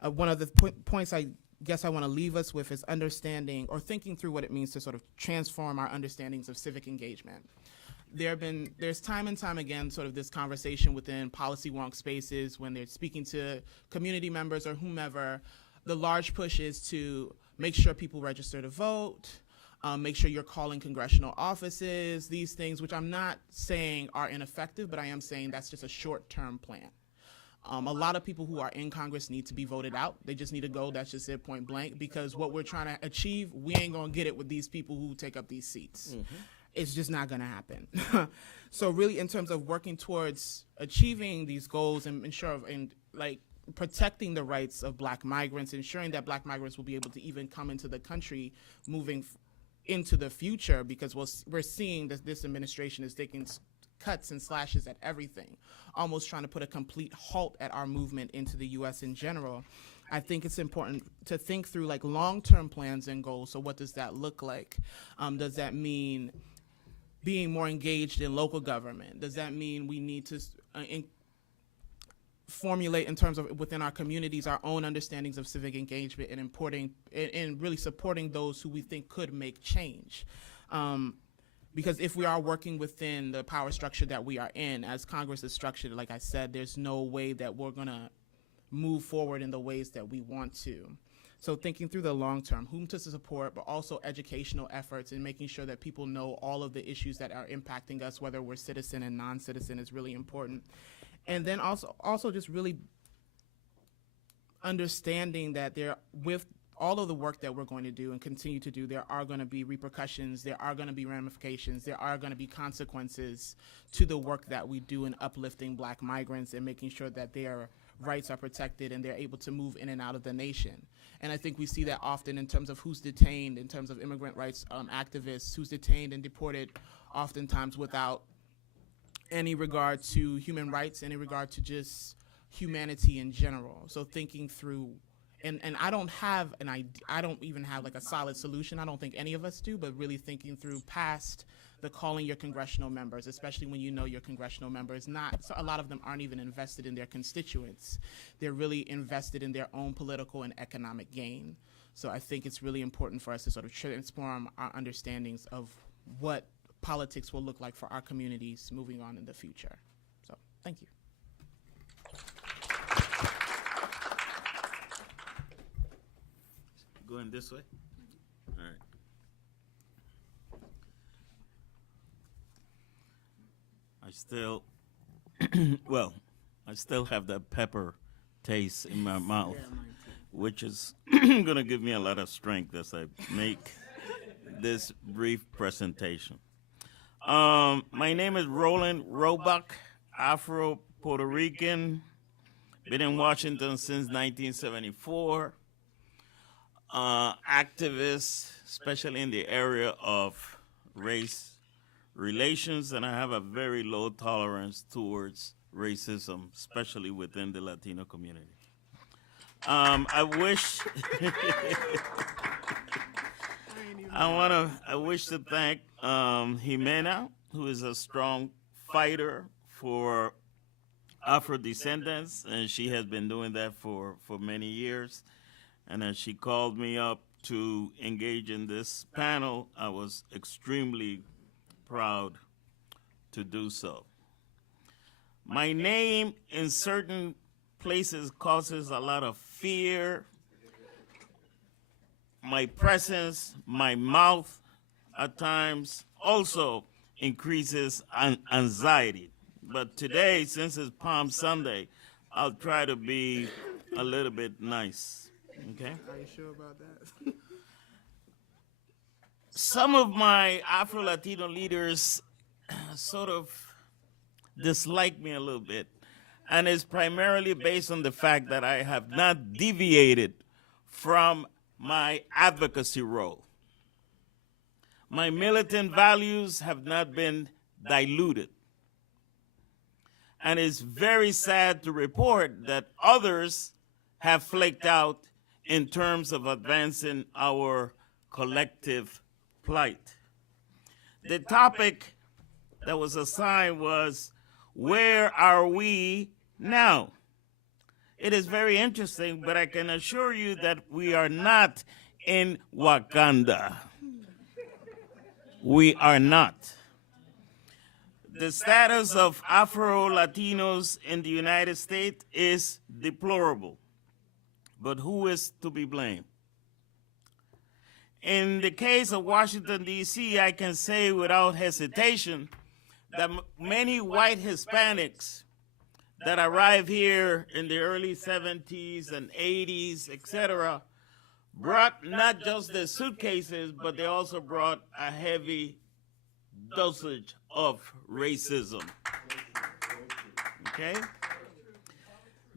One of the points I guess I want to leave us with is understanding or thinking through what it means to sort of transform our understandings of civic engagement. There's time and time again sort of this conversation within policy wonk spaces when they're speaking to community members or whomever. The large push is to make sure people register to vote, make sure you're calling congressional offices, these things, which I'm not saying are ineffective, but I am saying that's just a short-term plan. A lot of people who are in Congress need to be voted out. They just need to go, that's just it, point blank, because what we're trying to achieve, we ain't gonna get it with these people who take up these seats. Mm-hmm. It's just not gonna happen. So really in terms of working towards achieving these goals and protecting the rights of Black migrants, ensuring that Black migrants will be able to even come into the country moving into the future, because we're seeing that this administration is taking cuts and slashes at everything, almost trying to put a complete halt at our movement into the U.S. in general. I think it's important to think through like long-term plans and goals. So what does that look like? Does that mean being more engaged in local government? Does that mean we need to formulate in terms of within our communities our own understandings of civic engagement and really supporting those who we think could make change? Because if we are working within the power structure that we are in, as Congress is structured, like I said, there's no way that we're gonna move forward in the ways that we want to. So thinking through the long term, whom to support, but also educational efforts and making sure that people know all of the issues that are impacting us, whether we're citizen and non-citizen, is really important. And then also just really understanding that with all of the work that we're going to do and continue to do, there are going to be repercussions, there are going to be ramifications, there are going to be consequences to the work that we do in uplifting Black migrants and making sure that their rights are protected and they're able to move in and out of the nation. And I think we see that often in terms of who's detained, in terms of immigrant rights activists, who's detained and deported oftentimes without any regard to human rights, any regard to just humanity in general. So thinking through, and I don't have an idea, I don't even have like a solid solution, I don't think any of us do, but really thinking through past the calling your congressional members, especially when you know your congressional members, so a lot of them aren't even invested in their constituents. They're really invested in their own political and economic gain. So I think it's really important for us to sort of transform our understandings of what politics will look like for our communities moving on in the future. So, thank you. Going this way? All right. I still have that pepper taste in my mouth, which is going to give me a lot of strength as I make this brief presentation. My name is Roland Roebuck, Afro-Puerto Rican, been in Washington since 1974. Activist, especially in the area of race relations, and I have a very low tolerance towards racism, especially within the Latino community. I wish I wish to thank Jimena, who is a strong fighter for Afro-Descendants, and she has been doing that for many years. And as she called me up to engage in this panel, I was extremely proud to do so. My name in certain places causes a lot of fear. My presence, my mouth at times also increases anxiety. But today, since it's Palm Sunday, I'll try to be a little bit nice, okay? Are you sure about that? Some of my Afro-Latino leaders sort of dislike me a little bit, and it's primarily based on the fact that I have not deviated from my advocacy role. My militant values have not been diluted. And it's very sad to report that others have flaked out in terms of advancing our collective plight. The topic that was assigned was, where are we now? It is very interesting, but I can assure you that we are not in Wakanda. We are not. The status of Afro-Latinos in the United States is deplorable. But who is to be blamed? In the case of Washington, D.C., I can say without hesitation that many white Hispanics that arrived here in the early 70s and 80s, etc., brought not just their suitcases, but they also brought a heavy dosage of racism. Okay?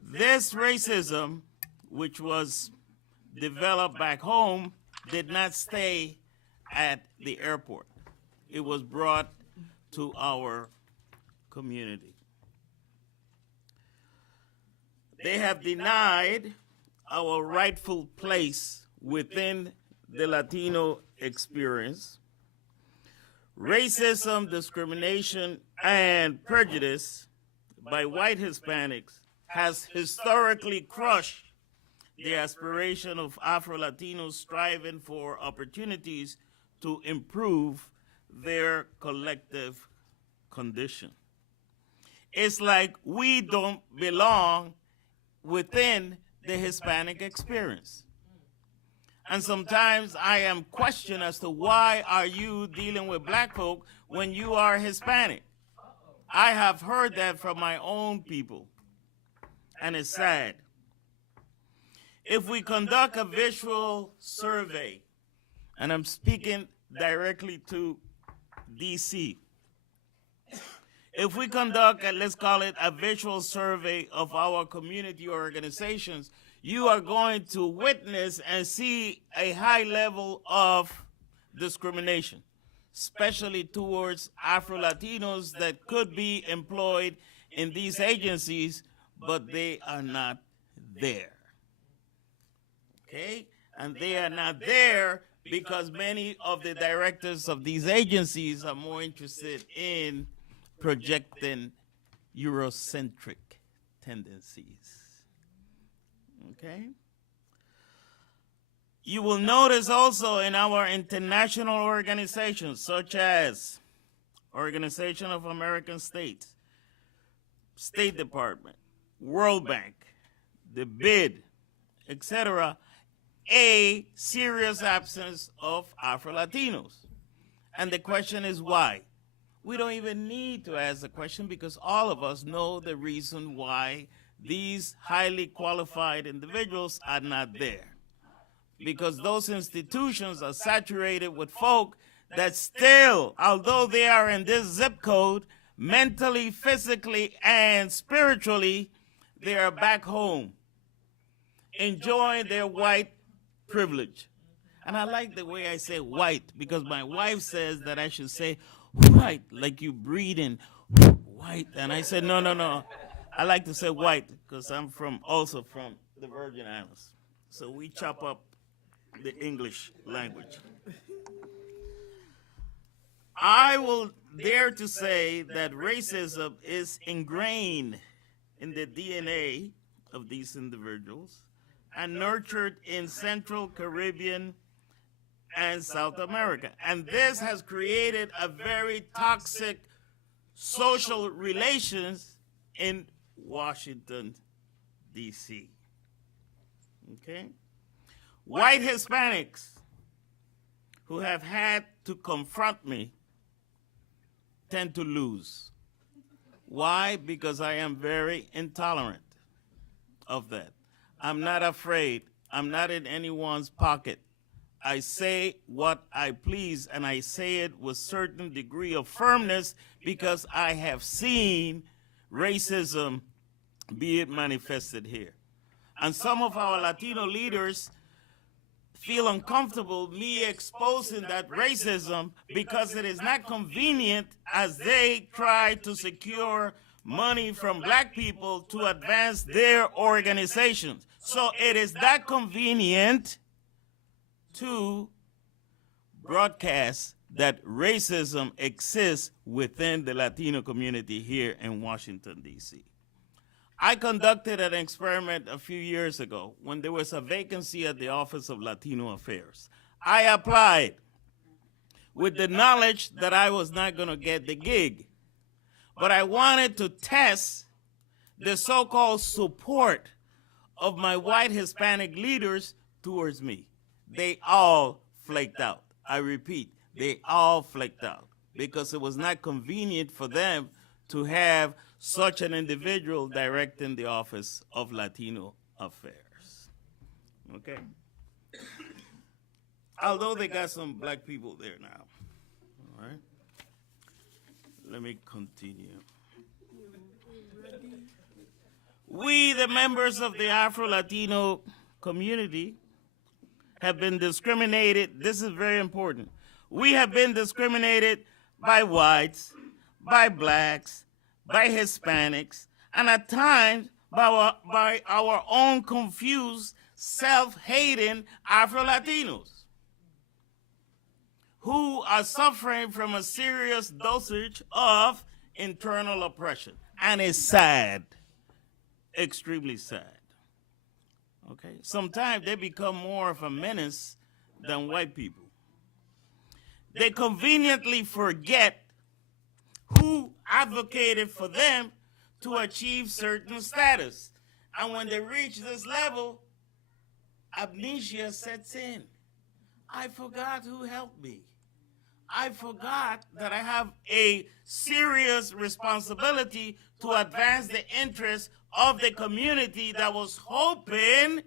This racism, which was developed back home, did not stay at the airport. It was brought to our community. They have denied our rightful place within the Latino experience. Racism, discrimination, and prejudice by white Hispanics has historically crushed the aspiration of Afro-Latinos striving for opportunities to improve their collective condition. It's like we don't belong within the Hispanic experience. And sometimes I am questioned as to why are you dealing with black folk when you are Hispanic? I have heard that from my own people, and it's sad. If we conduct a visual survey, and I'm speaking directly to DC, if we conduct, let's call it a visual survey of our community organizations, you are going to witness and see a high level of discrimination, especially towards Afro-Latinos that could be employed in these agencies, but they are not there. Okay? And they are not there because many of the directors of these agencies are more interested in projecting Eurocentric tendencies. Okay? You will notice also in our international organizations, such as Organization of American States, State Department, World Bank, the BID, etc., a serious absence of Afro-Latinos. And the question is why? We don't even need to ask the question because all of us know the reason why these highly qualified individuals are not there. Because those institutions are saturated with folk that still, although they are in this zip code, mentally, physically, and spiritually, they are back home, enjoying their white privilege. And I like the way I say white because my wife says that I should say white, like you breathing white. And I said, no. I like to say white because I'm also from the Virgin Islands. So we chop up the English language. I will dare to say that racism is ingrained in the DNA of these individuals and nurtured in Central Caribbean and South America. And this has created a very toxic social relations in Washington, D.C. Okay? White Hispanics who have had to confront me tend to lose. Why? Because I am very intolerant of that. I'm not afraid. I'm not in anyone's pocket. I say what I please, and I say it with certain degree of firmness because I have seen racism be it manifested here. And some of our Latino leaders feel uncomfortable me exposing that racism because it is not convenient as they try to secure money from black people to advance their organizations. So it is not convenient to broadcast that racism exists within the Latino community here in Washington, D.C. I conducted an experiment a few years ago when there was a vacancy at the Office of Latino Affairs. I applied with the knowledge that I was not going to get the gig, but I wanted to test the so-called support of my white Hispanic leaders towards me. They all flaked out. I repeat, they all flaked out because it was not convenient for them to have such an individual directing the Office of Latino Affairs. Okay? Although they got some black people there now. All right? Let me continue. We, the members of the Afro-Latino community, have been discriminated. This is very important. We have been discriminated by whites, by blacks, by Hispanics, and at times by our own confused, self-hating Afro-Latinos who are suffering from a serious dosage of internal oppression. And it's sad, extremely sad. Okay? Sometimes they become more of a menace than white people. They conveniently forget who advocated for them to achieve certain status. And when they reach this level, amnesia sets in. I forgot who helped me. I forgot that I have a serious responsibility to advance the interests of the community that was hoping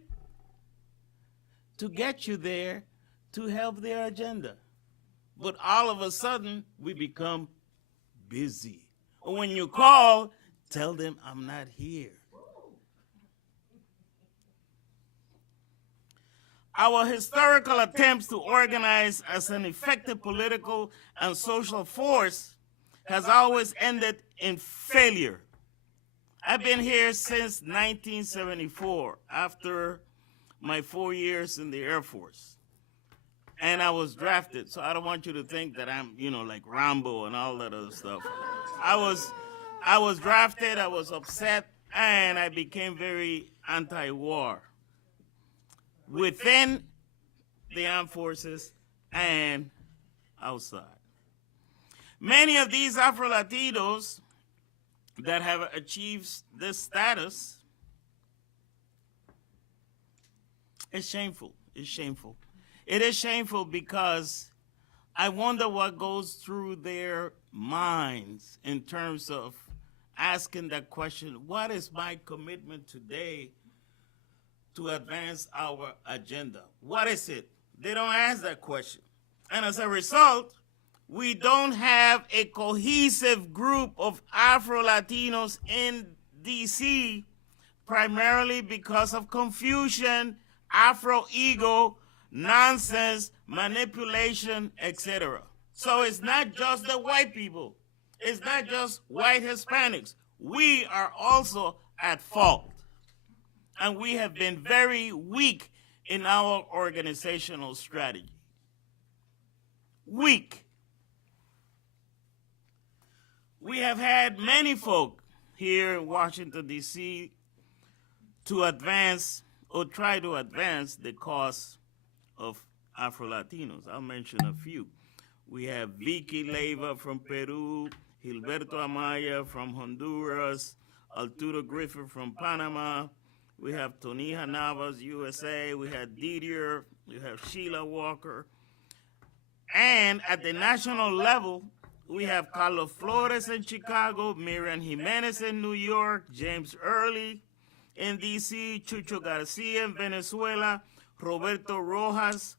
to get you there to help their agenda. But all of a sudden, we become busy. Or when you call, tell them I'm not here. Our historical attempts to organize as an effective political and social force has always ended in failure. I've been here since 1974, after my 4 years in the Air Force. And I was drafted, so I don't want you to think that I'm, like Rambo and all that other stuff. I was drafted, I was upset, and I became very anti-war within the armed forces and outside. Many of these Afro-Latinos that have achieved this status, it's shameful. It's shameful. It is shameful because I wonder what goes through their minds in terms of asking that question, what is my commitment today to advance our agenda? What is it? They don't ask that question. And as a result, we don't have a cohesive group of Afro-Latinos in D.C., primarily because of confusion, Afro-ego, nonsense, manipulation, etc. So it's not just the white people. It's not just white Hispanics. We are also at fault. And we have been very weak in our organizational strategy. Weak. We have had many folk here in Washington, D.C. to advance or try to advance the cause of Afro-Latinos. I'll mention a few. We have Vicky Leiva from Peru, Gilberto Amaya from Honduras, Arturo Griffith from Panama. We have Tonija Navas, USA. We have Didier. We have Sheila Walker. And at the national level, we have Carlos Flores in Chicago, Miriam Jimenez in New York, James Early in D.C., Chucho Garcia in Venezuela, Roberto Rojas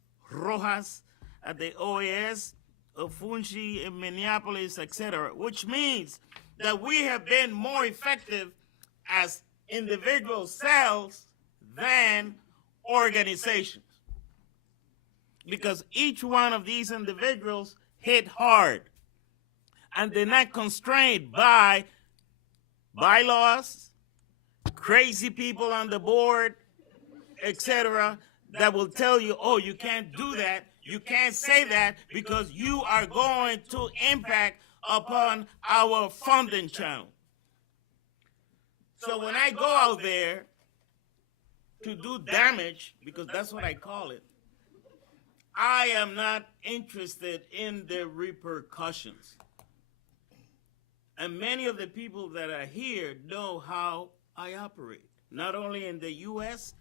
at the OAS, Ofunshi in Minneapolis, etc., which means that we have been more effective as individual cells than organizations. Because each one of these individuals hit hard, and they're not constrained by bylaws, crazy people on the board, etc., that will tell you, oh, you can't do that, you can't say that because you are going to impact upon our funding channel. So when I go out there to do damage, because that's what I call it, I am not interested in the repercussions. And many of the people that are here know how I operate, not only in the U.S.,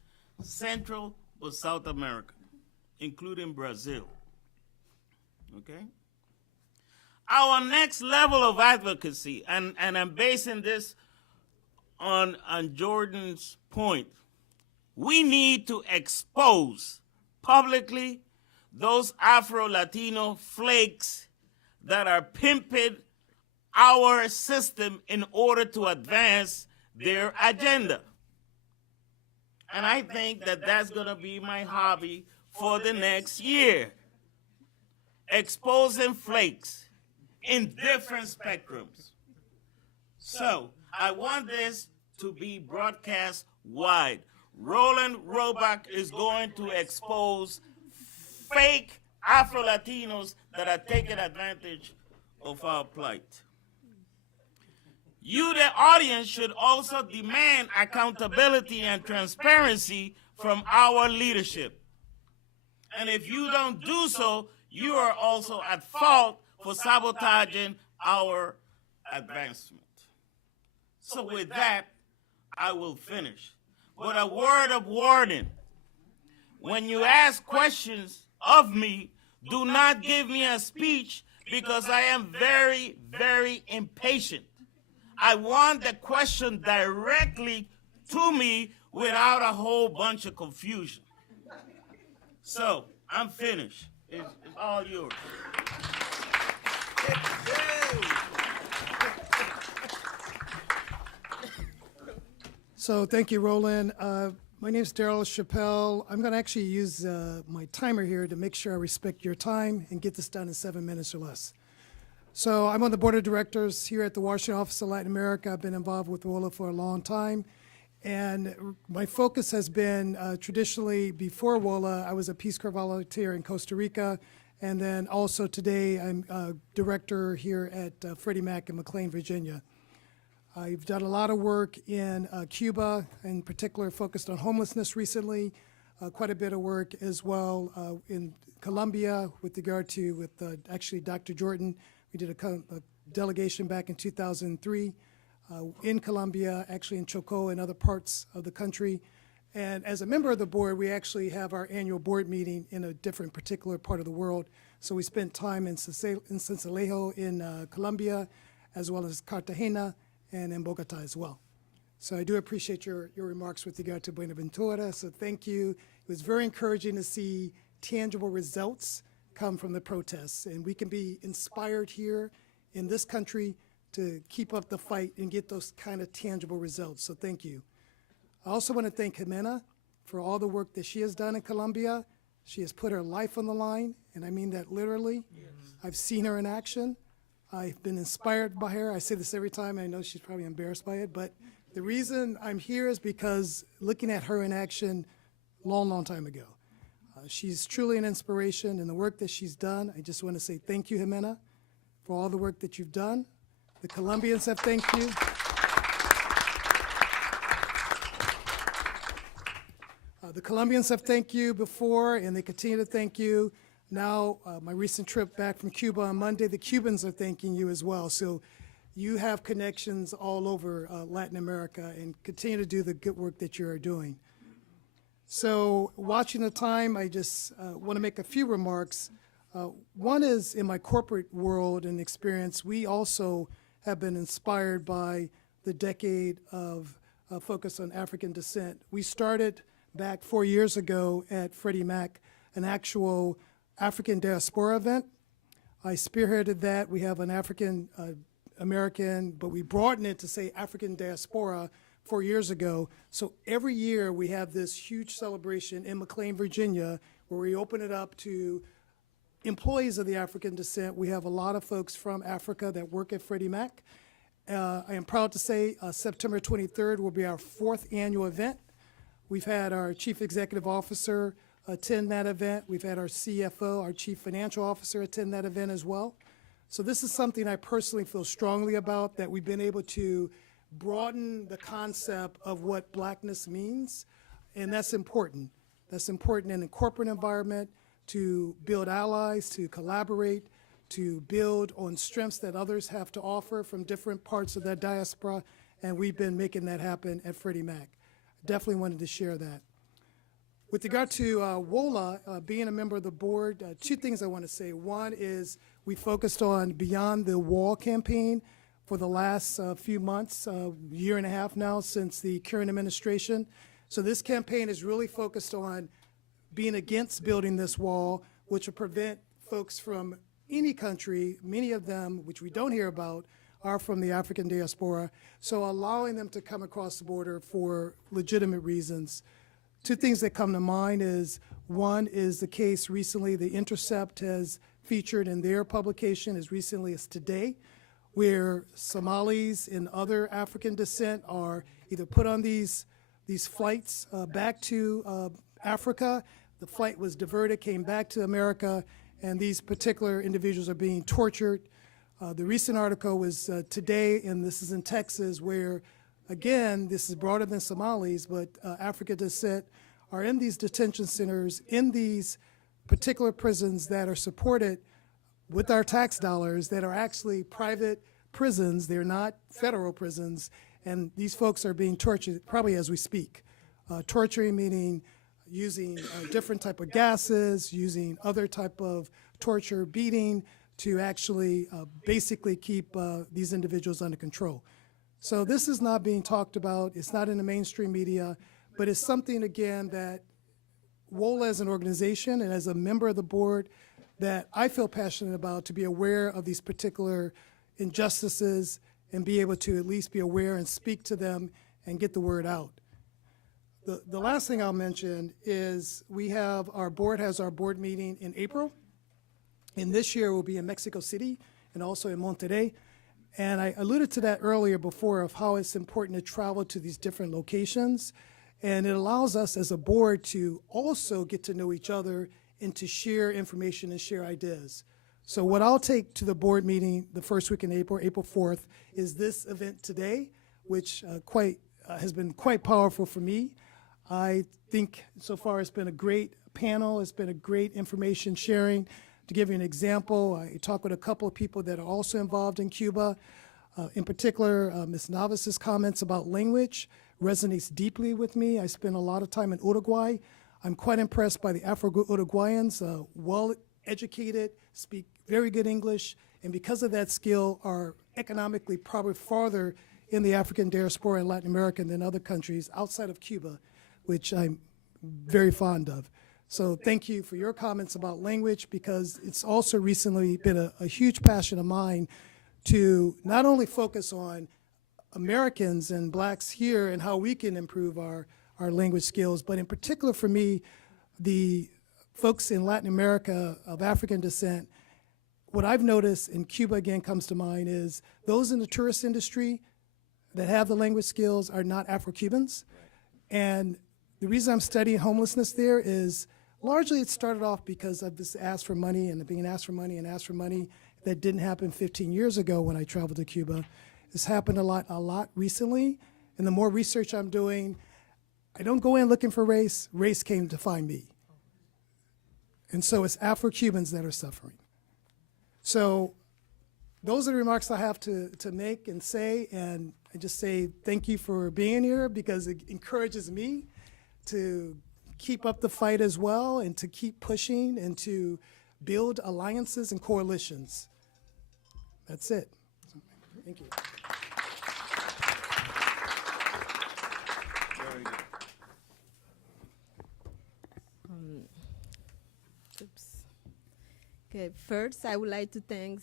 Central, but South America, including Brazil. Okay? Our next level of advocacy, and I'm basing this on Jordan's point, we need to expose publicly those Afro-Latino flakes that are pimping our system in order to advance their agenda. And I think that that's going to be my hobby for the next year. Exposing flakes in different spectrums. So I want this to be broadcast wide. Roland Roback is going to expose fake Afro-Latinos that are taking advantage of our plight. You, the audience, should also demand accountability and transparency from our leadership. And if you don't do so, you are also at fault for sabotaging our advancement. So with that, I will finish. But a word of warning. When you ask questions of me, do not give me a speech because I am very, very impatient. I want the question directly to me without a whole bunch of confusion. So, I'm finished. It's all yours. So, thank you, Roland. My name is Daryl Chappelle. I'm going to actually use my timer here to make sure I respect your time and get this done in 7 minutes or less. So I'm on the board of directors here at the Washington Office of Latin America. I've been involved with WOLA for a long time. And my focus has been traditionally, before WOLA, I was a Peace Corps volunteer in Costa Rica. And then also today, I'm a director here at Freddie Mac in McLean, Virginia. I've done a lot of work in Cuba, in particular focused on homelessness recently, quite a bit of work as well in Colombia with regard to, actually Dr. Jordan. We did a delegation back in 2003 in Colombia, actually in Chocó and other parts of the country. And as a member of the board, we actually have our annual board meeting in a different particular part of the world. So we spent time in Sincelejo in Colombia, as well as Cartagena and in Bogota as well. So I do appreciate your remarks with regard to Buenaventura, so thank you. It was very encouraging to see tangible results come from the protests, and we can be inspired here in this country to keep up the fight and get those kind of tangible results, so thank you. I also want to thank Jimena for all the work that she has done in Colombia. She has put her life on the line, and I mean that literally. Yes. I've seen her in action. I've been inspired by her. I say this every time. I know she's probably embarrassed by it, but the reason I'm here is because looking at her in action long time ago. She's truly an inspiration in the work that she's done. I just want to say thank you, Jimena, for all the work that you've done. The Colombians have thanked you. The Colombians have thanked you before, and they continue to thank you. Now, my recent trip back from Cuba on Monday, the Cubans are thanking you as well. So you have connections all over Latin America, and continue to do the good work that you are doing. So watching the time, I just want to make a few remarks. One is, in my corporate world and experience, we also have been inspired by the decade of focus on African descent. We started back 4 years ago at Freddie Mac, an actual African diaspora event. I spearheaded that. We have an African American, but we broadened it to say African diaspora 4 years ago. So every year we have this huge celebration in McLean, Virginia, where we open it up to employees of the African descent. We have a lot of folks from Africa that work at Freddie Mac. I am proud to say September 23rd will be our 4th annual event. We've had our Chief Executive Officer attend that event. We've had our CFO, our Chief Financial Officer, attend that event as well. So this is something I personally feel strongly about, that we've been able to broaden the concept of what blackness means, and that's important. That's important in the corporate environment, to build allies, to collaborate, to build on strengths that others have to offer from different parts of that diaspora, and we've been making that happen at Freddie Mac. Definitely wanted to share that. With regard to WOLA, being a member of the board, 2 things I want to say. One is we focused on Beyond the Wall campaign for the last few months, year and a half now since the current administration. So this campaign is really focused on being against building this wall, which will prevent folks from any country, many of them, which we don't hear about, are from the African diaspora, so allowing them to come across the border for legitimate reasons. 2 things that come to mind is, one is the case recently The Intercept has featured in their publication as recently as today, where Somalis and other African descent are either put on these flights back to Africa. The flight was diverted, came back to America, and these particular individuals are being tortured. The recent article was today, and this is in Texas, where, again, this is broader than Somalis, but African descent are in these detention centers, in these particular prisons that are supported with our tax dollars, that are actually private prisons. They're not federal prisons, and these folks are being tortured probably as we speak. Torturing meaning using different type of gases, using other type of torture, beating, to actually basically keep these individuals under control. So this is not being talked about. It's not in the mainstream media, but it's something, again, that WOLA as an organization and as a member of the board that I feel passionate about, to be aware of these particular injustices and be able to at least be aware and speak to them and get the word out. The last thing I'll mention is our board has our board meeting in April, and this year will be in Mexico City and also in Monterrey. And I alluded to that earlier before, of how it's important to travel to these different locations. And it allows us as a board to also get to know each other and to share information and share ideas. So what I'll take to the board meeting the first week in April, April 4th, is this event today, which has been quite powerful for me. I think so far it's been a great panel. It's been a great information sharing. To give you an example, I talked with a couple of people that are also involved in Cuba. In particular, Ms. Navas's comments about language resonates deeply with me. I spent a lot of time in Uruguay. I'm quite impressed by the Afro-Uruguayans, well-educated, speak very good English, and because of that skill are economically probably farther in the African diaspora in Latin America than other countries outside of Cuba, which I'm very fond of. So thank you for your comments about language, because it's also recently been a huge passion of mine to not only focus on Americans and blacks here and how we can improve our language skills, but in particular for me, the folks in Latin America of African descent. What I've noticed, and Cuba again comes to mind, is those in the tourist industry that have the language skills are not Afro-Cubans. And the reason I'm studying homelessness there is largely it started off because of this ask for money and being asked for money and asked for money. That didn't happen 15 years ago when I traveled to Cuba. This happened a lot recently. And the more research I'm doing, I don't go in looking for race. Race came to find me. And so it's Afro-Cubans that are suffering. So those are the remarks I have to make and say, and I just say thank you for being here because it encourages me to keep up the fight as well and to keep pushing and to build alliances and coalitions. That's it. Thank you. Okay, first I would like to thank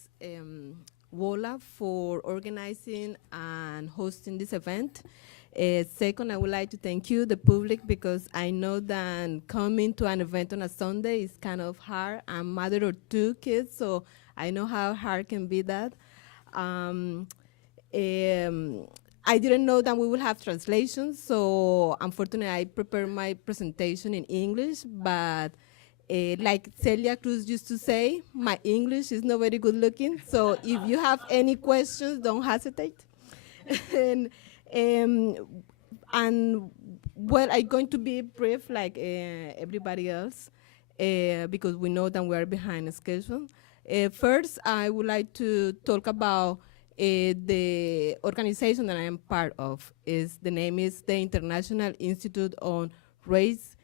WOLA for organizing and hosting this event. Second, I would like to thank you, the public, because I know that coming to an event on a Sunday is kind of hard. I'm mother of 2 kids, so I know how hard can be that. I didn't know that we would have translations, so unfortunately I prepared my presentation in English, but like Celia Cruz used to say, my English is not very good looking, so if you have any questions, don't hesitate. and well, I'm going to be brief like everybody else, because we know that we are behind schedule. First, I would like to talk about the organization that I am part of. The name is the International Institute on Race,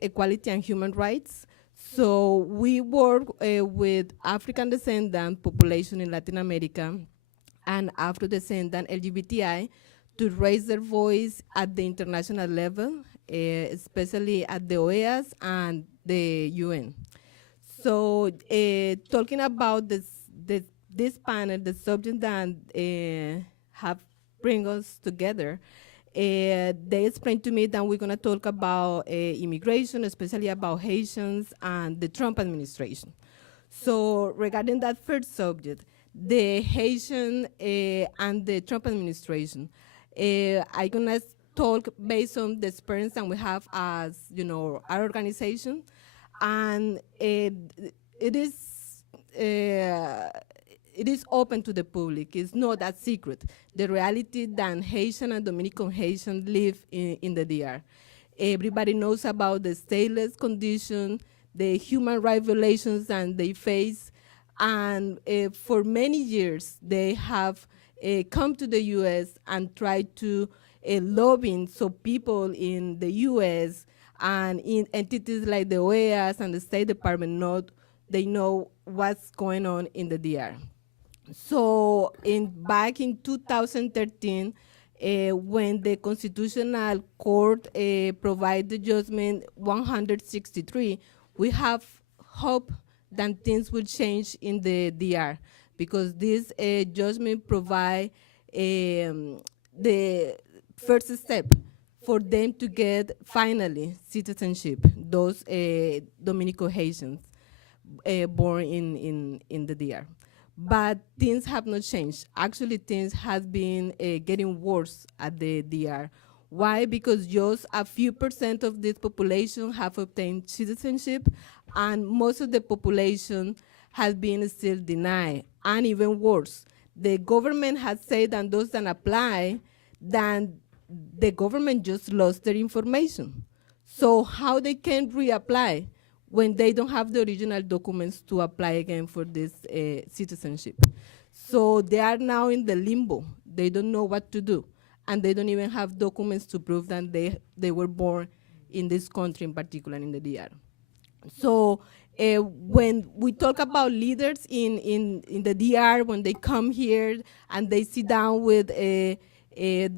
Equality, and Human Rights. So we work with African descendant population in Latin America and Afro-descendant LGBTI to raise their voice at the international level, especially at the OEAs and the UN. So talking about this panel, the subject that have bring us together, they explained to me that we're going to talk about immigration, especially about Haitians and the Trump administration. So regarding that first subject, the Haitian and the Trump administration, I'm going to talk based on the experience that we have as, our organization. And it is open to the public. It's not that secret. The reality that Haitian and Dominican Haitians live in the DR. Everybody knows about the stateless condition, the human rights violations that they face, and for many years they have come to the U.S. and tried to lobby so people in the U.S. and in entities like the OEAs and the State Department they know what's going on in the DR. So back in 2013, when the Constitutional Court provided the judgment 163, we have hope that things will change in the DR, because this judgment provide the first step for them to get finally citizenship, those Dominican Haitians born in the DR. But things have not changed. Actually, things have been getting worse at the DR. Why? Because just a few % of this population have obtained citizenship, and most of the population has been still denied. And even worse, the government has said that those that apply, then the government just lost their information. So how they can reapply when they don't have the original documents to apply again for this citizenship? So they are now in the limbo. They don't know what to do. And they don't even have documents to prove that they were born in this country, in particular in the DR. So when we talk about leaders in the DR, when they come here and they sit down with the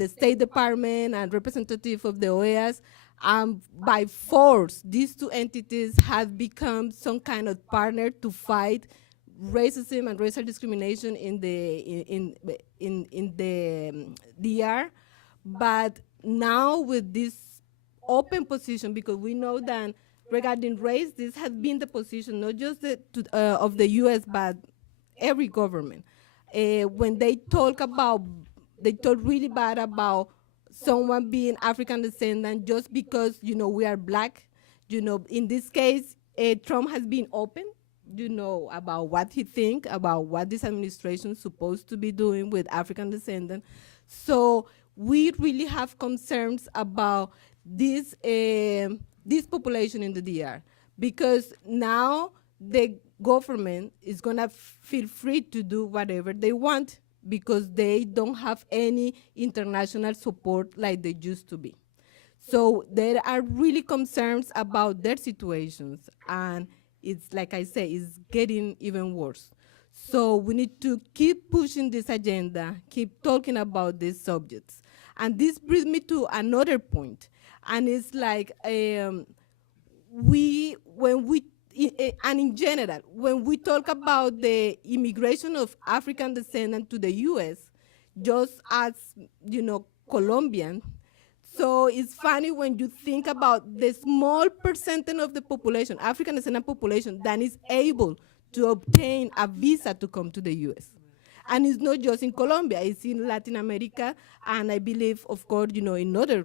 State Department and representative of the OEAs, by force, these two entities have become some kind of partner to fight racism and racial discrimination in the DR. But now with this open position, because we know that regarding race, this has been the position not just of the U.S., but every government. When they talk really bad about someone being African descendant just because, we are black. In this case, Trump has been open, about what he thinks, about what this administration is supposed to be doing with African descendants. So we really have concerns about this population in the DR, because now the government is gonna feel free to do whatever they want because they don't have any international support like they used to be. So there are really concerns about their situations, and it's, like I say, it's getting even worse. So we need to keep pushing this agenda, keep talking about these subjects. And this brings me to another point, and it's like, and in general, when we talk about the immigration of African descendants to the US, just as, Colombian, so it's funny when you think about the small percentage of the population, African descendant population, that is able to obtain a visa to come to the US. And it's not just in Colombia, it's in Latin America, and I believe, of course, in other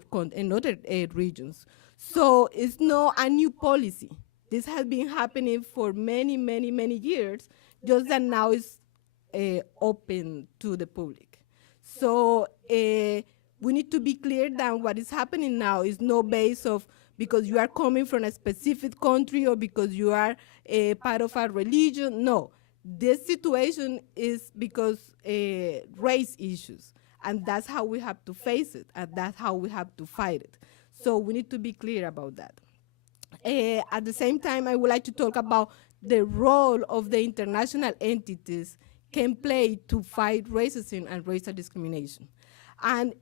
regions. So it's not a new policy. This has been happening for many, many, many years, just that now it's open to the public. So we need to be clear that what is happening now is no base of because you are coming from a specific country or because you are a part of a religion. No, this situation is because race issues, and that's how we have to face it, and that's how we have to fight it. So we need to be clear about that. At the same time, I would like to talk about the role of the international entities can play to fight racism and racial discrimination. And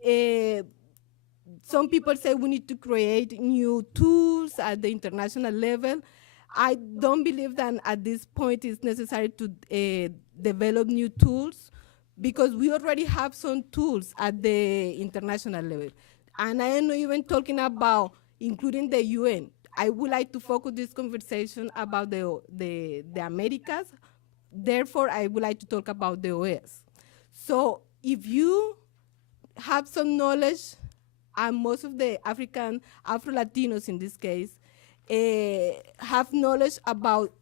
some people say we need to create new tools at the international level. I don't believe that at this point it's necessary to develop new tools, because we already have some tools at the international level. And I am not even talking about including the UN. I would like to focus this conversation about the Americas. Therefore, I would like to talk about the OAS. So if you have some knowledge, and most of the Afro-Latinos in this case, have knowledge about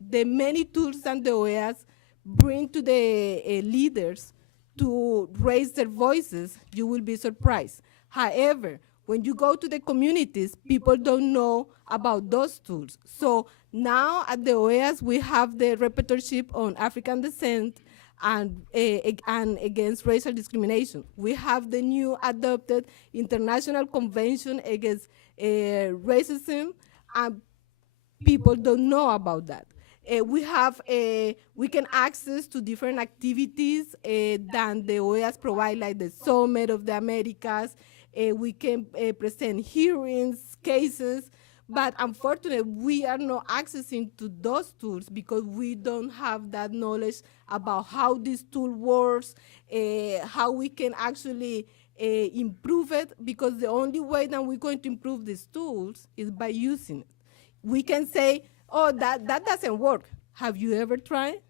the many tools that the OAS bring to the leaders to raise their voices, you will be surprised. However, when you go to the communities, people don't know about those tools. So now at the OAS, we have the repertorship on African descent and against racial discrimination. We have the new adopted International Convention Against Racism, and people don't know about that. We can access to different activities than the OAS provide, like the Summit of the Americas. We can present hearings, cases, but unfortunately, we are not accessing to those tools because we don't have that knowledge about how this tool works, how we can actually improve it, because the only way that we're going to improve these tools is by using it. We can say, oh, that doesn't work. Have you ever tried?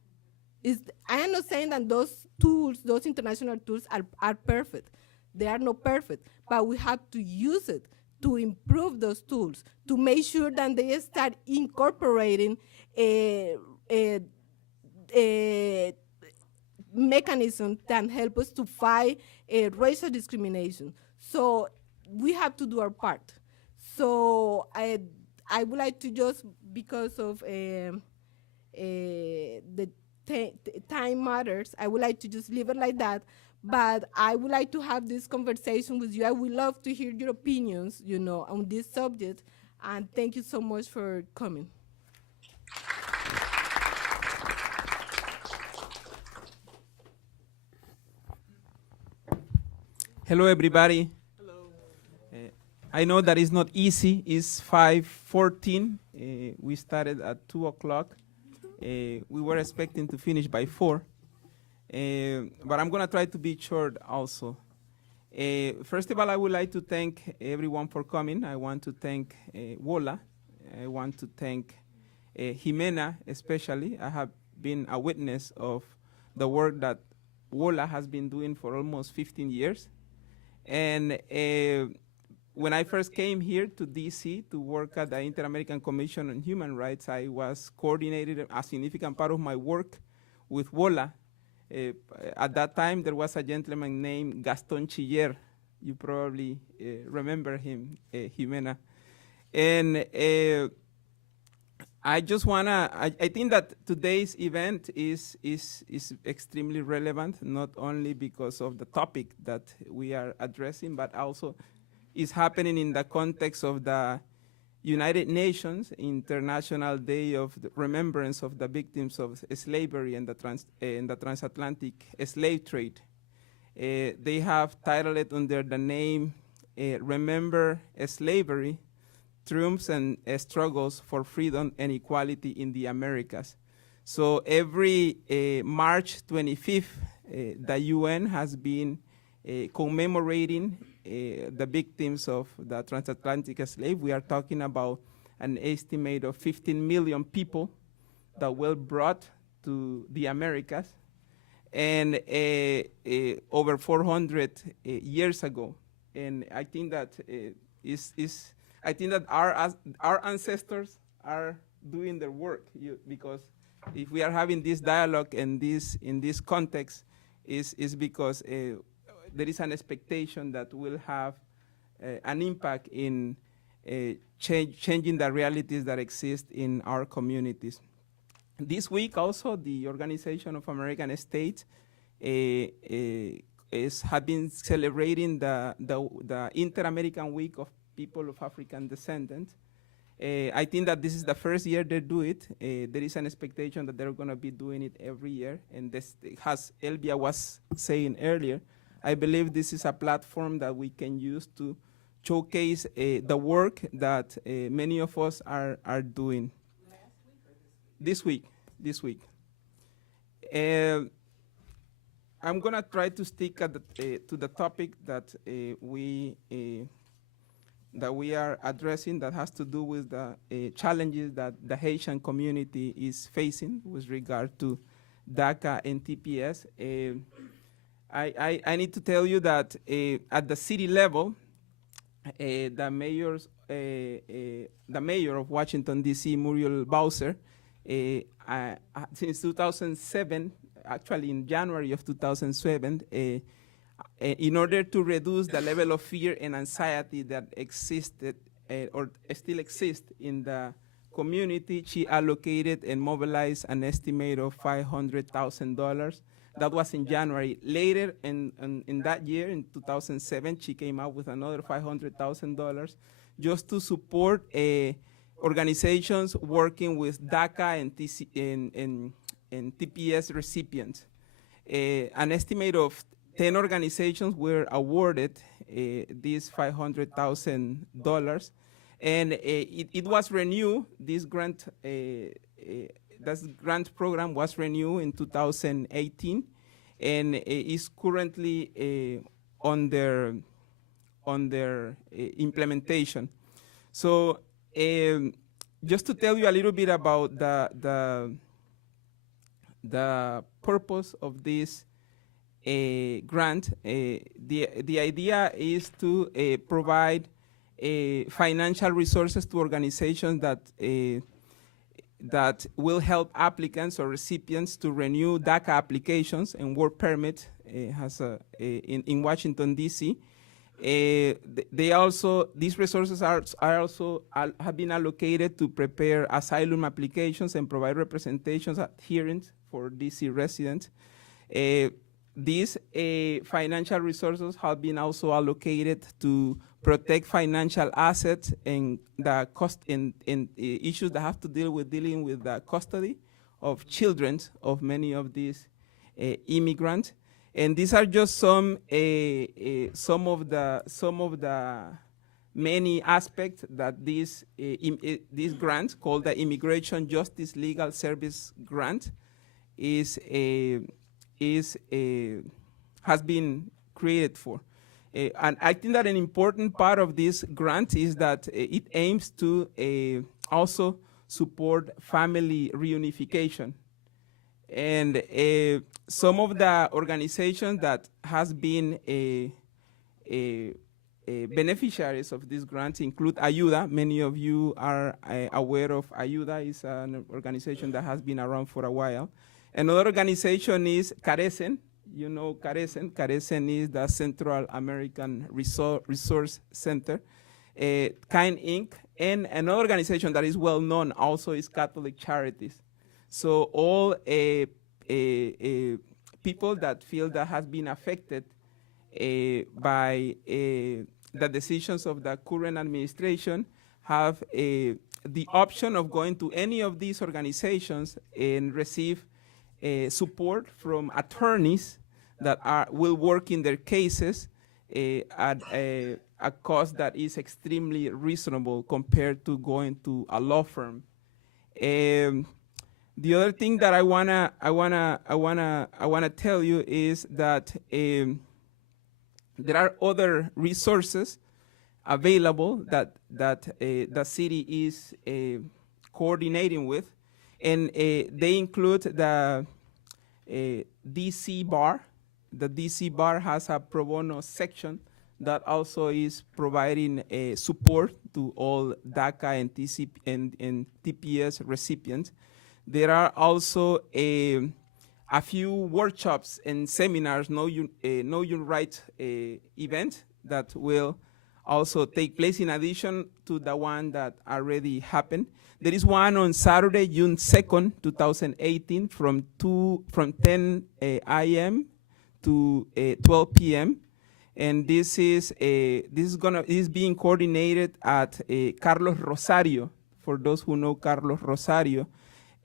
I am not saying that those tools, those international tools are perfect. They are not perfect, but we have to use it to improve those tools, to make sure that they start incorporating mechanisms that help us to fight racial discrimination. So we have to do our part. So I would like to just, because of the time matters, I would like to just leave it like that. But I would like to have this conversation with you. I would love to hear your opinions, on this subject. And thank you so much for coming. Hello, everybody. Hello. I know that it's not easy. It's 5:14. We started at 2 o'clock. We were expecting to finish by 4. But I'm going to try to be short also. First of all, I would like to thank everyone for coming. I want to thank WOLA. I want to thank Jimena especially. I have been a witness of the work that WOLA has been doing for almost 15 years. And when I first came here to DC to work at the Inter-American Commission on Human Rights, I was coordinated a significant part of my work with WOLA. At that time, there was a gentleman named Gaston Chiller You probably remember him, Jimena. And I just wanna, I think that today's event is extremely relevant, not only because of the topic that we are addressing, but also is happening in the context of the United Nations International Day of the Remembrance of the Victims of Slavery and the transatlantic slave trade. They have titled it under the name Remember Slavery, Triumphs and Struggles for Freedom and Equality in the Americas. So every March 25th, the UN has been commemorating the victims of the transatlantic slave. We are talking about an estimate of 15 million people that were brought to the Americas, and over 400 years ago. And I think that I think that our ancestors are doing their work, because if we are having this dialogue and in this context, is because there is an expectation that will have an impact in changing the realities that exist in our communities. This week also, the Organization of American States have been celebrating the Inter-American Week of People of African Descent. I think that this is the first year they do it. There is an expectation that they're going to be doing it every year. And this, as Elvia was saying earlier, I believe this is a platform that we can use to showcase the work that many of us are doing. This week. I'm going to try to stick at to the topic that we are addressing, that has to do with the challenges that the Haitian community is facing with regard to DACA and TPS. I need to tell you that at the city level, the mayor of Washington, D.C., Muriel Bowser, since 2007, actually in January of 2007, in order to reduce the level of fear and anxiety that existed or still exists in the community, she allocated and mobilized an estimate of $500,000. That was in January. Later in that year, in 2007, she came out with another $500,000 just to support organizations working with DACA and TPS recipients. An estimate of 10 organizations were awarded these $500,000, and it was renewed. This grant program was renewed in 2018, and is currently on their implementation. So just to tell you a little bit about the purpose of this grant, the idea is to provide financial resources to organizations that will help applicants or recipients to renew DACA applications and work permit in Washington, D.C. These resources have been allocated to prepare asylum applications and provide representations adherent for D.C. residents. These financial resources have been also allocated to protect financial assets and the cost and issues that have to dealing with the custody of children of many of these immigrants. And these are just some of the many aspects that this grant, called the Immigration Justice Legal Service Grant, has been created for. And I think that an important part of this grant is that it aims to also support family reunification. And some of the organizations that has been beneficiaries of this grant include Ayuda. Many of you are aware of Ayuda. It's an organization that has been around for a while. Another organization is Carecen. you know Carecen. Carecen is the Central American Resource Center. Kind Inc. and an organization that is well known also is Catholic Charities. So all people that feel that has been affected by the decisions of the current administration have the option of going to any of these organizations and receive support from attorneys that will work in their cases at a cost that is extremely reasonable compared to going to a law firm. The other thing that I wanna tell you is that there are other resources available that the city is coordinating with, and they include the DC Bar. The DC Bar has a pro bono section that also is providing support to all DACA and TPS recipients. There are also a few workshops and seminars, Know Your Rights events that will also take place in addition to the one that already happened. There is one on Saturday, June 2nd, 2018 from 10 a.m. to 12 p.m. And this is being coordinated at Carlos Rosario, for those who know Carlos Rosario.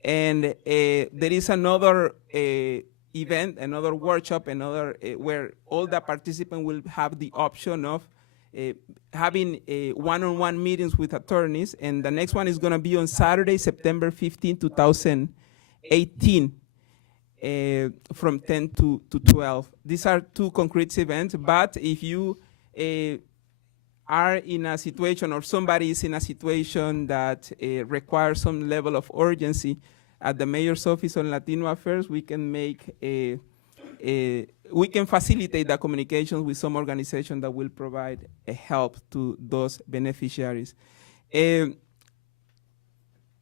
And there is another event, another workshop, where all the participants will have the option of having one-on-one meetings with attorneys. And the next one is going to be on Saturday, September 15, 2018. From 10 to 12. These are two concrete events, but if you are in a situation or somebody is in a situation that requires some level of urgency, at the Mayor's Office on Latino Affairs, we can facilitate the communications with some organization that will provide help to those beneficiaries.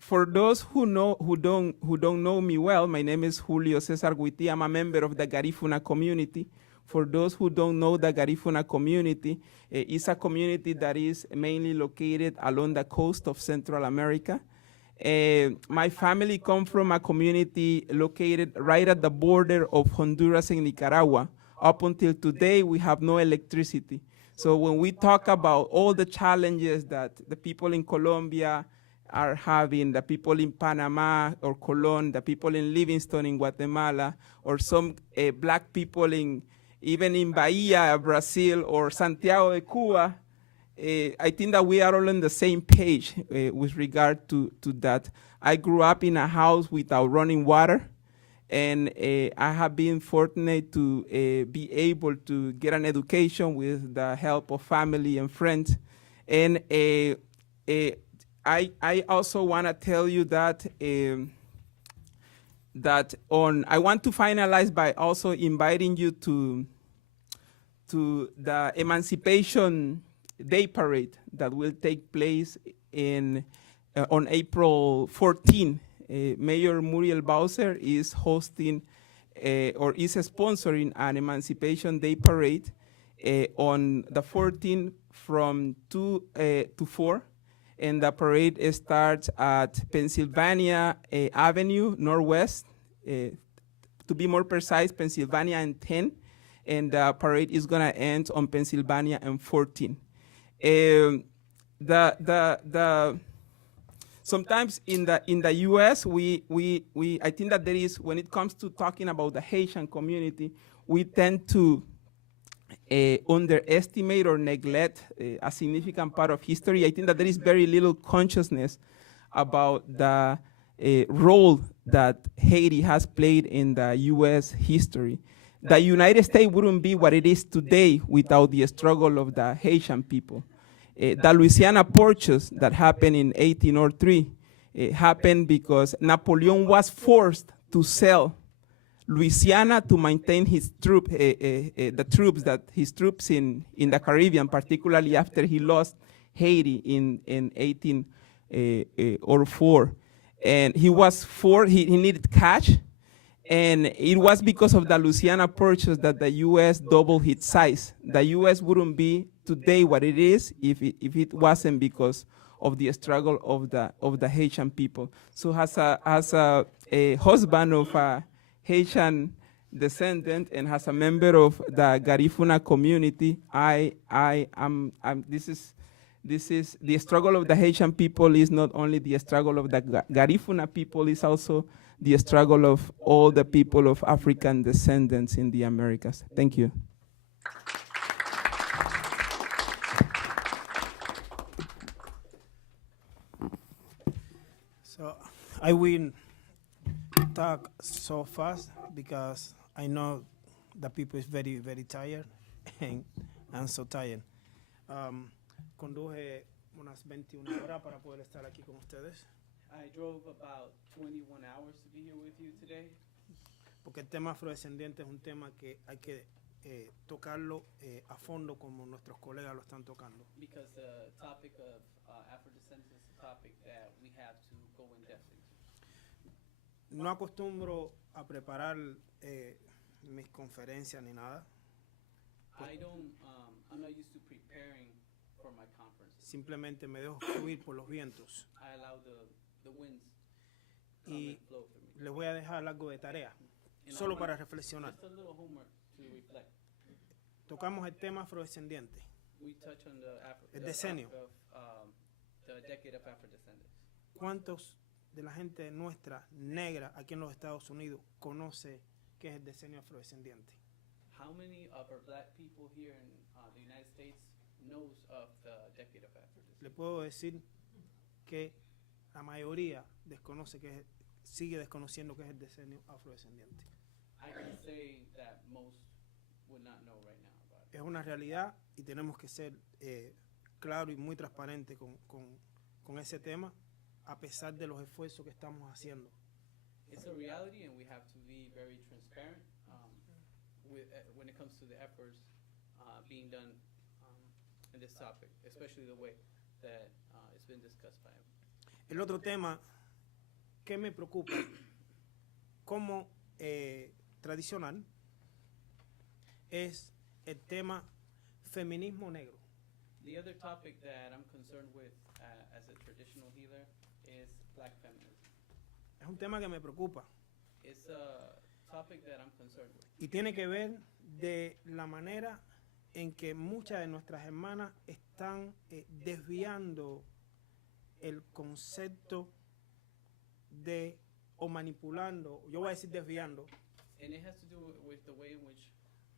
For those who don't know me well, my name is Julio Cesar Guiti. I'm a member of the Garifuna community. For those who don't know the Garifuna community, it's a community that is mainly located along the coast of Central America. My family comes from a community located right at the border of Honduras and Nicaragua. Up until today, we have no electricity. So when we talk about all the challenges that the people in Colombia are having, the people in Panama or Colón, the people in Livingston in Guatemala, or some black people even in Bahia, Brazil, or Santiago de Cuba, I think that we are all on the same page with regard to that. I grew up in a house without running water, and I have been fortunate to be able to get an education with the help of family and friends. And I also want to tell you that I want to finalize by also inviting you to the Emancipation Day Parade that will take place on April 14. Mayor Muriel Bowser is hosting or is sponsoring an Emancipation Day Parade on the 14th from 2 to 4. And the parade starts at Pennsylvania Avenue Northwest, to be more precise, Pennsylvania and 10, and the parade is gonna end on Pennsylvania and 14. Sometimes in the U.S. I think that there is, when it comes to talking about the Haitian community, we tend to underestimate or neglect a significant part of history. I think that there is very little consciousness about the role that Haiti has played in the U.S. history. The United States wouldn't be what it is today without the struggle of the Haitian people. The Louisiana Purchase that happened in 1803 happened because Napoleon was forced to sell Louisiana to maintain his troops in the Caribbean, particularly after he lost Haiti in 1804. And he was he needed cash, And it was because of the Louisiana Purchase that the U.S. doubled its size. The U.S. wouldn't be today what it is if it wasn't because of the struggle of the Haitian people. So as a husband of a Haitian descendant and as a member of the Garifuna community, this is the struggle of the Haitian people is not only the struggle of the Garifuna people, it's also the struggle of all the people of African descendants in the Americas. Thank you. So I will talk so fast because I know the people is very, very tired and I'm so tired. Conduje unas 21 horas para poder estar aquí con ustedes. I drove about 21 hours to be here with you today. Porque el tema afrodescendiente es un tema que hay que tocarlo a fondo como nuestros colegas lo están tocando. Because the topic of Afro-Descendants is a topic that we have to go in depth into. No acostumbro a preparar mis conferencias ni nada. I'm not used to preparing for my conference. Simplemente me dejo fluir por los vientos. I allow the winds Y and flow through me. les voy a dejar algo de tarea, And solo I para want reflexionar. just a little homework to reflect. Tocamos el tema afrodescendiente. We touch on El decenio. The decade of Afro-Descendants. ¿Cuántos de la gente nuestra negra aquí en los Estados Unidos conoce qué es el decenio afrodescendiente? How many of our black people here in the United States knows of the decade of Afro-Descendants? Le puedo decir que la mayoría sigue desconociendo qué es el decenio afrodescendiente. I can say that most would not know right now about it. Es una realidad y tenemos que ser claros y muy transparentes con ese tema, a pesar de los esfuerzos que estamos haciendo. It's a reality, and we have to be very transparent when it comes to the efforts being done in this topic, especially the way that it's been discussed by him. El otro tema que me preocupa como tradicional es el tema feminismo negro. The other topic that I'm concerned with as a traditional healer is black feminism. Es un tema que me preocupa It's a topic that I'm concerned with. y tiene que ver de la manera en que muchas de nuestras hermanas están desviando el concepto de o manipulando, yo voy a decir desviando, And it has to do with the way in which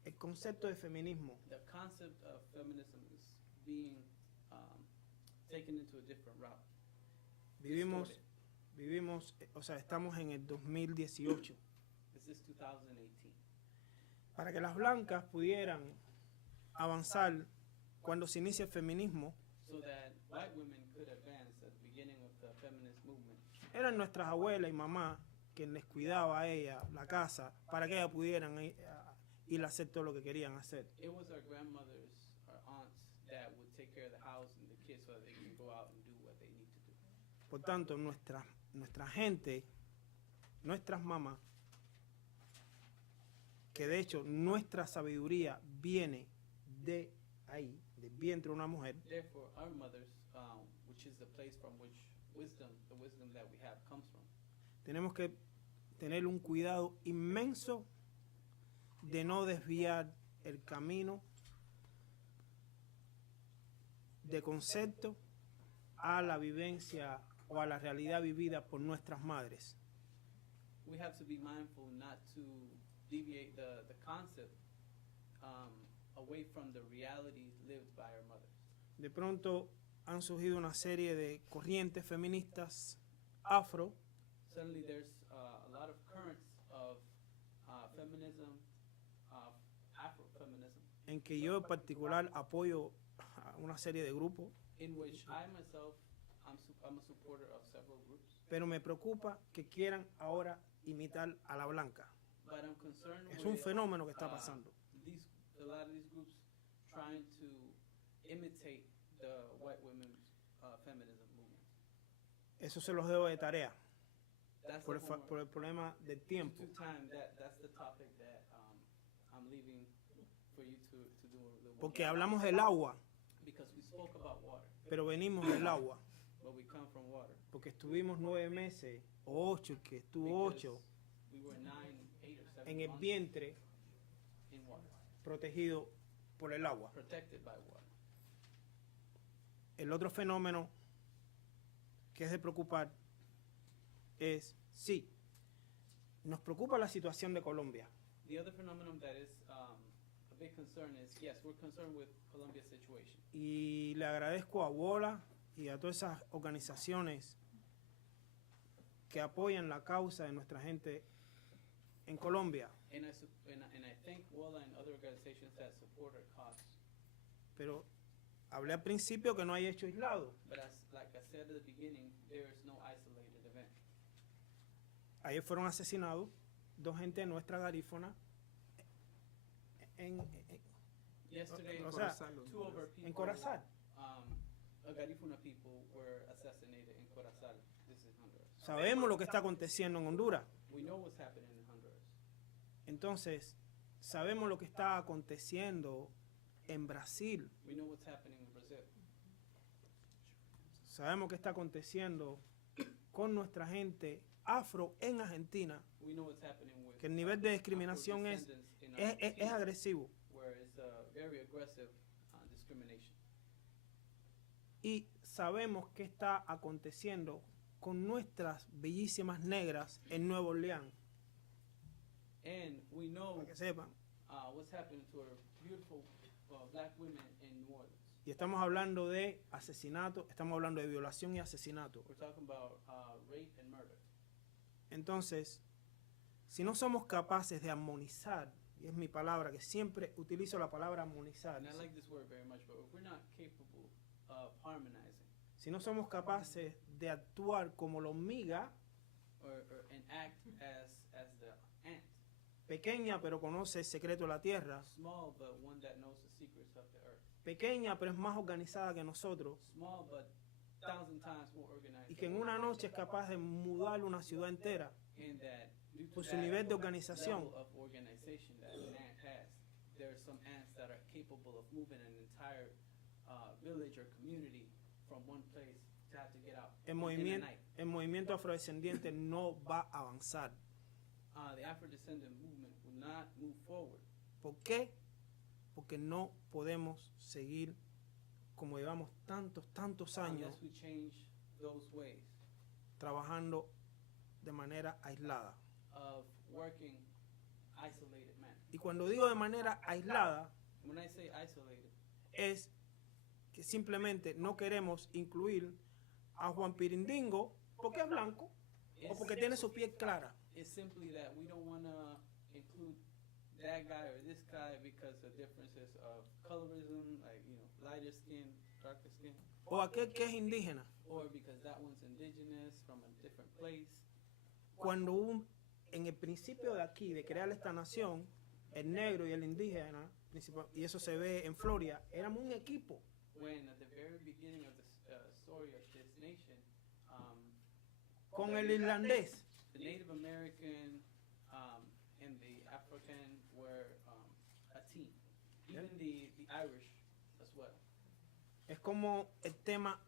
el concepto de feminismo the concept of feminism is being taken into a different route. Vivimos, o sea, estamos en el 2018. This is 2018. Para que las blancas pudieran avanzar cuando se inicia el feminismo, So that white women could advance at the beginning of the feminist movement. eran nuestras abuelas y mamás quien les cuidaba a ella la casa para que ellas pudieran ir a hacer todo lo que querían hacer. It was our grandmothers, our aunts that would take care of the house and the kids so that they could go out and do what they need to do. Por tanto, nuestra gente, nuestras mamás, que de hecho nuestra sabiduría viene de ahí, del vientre de una mujer, Therefore, our mothers, which is the place from which the wisdom that we have comes from. tenemos que tener un cuidado inmenso de no desviar el camino de concepto a la vivencia o a la realidad vivida por nuestras madres. We have to be mindful not to deviate the concept away from the reality lived by our mothers. De pronto han surgido una serie de corrientes feministas afro Suddenly there's a lot of currents of feminism, Afro-feminism, en que yo en particular apoyo a una serie de grupos, in which I myself, I'm a supporter of several groups. pero me preocupa que quieran ahora imitar a la blanca. But I'm concerned Es un with, fenómeno que está pasando. a lot of these groups trying to imitate the white women's feminism movement. Eso se los dejo de tarea. That's por the el, homework. por el problema del tiempo. Due to time, that's the topic that I'm leaving for you to do the work. Porque hablamos del agua, Because we spoke about water, pero venimos del agua. but we come from water. Porque estuvimos 9 meses, o 8, que estuvo 8, We were 9, 8 or 7 en el months vientre, in water, protegido por el agua. protected by water. El otro fenómeno que es de preocupar es, sí, nos preocupa la situación de Colombia, The other phenomenon that is a big concern is, yes, we're concerned with Colombia's situation. y le agradezco a WOLA y a todas esas organizaciones que apoyan la causa de nuestra gente en Colombia, And I thank WOLA and other organizations that support our cause. pero hablé al principio que no hay hecho aislado. But like I said at the beginning, there is no isolated event. Ayer fueron asesinados 2 gente de nuestra garífona en Yesterday, o sea, 2 of our people, en Corazal. Garifuna people were assassinated in Corazal. This is Honduras. Sabemos lo que está aconteciendo en Honduras. We know what's happening in Honduras. Entonces, sabemos lo que está aconteciendo en Brasil. We know what's happening in Brazil. Sabemos qué está aconteciendo con nuestra gente afro en Argentina, We know what's happening with que el nivel de discriminación es Afro-Descendants in Argentina, agresivo. where it's very aggressive discrimination. Y sabemos qué está aconteciendo con nuestras bellísimas negras en Nueva Orleans. And we know Para que sepan. What's happening to our beautiful black women in New Orleans. Y estamos hablando de asesinato, estamos hablando de violación y asesinato. We're talking about rape and murder. Entonces, si no somos capaces de armonizar, y es mi palabra, que siempre utilizo la palabra armonizar, And I like this word very much, but if we're not capable of harmonizing si no somos capaces de actuar como la hormiga, and act as the ant, pequeña pero conoce el secreto de la tierra, small but one that knows the secrets of the earth, pequeña pero es más organizada que nosotros, small but 1,000 times more organized, y que en una noche es capaz de mudar una ciudad entera and that due to por su that nivel de organización. level of organization that an ant has, there are some ants that are capable of moving an entire village or community from one place to have to get out El in a movimiento, night. el movimiento afrodescendiente no va a avanzar. The Afro-Descendant movement will not move forward. ¿Por qué? Porque no podemos seguir como llevamos tantos años Unless we change those ways trabajando de manera aislada. of working isolated manner. Y cuando digo de manera aislada, When I say isolated, es que simplemente no queremos incluir a Juan Pirindingo porque es blanco o porque tiene su piel clara. it's simply that we don't want to include that guy or this guy because of differences of colorism, like, you know, lighter skin, darker skin, O aquel que es indígena. or because that one's indigenous from a different place. Cuando en el principio de aquí, de crear esta nación, el negro y el indígena, y eso se ve en Florida, éramos un equipo. When at the very beginning of the story of this nation, Con el irlandés, the Native American and the African were a team. Even the Irish as well. es como el tema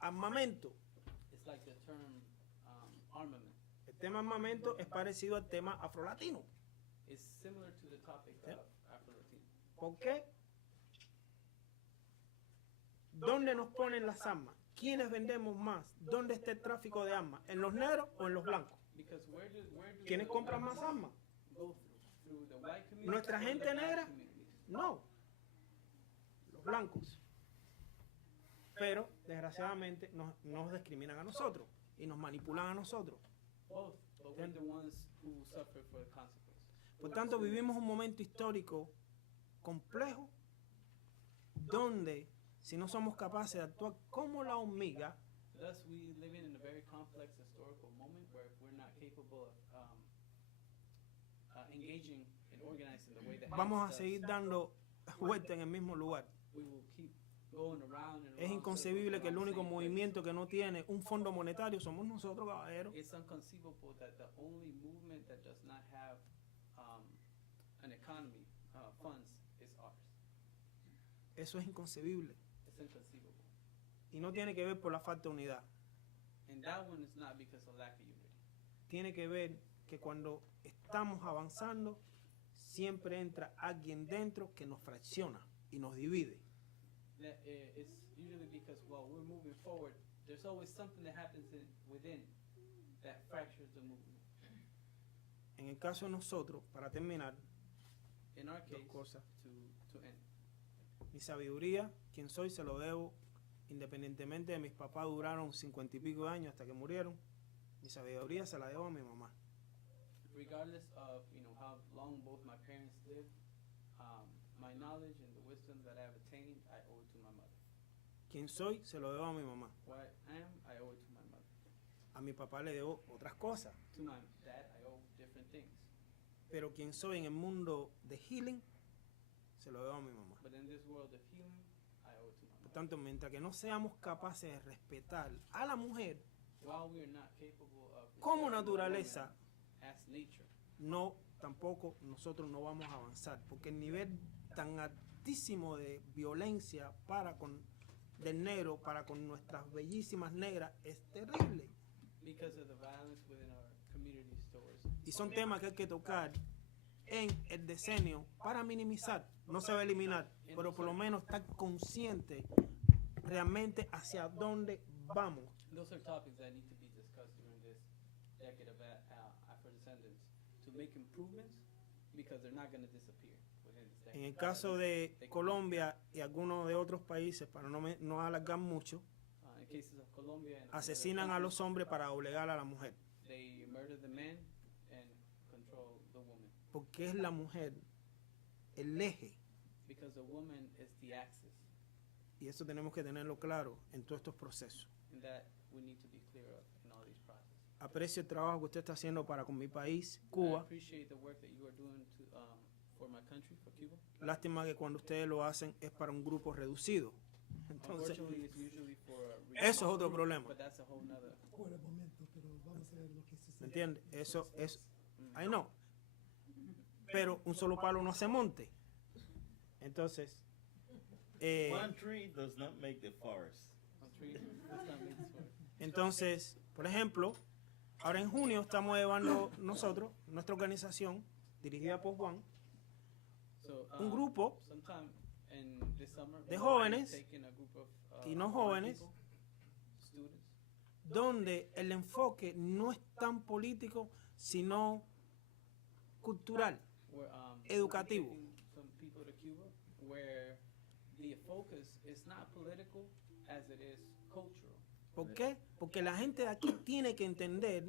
armamento. It's like the term armament. El tema armamento es parecido al tema afro-latino. It's similar to the topic of Afro-Latino. ¿Por qué? ¿Dónde nos ponen las armas? ¿Quiénes vendemos más? ¿Dónde está el tráfico de armas? ¿En los negros o en los blancos? Because where do ¿Quiénes the compran weapons más armas? go through the white community? ¿Nuestra or the gente black negra? communities? No. Los blancos. Pero, desgraciadamente, nos discriminan a nosotros y nos manipulan a nosotros. Both, but we're the ones who suffer for the consequences. Por tanto, vivimos un momento histórico complejo donde, si no somos capaces de actuar como la hormiga, Thus, we live in a very complex historical moment where if we're not capable of engaging and organizing the way that vamos a ants seguir does, dando vuelta en el mismo lugar. we will keep going around and Es around inconcebible que el único movimiento que no tiene un fondo monetario somos nosotros, caballeros. It's inconceivable that the only movement that does not have an economy, funds, is ours. Eso es inconcebible. It's inconceivable. Y no tiene que ver por la falta de unidad. And that one is not because of lack of unity. Tiene que ver que cuando estamos avanzando, siempre entra alguien dentro que nos fracciona y nos divide. That it's usually because while we're moving forward, there's always something that happens within that fractures the movement. En el caso de nosotros, para terminar, In our dos case, cosas. to end. Mi sabiduría, quien soy, se lo debo independientemente de mis papás duraron 50 y pico de años hasta que murieron. Mi sabiduría se la debo a mi mamá. Regardless of how long both my parents lived, my knowledge and the wisdom that I have attained, I owe it to my mother. Quien soy, se lo debo a mi mamá. What I am, I owe it to my mother. A mi papá le debo otras cosas. To my dad, I owe different things. Pero quien soy en el mundo de healing, se lo debo a mi mamá. But in this world of healing, I owe it to my Por mother. tanto, mientras que no seamos capaces de respetar a la mujer While we are not capable of como respecting the naturaleza, woman as nature, no, tampoco nosotros no vamos a avanzar, porque el nivel tan altísimo de violencia del negro para con nuestras bellísimas negras es terrible. because of the violence within our communities towards. Y son temas que hay que tocar en el decenio para minimizar, no se va a eliminar, pero por lo menos estar consciente realmente hacia dónde vamos. Those are topics that need to be discussed during this decade of Afro-Descendants to make improvements because they're not going to disappear within this decade. En el caso de Colombia y algunos de otros países, para no alargar mucho, In cases of Colombia and asesinan a los hombres para obligar a la mujer, they murder the men and control the woman porque es la mujer el eje, because the woman is the axis, y eso tenemos que tenerlo claro en todos estos procesos. and that we need to be clear of in all these processes. Aprecio el trabajo que usted está haciendo para con mi país, I Cuba. appreciate the work that you are doing for my country, for Cuba. Lástima que cuando ustedes lo hacen es para un grupo reducido. Entonces, Unfortunately, it's usually for a eso es small otro group, problema. but that's a whole nother. ¿me entiende? Eso es, I know. Pero un solo palo no hace monte. Entonces, One tree does not make the forest. entonces, por ejemplo, ahora en junio estamos llevando nosotros, nuestra organización, dirigida por Juan, So, un grupo sometime in this summer, de we'll jóvenes be taking a group of, y no young jóvenes, people, students, donde el enfoque no es tan político, sino cultural, where, educativo. taking some people to Cuba, where the focus is not political as it is cultural. ¿Por qué? Porque la gente de aquí tiene que entender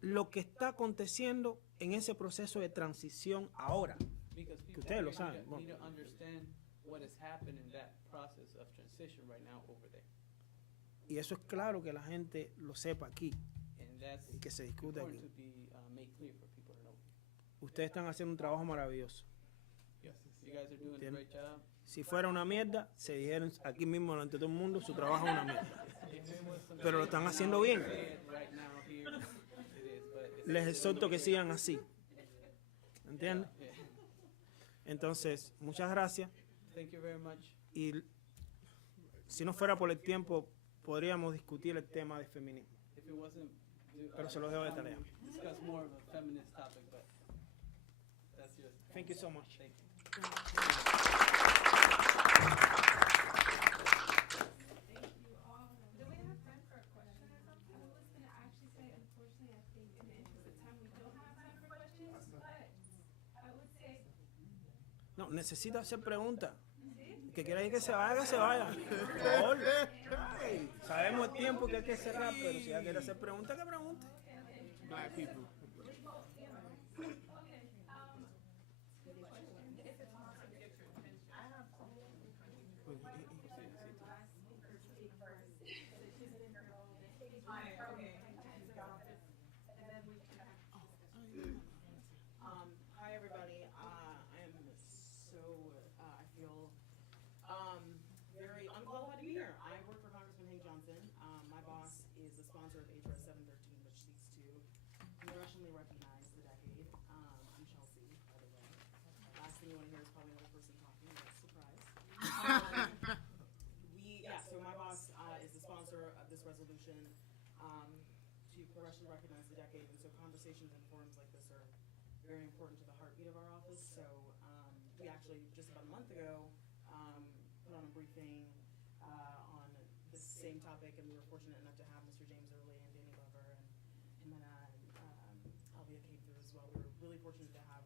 lo que está aconteciendo en ese proceso de transición ahora. Because people ustedes lo here saben, need to understand what has happened in that process of transition right now over there. Y eso es claro que la gente lo sepa aquí And that's y que se discute important aquí. to be made clear for people to know. Ustedes están haciendo un trabajo maravilloso. Yes. You guys are doing a Bien. great job. Si fuera una mierda, se dijeron aquí mismo delante de todo el mundo, su trabajo es una mierda. Pero lo están haciendo bien. Right now here, it is, but it's Les exhorto que sigan así. ¿Entienden? Entonces, muchas gracias. Thank you very much. Y si no fuera por el tiempo, podríamos discutir el tema de feminismo. If it wasn't, Pero se los dejo de tarea. discuss more of a feminist topic, but that's yours. Thank you so much. Thank you. Do we have time for a question or something? I was gonna actually say, unfortunately, I think in the interest of time, we don't have time for questions, but I would say, No, necesita hacer preguntas. Que quiera ir que se vaya, Por favor. Sabemos el tiempo que hay que cerrar, pero si ella quiere hacer preguntas, que pregunte. Black people. Hi everybody. I am so I feel very. I'm glad nationally recognize the decade. I'm Chelsea, by the way. Last thing you want to hear is probably another person talking. That's a surprise. So my boss is the sponsor of this resolution to congressionally recognize the decade, and so conversations and forums like this are very important to the heartbeat of our office. So we actually, just about a month ago, put on a briefing on this same topic, and we were fortunate enough to have Mr. James Early and Danny Glover and Jimena and Alvia came through as well. We were really fortunate to have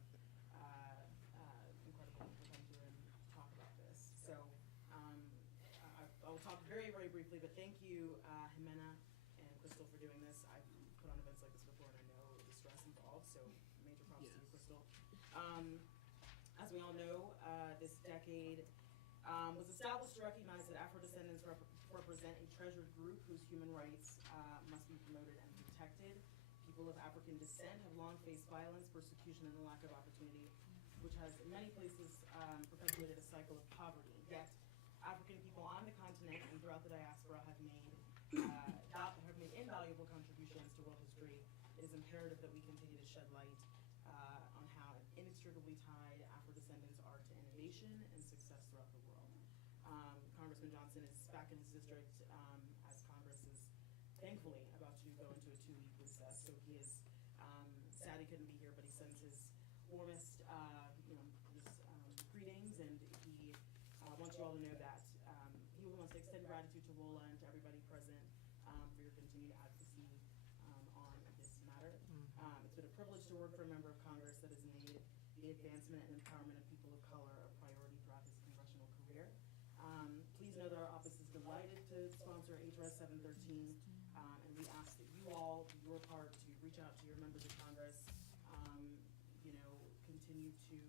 incredible people come through and talk about this. So I'll talk very, very briefly, but thank you, Jimena and Crystal, for doing this. I've put on events like this before, and I know the stress involved, so major props to you, Crystal. As we all know, this decade was established to recognize that Afro-descendants represent a treasured group whose human rights must be promoted and protected. People of African descent have long faced violence, persecution, and a lack of opportunity, which has in many places perpetuated a cycle of poverty. Yet, African people on the continent and throughout the diaspora have made invaluable contributions to world history. It is imperative that we continue to shed light on how inextricably tied Afro-descendants are to innovation and success throughout the world. Congressman Johnson is back in his district as Congress is thankfully about to go into a 2-week recess. So he is sad he couldn't be here, but he sends his warmest greetings, and he wants you all to know that he wants to extend gratitude to WOLA and to everybody present for your continued advocacy on this matter. It's been a privilege to work for a member of Congress that has made the advancement and empowerment of people of color a priority throughout his congressional career. Please know that our office is delighted to sponsor HRS 713, and we ask that you all do your part to reach out to your members of Congress, continue to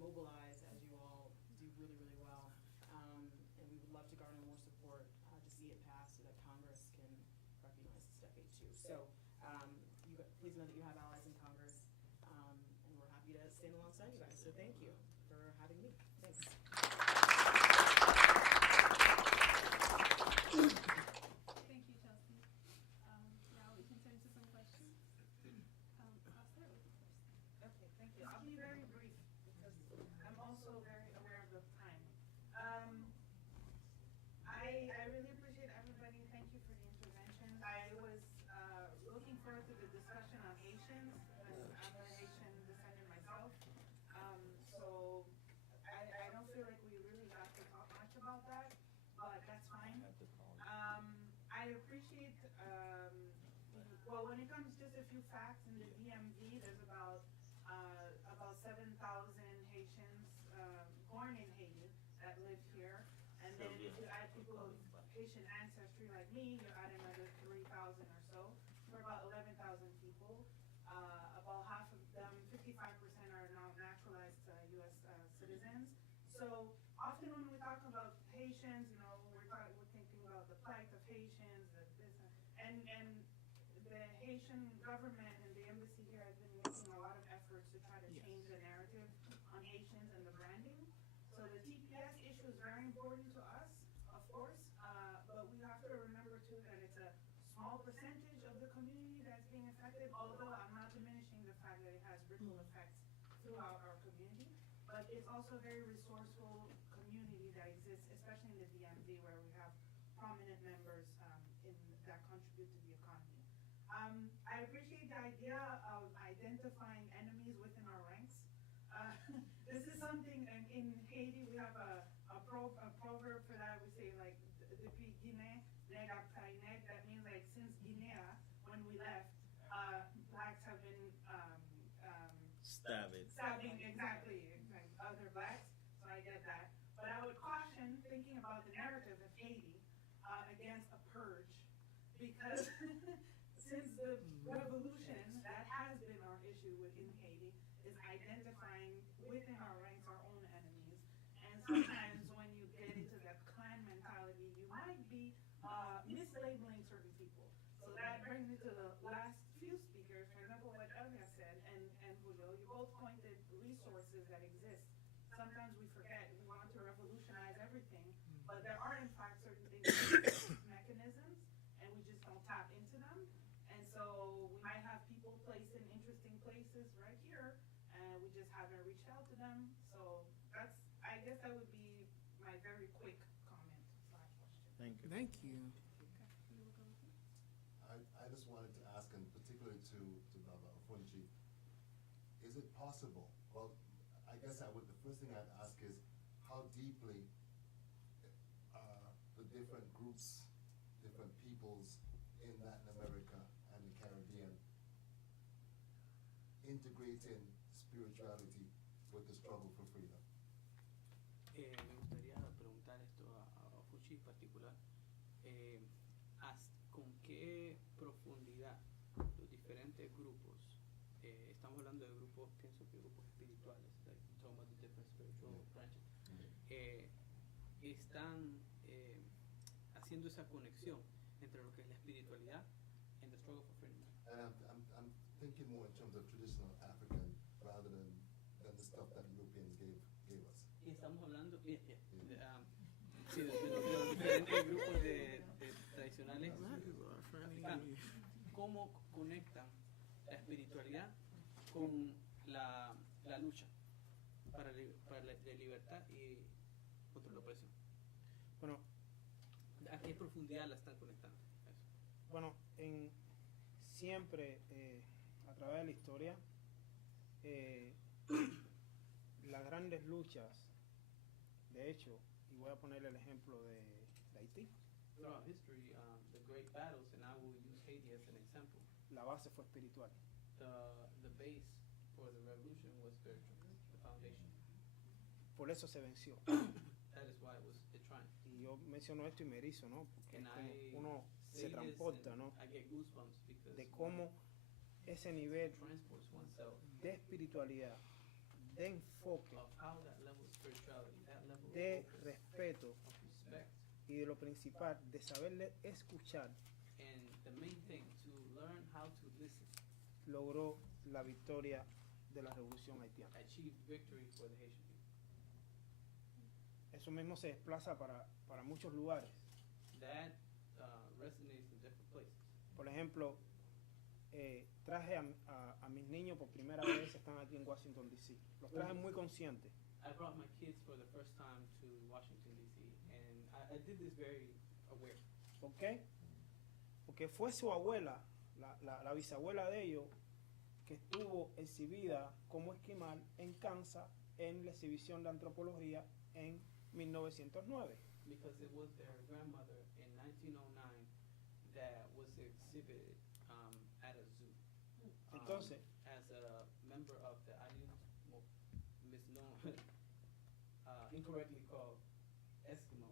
mobilize as you all do really, really well. And we would love to garner more support to see it pass so that Congress can recognize this decade too. So please know that you have allies in Congress, and we're happy to stand alongside you guys. So thank you for having me. Thanks. Thank you, Chelsea. Now we can turn to some questions. I'll start with you first. Okay, thank you. I'll be very brief because I'm also very aware of the time. I really appreciate everybody. Thank you for the intervention. I was looking forward to the discussion on Haitians, and I'm a Haitian descendant myself. So I don't feel like we really got to talk much about that, but that's fine. I appreciate, well, when it comes just a few facts in the DMV, there's about 7,000 Haitians born in Haiti that live here. And then if you add people of Haitian ancestry like me, you add another 3,000 or so. We're about 11,000 people. About half of them, 55% are now naturalized U.S. citizens. So often when we talk about Haitians, we're thinking about the plight of Haitians, and the Haitian government and the embassy here has been making a lot of efforts to try to change the narrative on Haitians and the branding. So the TPS issue is very important to us, of course, but we have to remember too that it's a small percentage of the community that's being affected, although I'm not diminishing the fact that it has ripple effects throughout our community. But it's also a very resourceful community that exists, especially in the DMV, where we have prominent members that contribute to the economy. I appreciate the idea of identifying enemies within our ranks. This is something, in Haiti, we have a proverb for that. We say, like, depuis Guinée, nèg ap tay nèg. That means, like, since Guinea, when we left, blacks have been stabbing exactly other blacks, so I get that. But I would caution thinking about the narrative of Haiti against a purge, because since the revolution, that has been our issue within Haiti, is identifying within our ranks our own enemies. And sometimes when you get into that clan mentality, you might be mislabeling certain people. So that brings me to the last few speakers, for example, what Elia said, and Julio, you both pointed resources that exist. Sometimes we forget, we want to revolutionize everything, but there are in fact certain things, mechanisms, and we just don't tap into them. And so we might have people, places, them. So that's, I guess that would be my very quick comment / question. Thank you. Thank you. I just wanted to ask, and particularly to Baba Ofunchi, is it possible? Well, I guess the first thing I'd ask is how deeply the different groups, different peoples in Latin America and the Caribbean integrating spirituality with the struggle for freedom. Me gustaría preguntar esto a Fuchi en particular. ¿Con qué profundidad los diferentes grupos, estamos hablando de grupos, pienso que grupos espirituales, like talking about the different spiritual branches, están haciendo esa conexión entre lo que es la espiritualidad and the struggle for freedom? And I'm thinking more in terms of traditional African rather than the stuff that Europeans gave us. Y estamos hablando, sí, de los diferentes grupos de tradicionales africanos. ¿Cómo conectan la espiritualidad con la lucha para la libertad y contra la opresión? Bueno, ¿a qué profundidad la están conectando? Bueno, siempre a través de la historia, las grandes luchas, de hecho, y voy a poner el ejemplo de Haití. Throughout history, the great battles, and I will use Haiti as an example. La base fue espiritual. The base for the revolution was spiritual, the foundation. Por eso se venció. That is why it was a triumph. Y yo menciono esto y me erizo, ¿no? Porque And I uno say se this transporta, and ¿no? I get goosebumps because De cómo ese nivel transports oneself de espiritualidad, de enfoque, of how that level of spirituality, that level de of focus, respeto of respect, y de lo principal, de saberle escuchar, and the main thing, to learn how to listen, logró la victoria de la revolución haitiana. achieve victory for the Haitian people. Eso mismo se desplaza para muchos lugares. That resonates in different places. Por ejemplo, traje a mis niños por primera vez, están aquí en Washington, D.C. Los traje muy conscientes. I brought my kids for the first time to Washington, D.C., and I did this very aware. ¿Por qué? Porque fue su abuela, la bisabuela de ellos, que estuvo exhibida como esquimal en Kansas en la exhibición de antropología en 1909. Because it was their grandmother in 1909 that was exhibited at a zoo. Entonces, as a member of the Aleut, misnomer, incorrectly called Eskimo,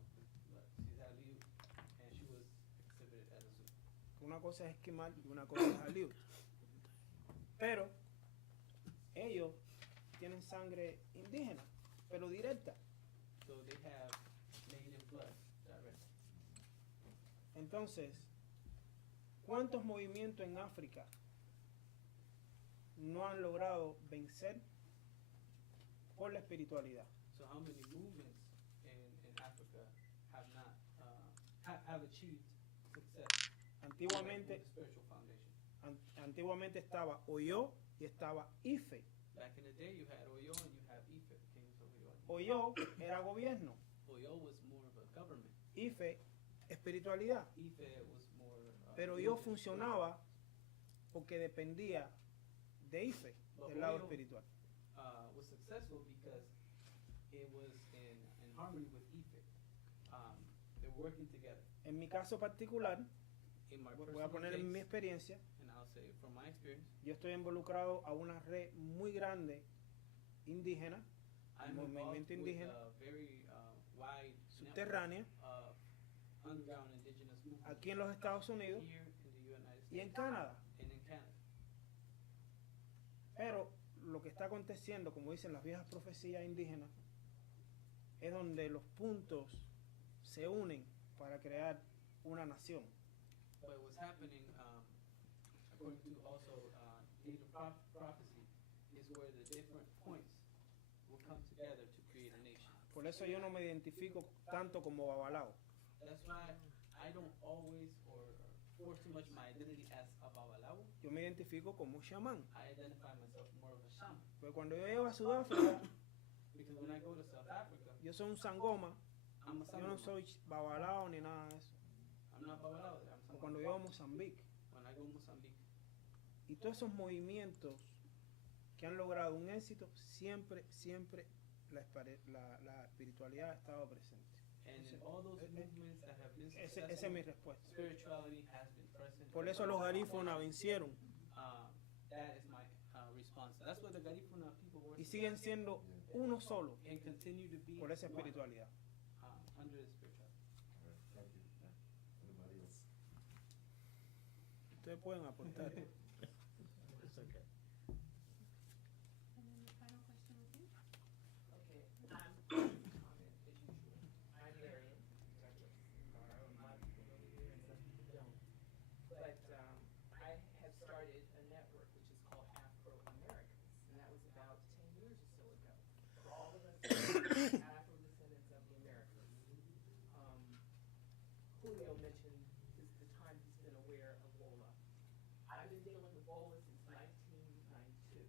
but she's Aleut, and she was exhibited at a zoo. una cosa es esquimal y una cosa es Aleut. Pero ellos tienen sangre indígena, pero directa. So they have native blood direct. Entonces, ¿cuántos movimientos en África no han logrado vencer por la espiritualidad? So how many movements in Africa have not have achieved success? Antiguamente, with the spiritual foundation. Antiguamente estaba Oyo y estaba Ife. Back in the day, you had Oyo and you had Ife, kings of Oyo. Oyo era gobierno. Oyo was more of a government. Ife, espiritualidad. Ife was more. Pero Oyo funcionaba porque dependía de Ife, del lado espiritual. Was successful because it was in harmony with Ife. They were working together. En mi caso particular, In my voy a poner en mi experiencia, and I'll say from my experience, yo estoy involucrado a una red muy grande indígena, I'm un involved movimiento with indígena a very wide subterránea network of underground indigenous movement aquí en los Estados Unidos here in the United States y en Canadá. and in Canada. Pero lo que está aconteciendo, como dicen las viejas profecías indígenas, es donde los puntos se unen para crear una nación. But what's happening, according to also native prophecy, is where the different points will come together to create a nation. Por eso yo no me identifico tanto como babalao. That's why I don't always or force too much my identity as a babalao. Yo me identifico como chamán. I identify myself more of a shaman. Pero cuando yo llego a Sudáfrica, Because when I go to South Africa, yo soy un sangoma, I'm a yo no Sangoma. soy babalao ni nada de eso. I'm not Babalao, I'm O Sangoma. cuando yo a Mozambique, When I go to Mozambique. y todos esos movimientos que han logrado un éxito, siempre la espiritualidad ha estado presente. And in all those movements that have been Esa es successful, mi respuesta. spirituality has been present. Por eso los garífonas vencieron That is my response. That's what the Garifuna people were. y siguen siendo uno solo And continue to be por esa one, espiritualidad. under the spirituality. Thank you. Anybody else? Ustedes pueden aportar. It's okay. And then the final question will be? Okay, comment as usual. I'm Marion. I'm not familiar here and some people don't. But I have started a network which is called Afro-Americans, and that was about 10 years or so ago. For all of us Afro-descendants of the Americas. Julio mentioned the time he's been aware of WOLA. I've been dealing with WOLA since 1992.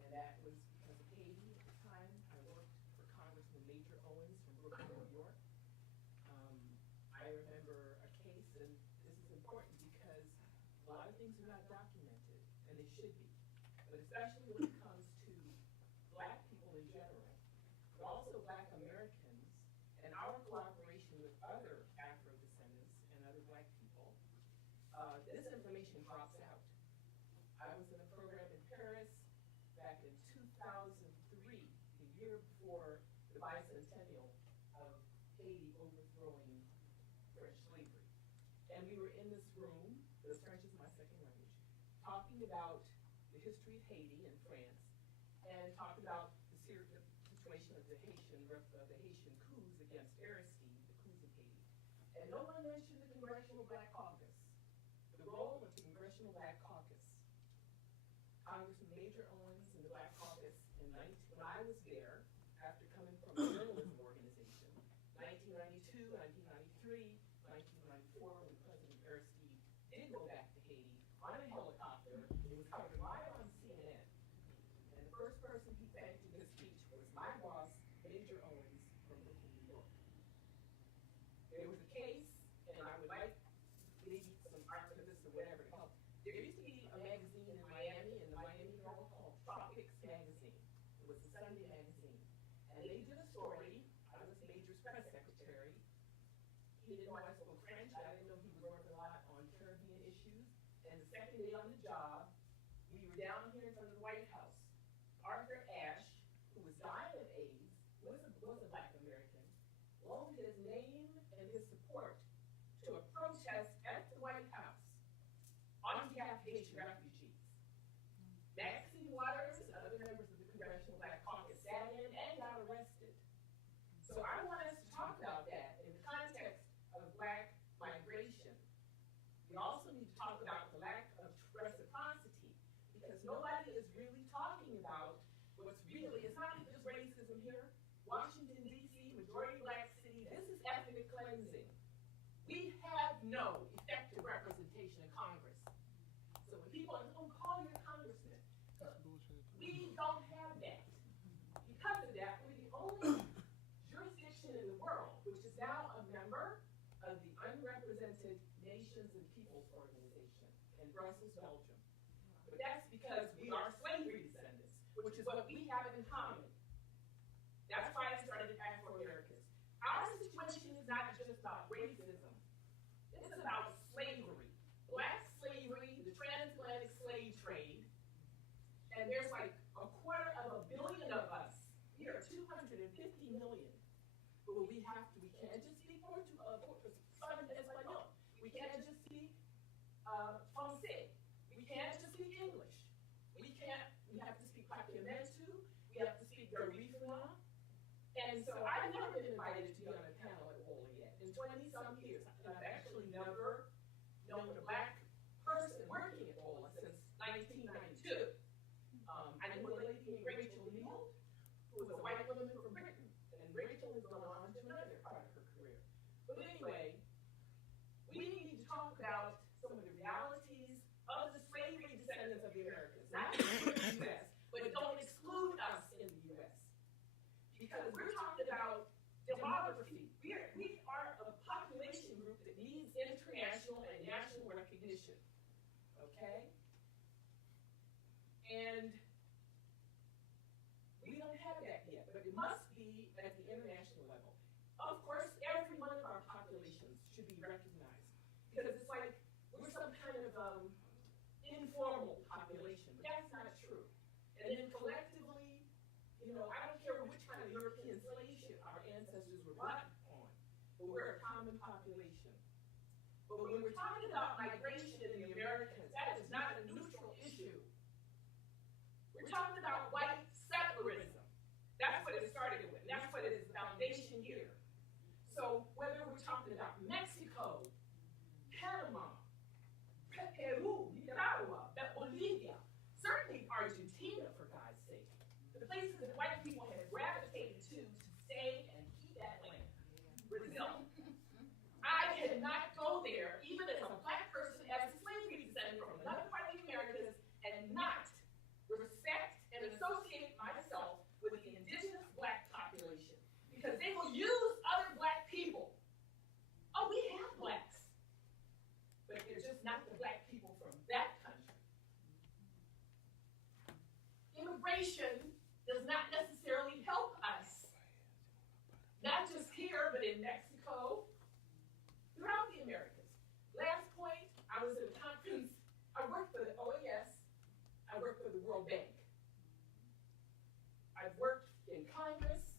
And that was because of Haiti at the time. I worked for Congressman Major Owens from Brooklyn, New York. I remember a case, and this is important because a lot of things are not documented, and they should be. But especially when it comes to Black people in general, but also Black Americans, and our collaboration with other Afro-descendants and other Black people, this information drops out. I was in a program in Paris back in 2003, the year before the bicentennial of Haiti overthrowing French slavery. And we were in this room, because French is my second language, talking about the history of Haiti and France, and talking about the situation of the Haitian coups against Aristide, the coups in Haiti. And no one mentioned the Congressional Black Caucus, the role of the Congressional Black Caucus. Congressman Major Owens and the Black Caucus when I was there, after coming from a journalism organization, 1992, 1993, 1994, when President Aristide did go back to Haiti on a helicopter. It was covered live on CNN. And the first person he thanked in his speech was my boss, Major Owens from Brooklyn, New York. There was a case, and I would like maybe some archivists or whatever to help. There used to be a magazine in Miami, in the Miami Herald, called Tropics Magazine. It was a Sunday magazine. And they did a story. I was Major's press secretary. He didn't know I spoke French. I didn't know he was working a lot on Caribbean issues. And the second day on the job, we were down here in front of the White House. Arthur Ashe, who was dying of AIDS, was a Black American, loaned his name and his support to a protest at the White House on behalf of Haitian refugees. Maxine Waters and other members of the Congressional Black Caucus sat in and got arrested. So I want us to talk about that in the context of Black migration. We also need to talk about the lack of reciprocity, because nobody is really talking about what's really, it's not just racism here. Washington, D.C., majority Black city, this is ethnic cleansing. We have no effective representation in Congress. So when people call you a congressman, we don't have that. Because of that, we're the only jurisdiction in the world which is now a member of the Unrepresented Nations and Peoples Organization in Brussels, Belgium. But that's because we are slavery descendants, which is what we have in common. That's why I started Afro-Americans. Our situation is not just about racism. It's about slavery. Black slavery, the transatlantic slave trade, and there's like 250 million of us. We are 250 million. But we can't just speak Espanol. We can't just speak Francais. We can't just speak English. We have to speak Papiamentu. We have to speak Garifuna. And so I've never been invited to be on a panel at WOLA yet. In 20-some years, I've actually never known a Black person working at WOLA since 1992. I knew a lady named Rachel Neal, who was a white woman from Britain, and Rachel has gone on to another part of her career. But anyway, we need to talk about some of the realities of the slavery descendants of the Americas, not just in the U.S., but don't exclude us in the U.S. because we're talking about demography. We are a population group that needs international and national recognition, okay? And we don't have that yet, but it must be at the international level. Of course, every one of our populations should be recognized, because it's like we're some kind of informal population, but that's not true. And then collectively, you know, I don't care which kind of European slave ship our ancestors were brought on, but we're a common population. But when we're talking about migration in the Americas, that is not a neutral issue. We're talking about white secularism. That's what it started with. That's what is the foundation here. So whether we're talking about Mexico, Panama, Peru, Nicaragua, Bolivia, certainly Argentina, for God's sake, the places that white people have gravitated to stay and keep that land. Brazil. I cannot go there, even as a black person, as a slavery descendant from another part of the Americas, and not respect and associate myself with the indigenous black population, because they will use other black people. Oh, we have blacks, but they're just not the black people from that country. Immigration does not necessarily help us, not just here, but in Mexico, throughout the Americas. Last point, I was at a conference. I worked for the OAS. I worked for the World Bank. I've worked in Congress.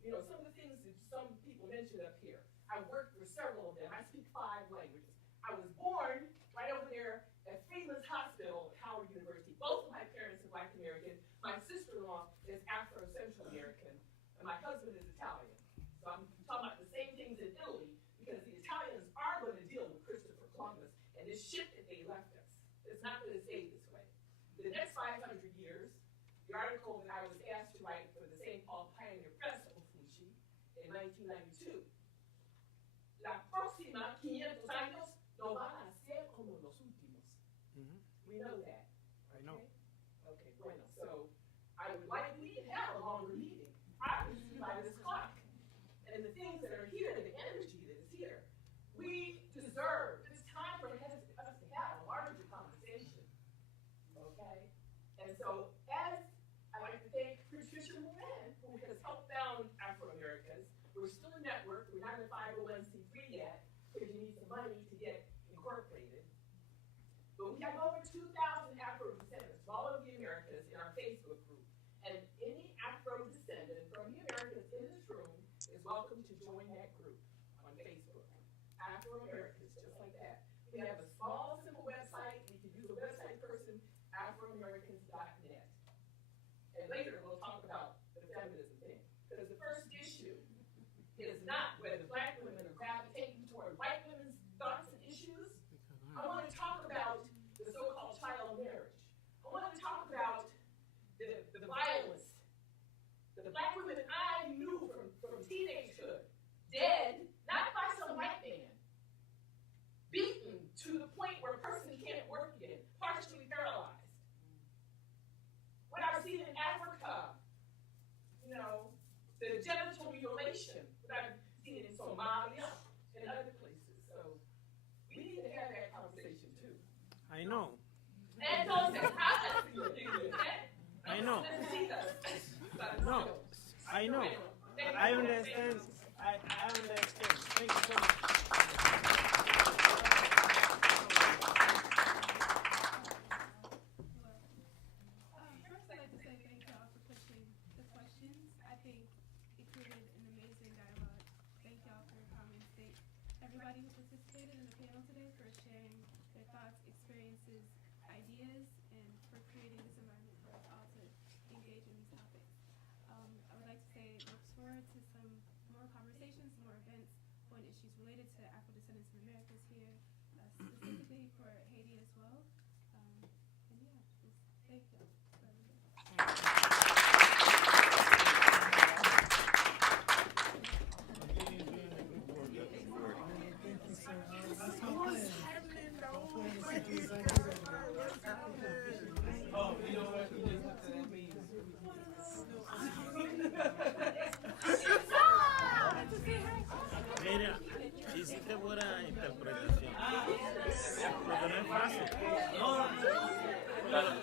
You know, some of the things that some people mentioned up here. I've worked for several of them. I speak 5 languages. I was born right over there at Freeman's Hospital at Howard University. Both of my parents are Black American. My sister-in-law is Afro-Central American, and my husband is Italian. So I'm talking about the same things in Italy, because the Italians are going to deal with Christopher Columbus and this ship that they left us. It's not going to stay this way. For the next 500 years, the article that I was asked to write for the St. Paul Pioneer Press of Fushi in 1992. La próxima 500 años no van a ser como los últimos. We know that. I know. Okay, bueno. So I would like we to have a longer meeting, obviously by this clock. And the things that are here, the energy that is here, we deserve. It's time for us to have a larger conversation. Okay? And so, as I like to thank Patricia Moran, who has helped found Afro-Americans. We're still a network. We're not a 501c3 yet, because you need some money to get incorporated. But we have over 2,000 Afro-Descendants from all over the Americas in our Facebook group. And any Afro-Descendant from the Americas in this room is welcome to join that group on Facebook. Afro-Americans, just like that. We have a small, simple website. You can use a website person, afroamericans.net. And later we'll talk about the feminism thing. Because the first issue is not whether black women are gravitating toward white women's thoughts and issues. I want to talk about the so-called child marriage. I want to talk about the violence. The black women I knew from teenagehood, dead, not by some white man, beaten to the point where a person can't work again, partially paralyzed. What I've seen in Africa, you know, the genital mutilation, what I've seen in Somalia and other places. So we need to have that conversation too. I know. Entonces, I know. No, I know. I understand. I understand. Thank you so much. First, I'd like to say thank you all for pushing the questions. I think it created an amazing dialogue. Thank you all for your comments. Thank everybody who participated in the panel today for sharing their thoughts, experiences, ideas, and for creating this environment for us all to engage in these topics. I would like to say look forward to some more conversations, more events on issues related to Afro-Descendants in Americas here, specifically for Haiti as well. And yeah, just thank you for everything. Oh, you know what? You just looked at me. Claro.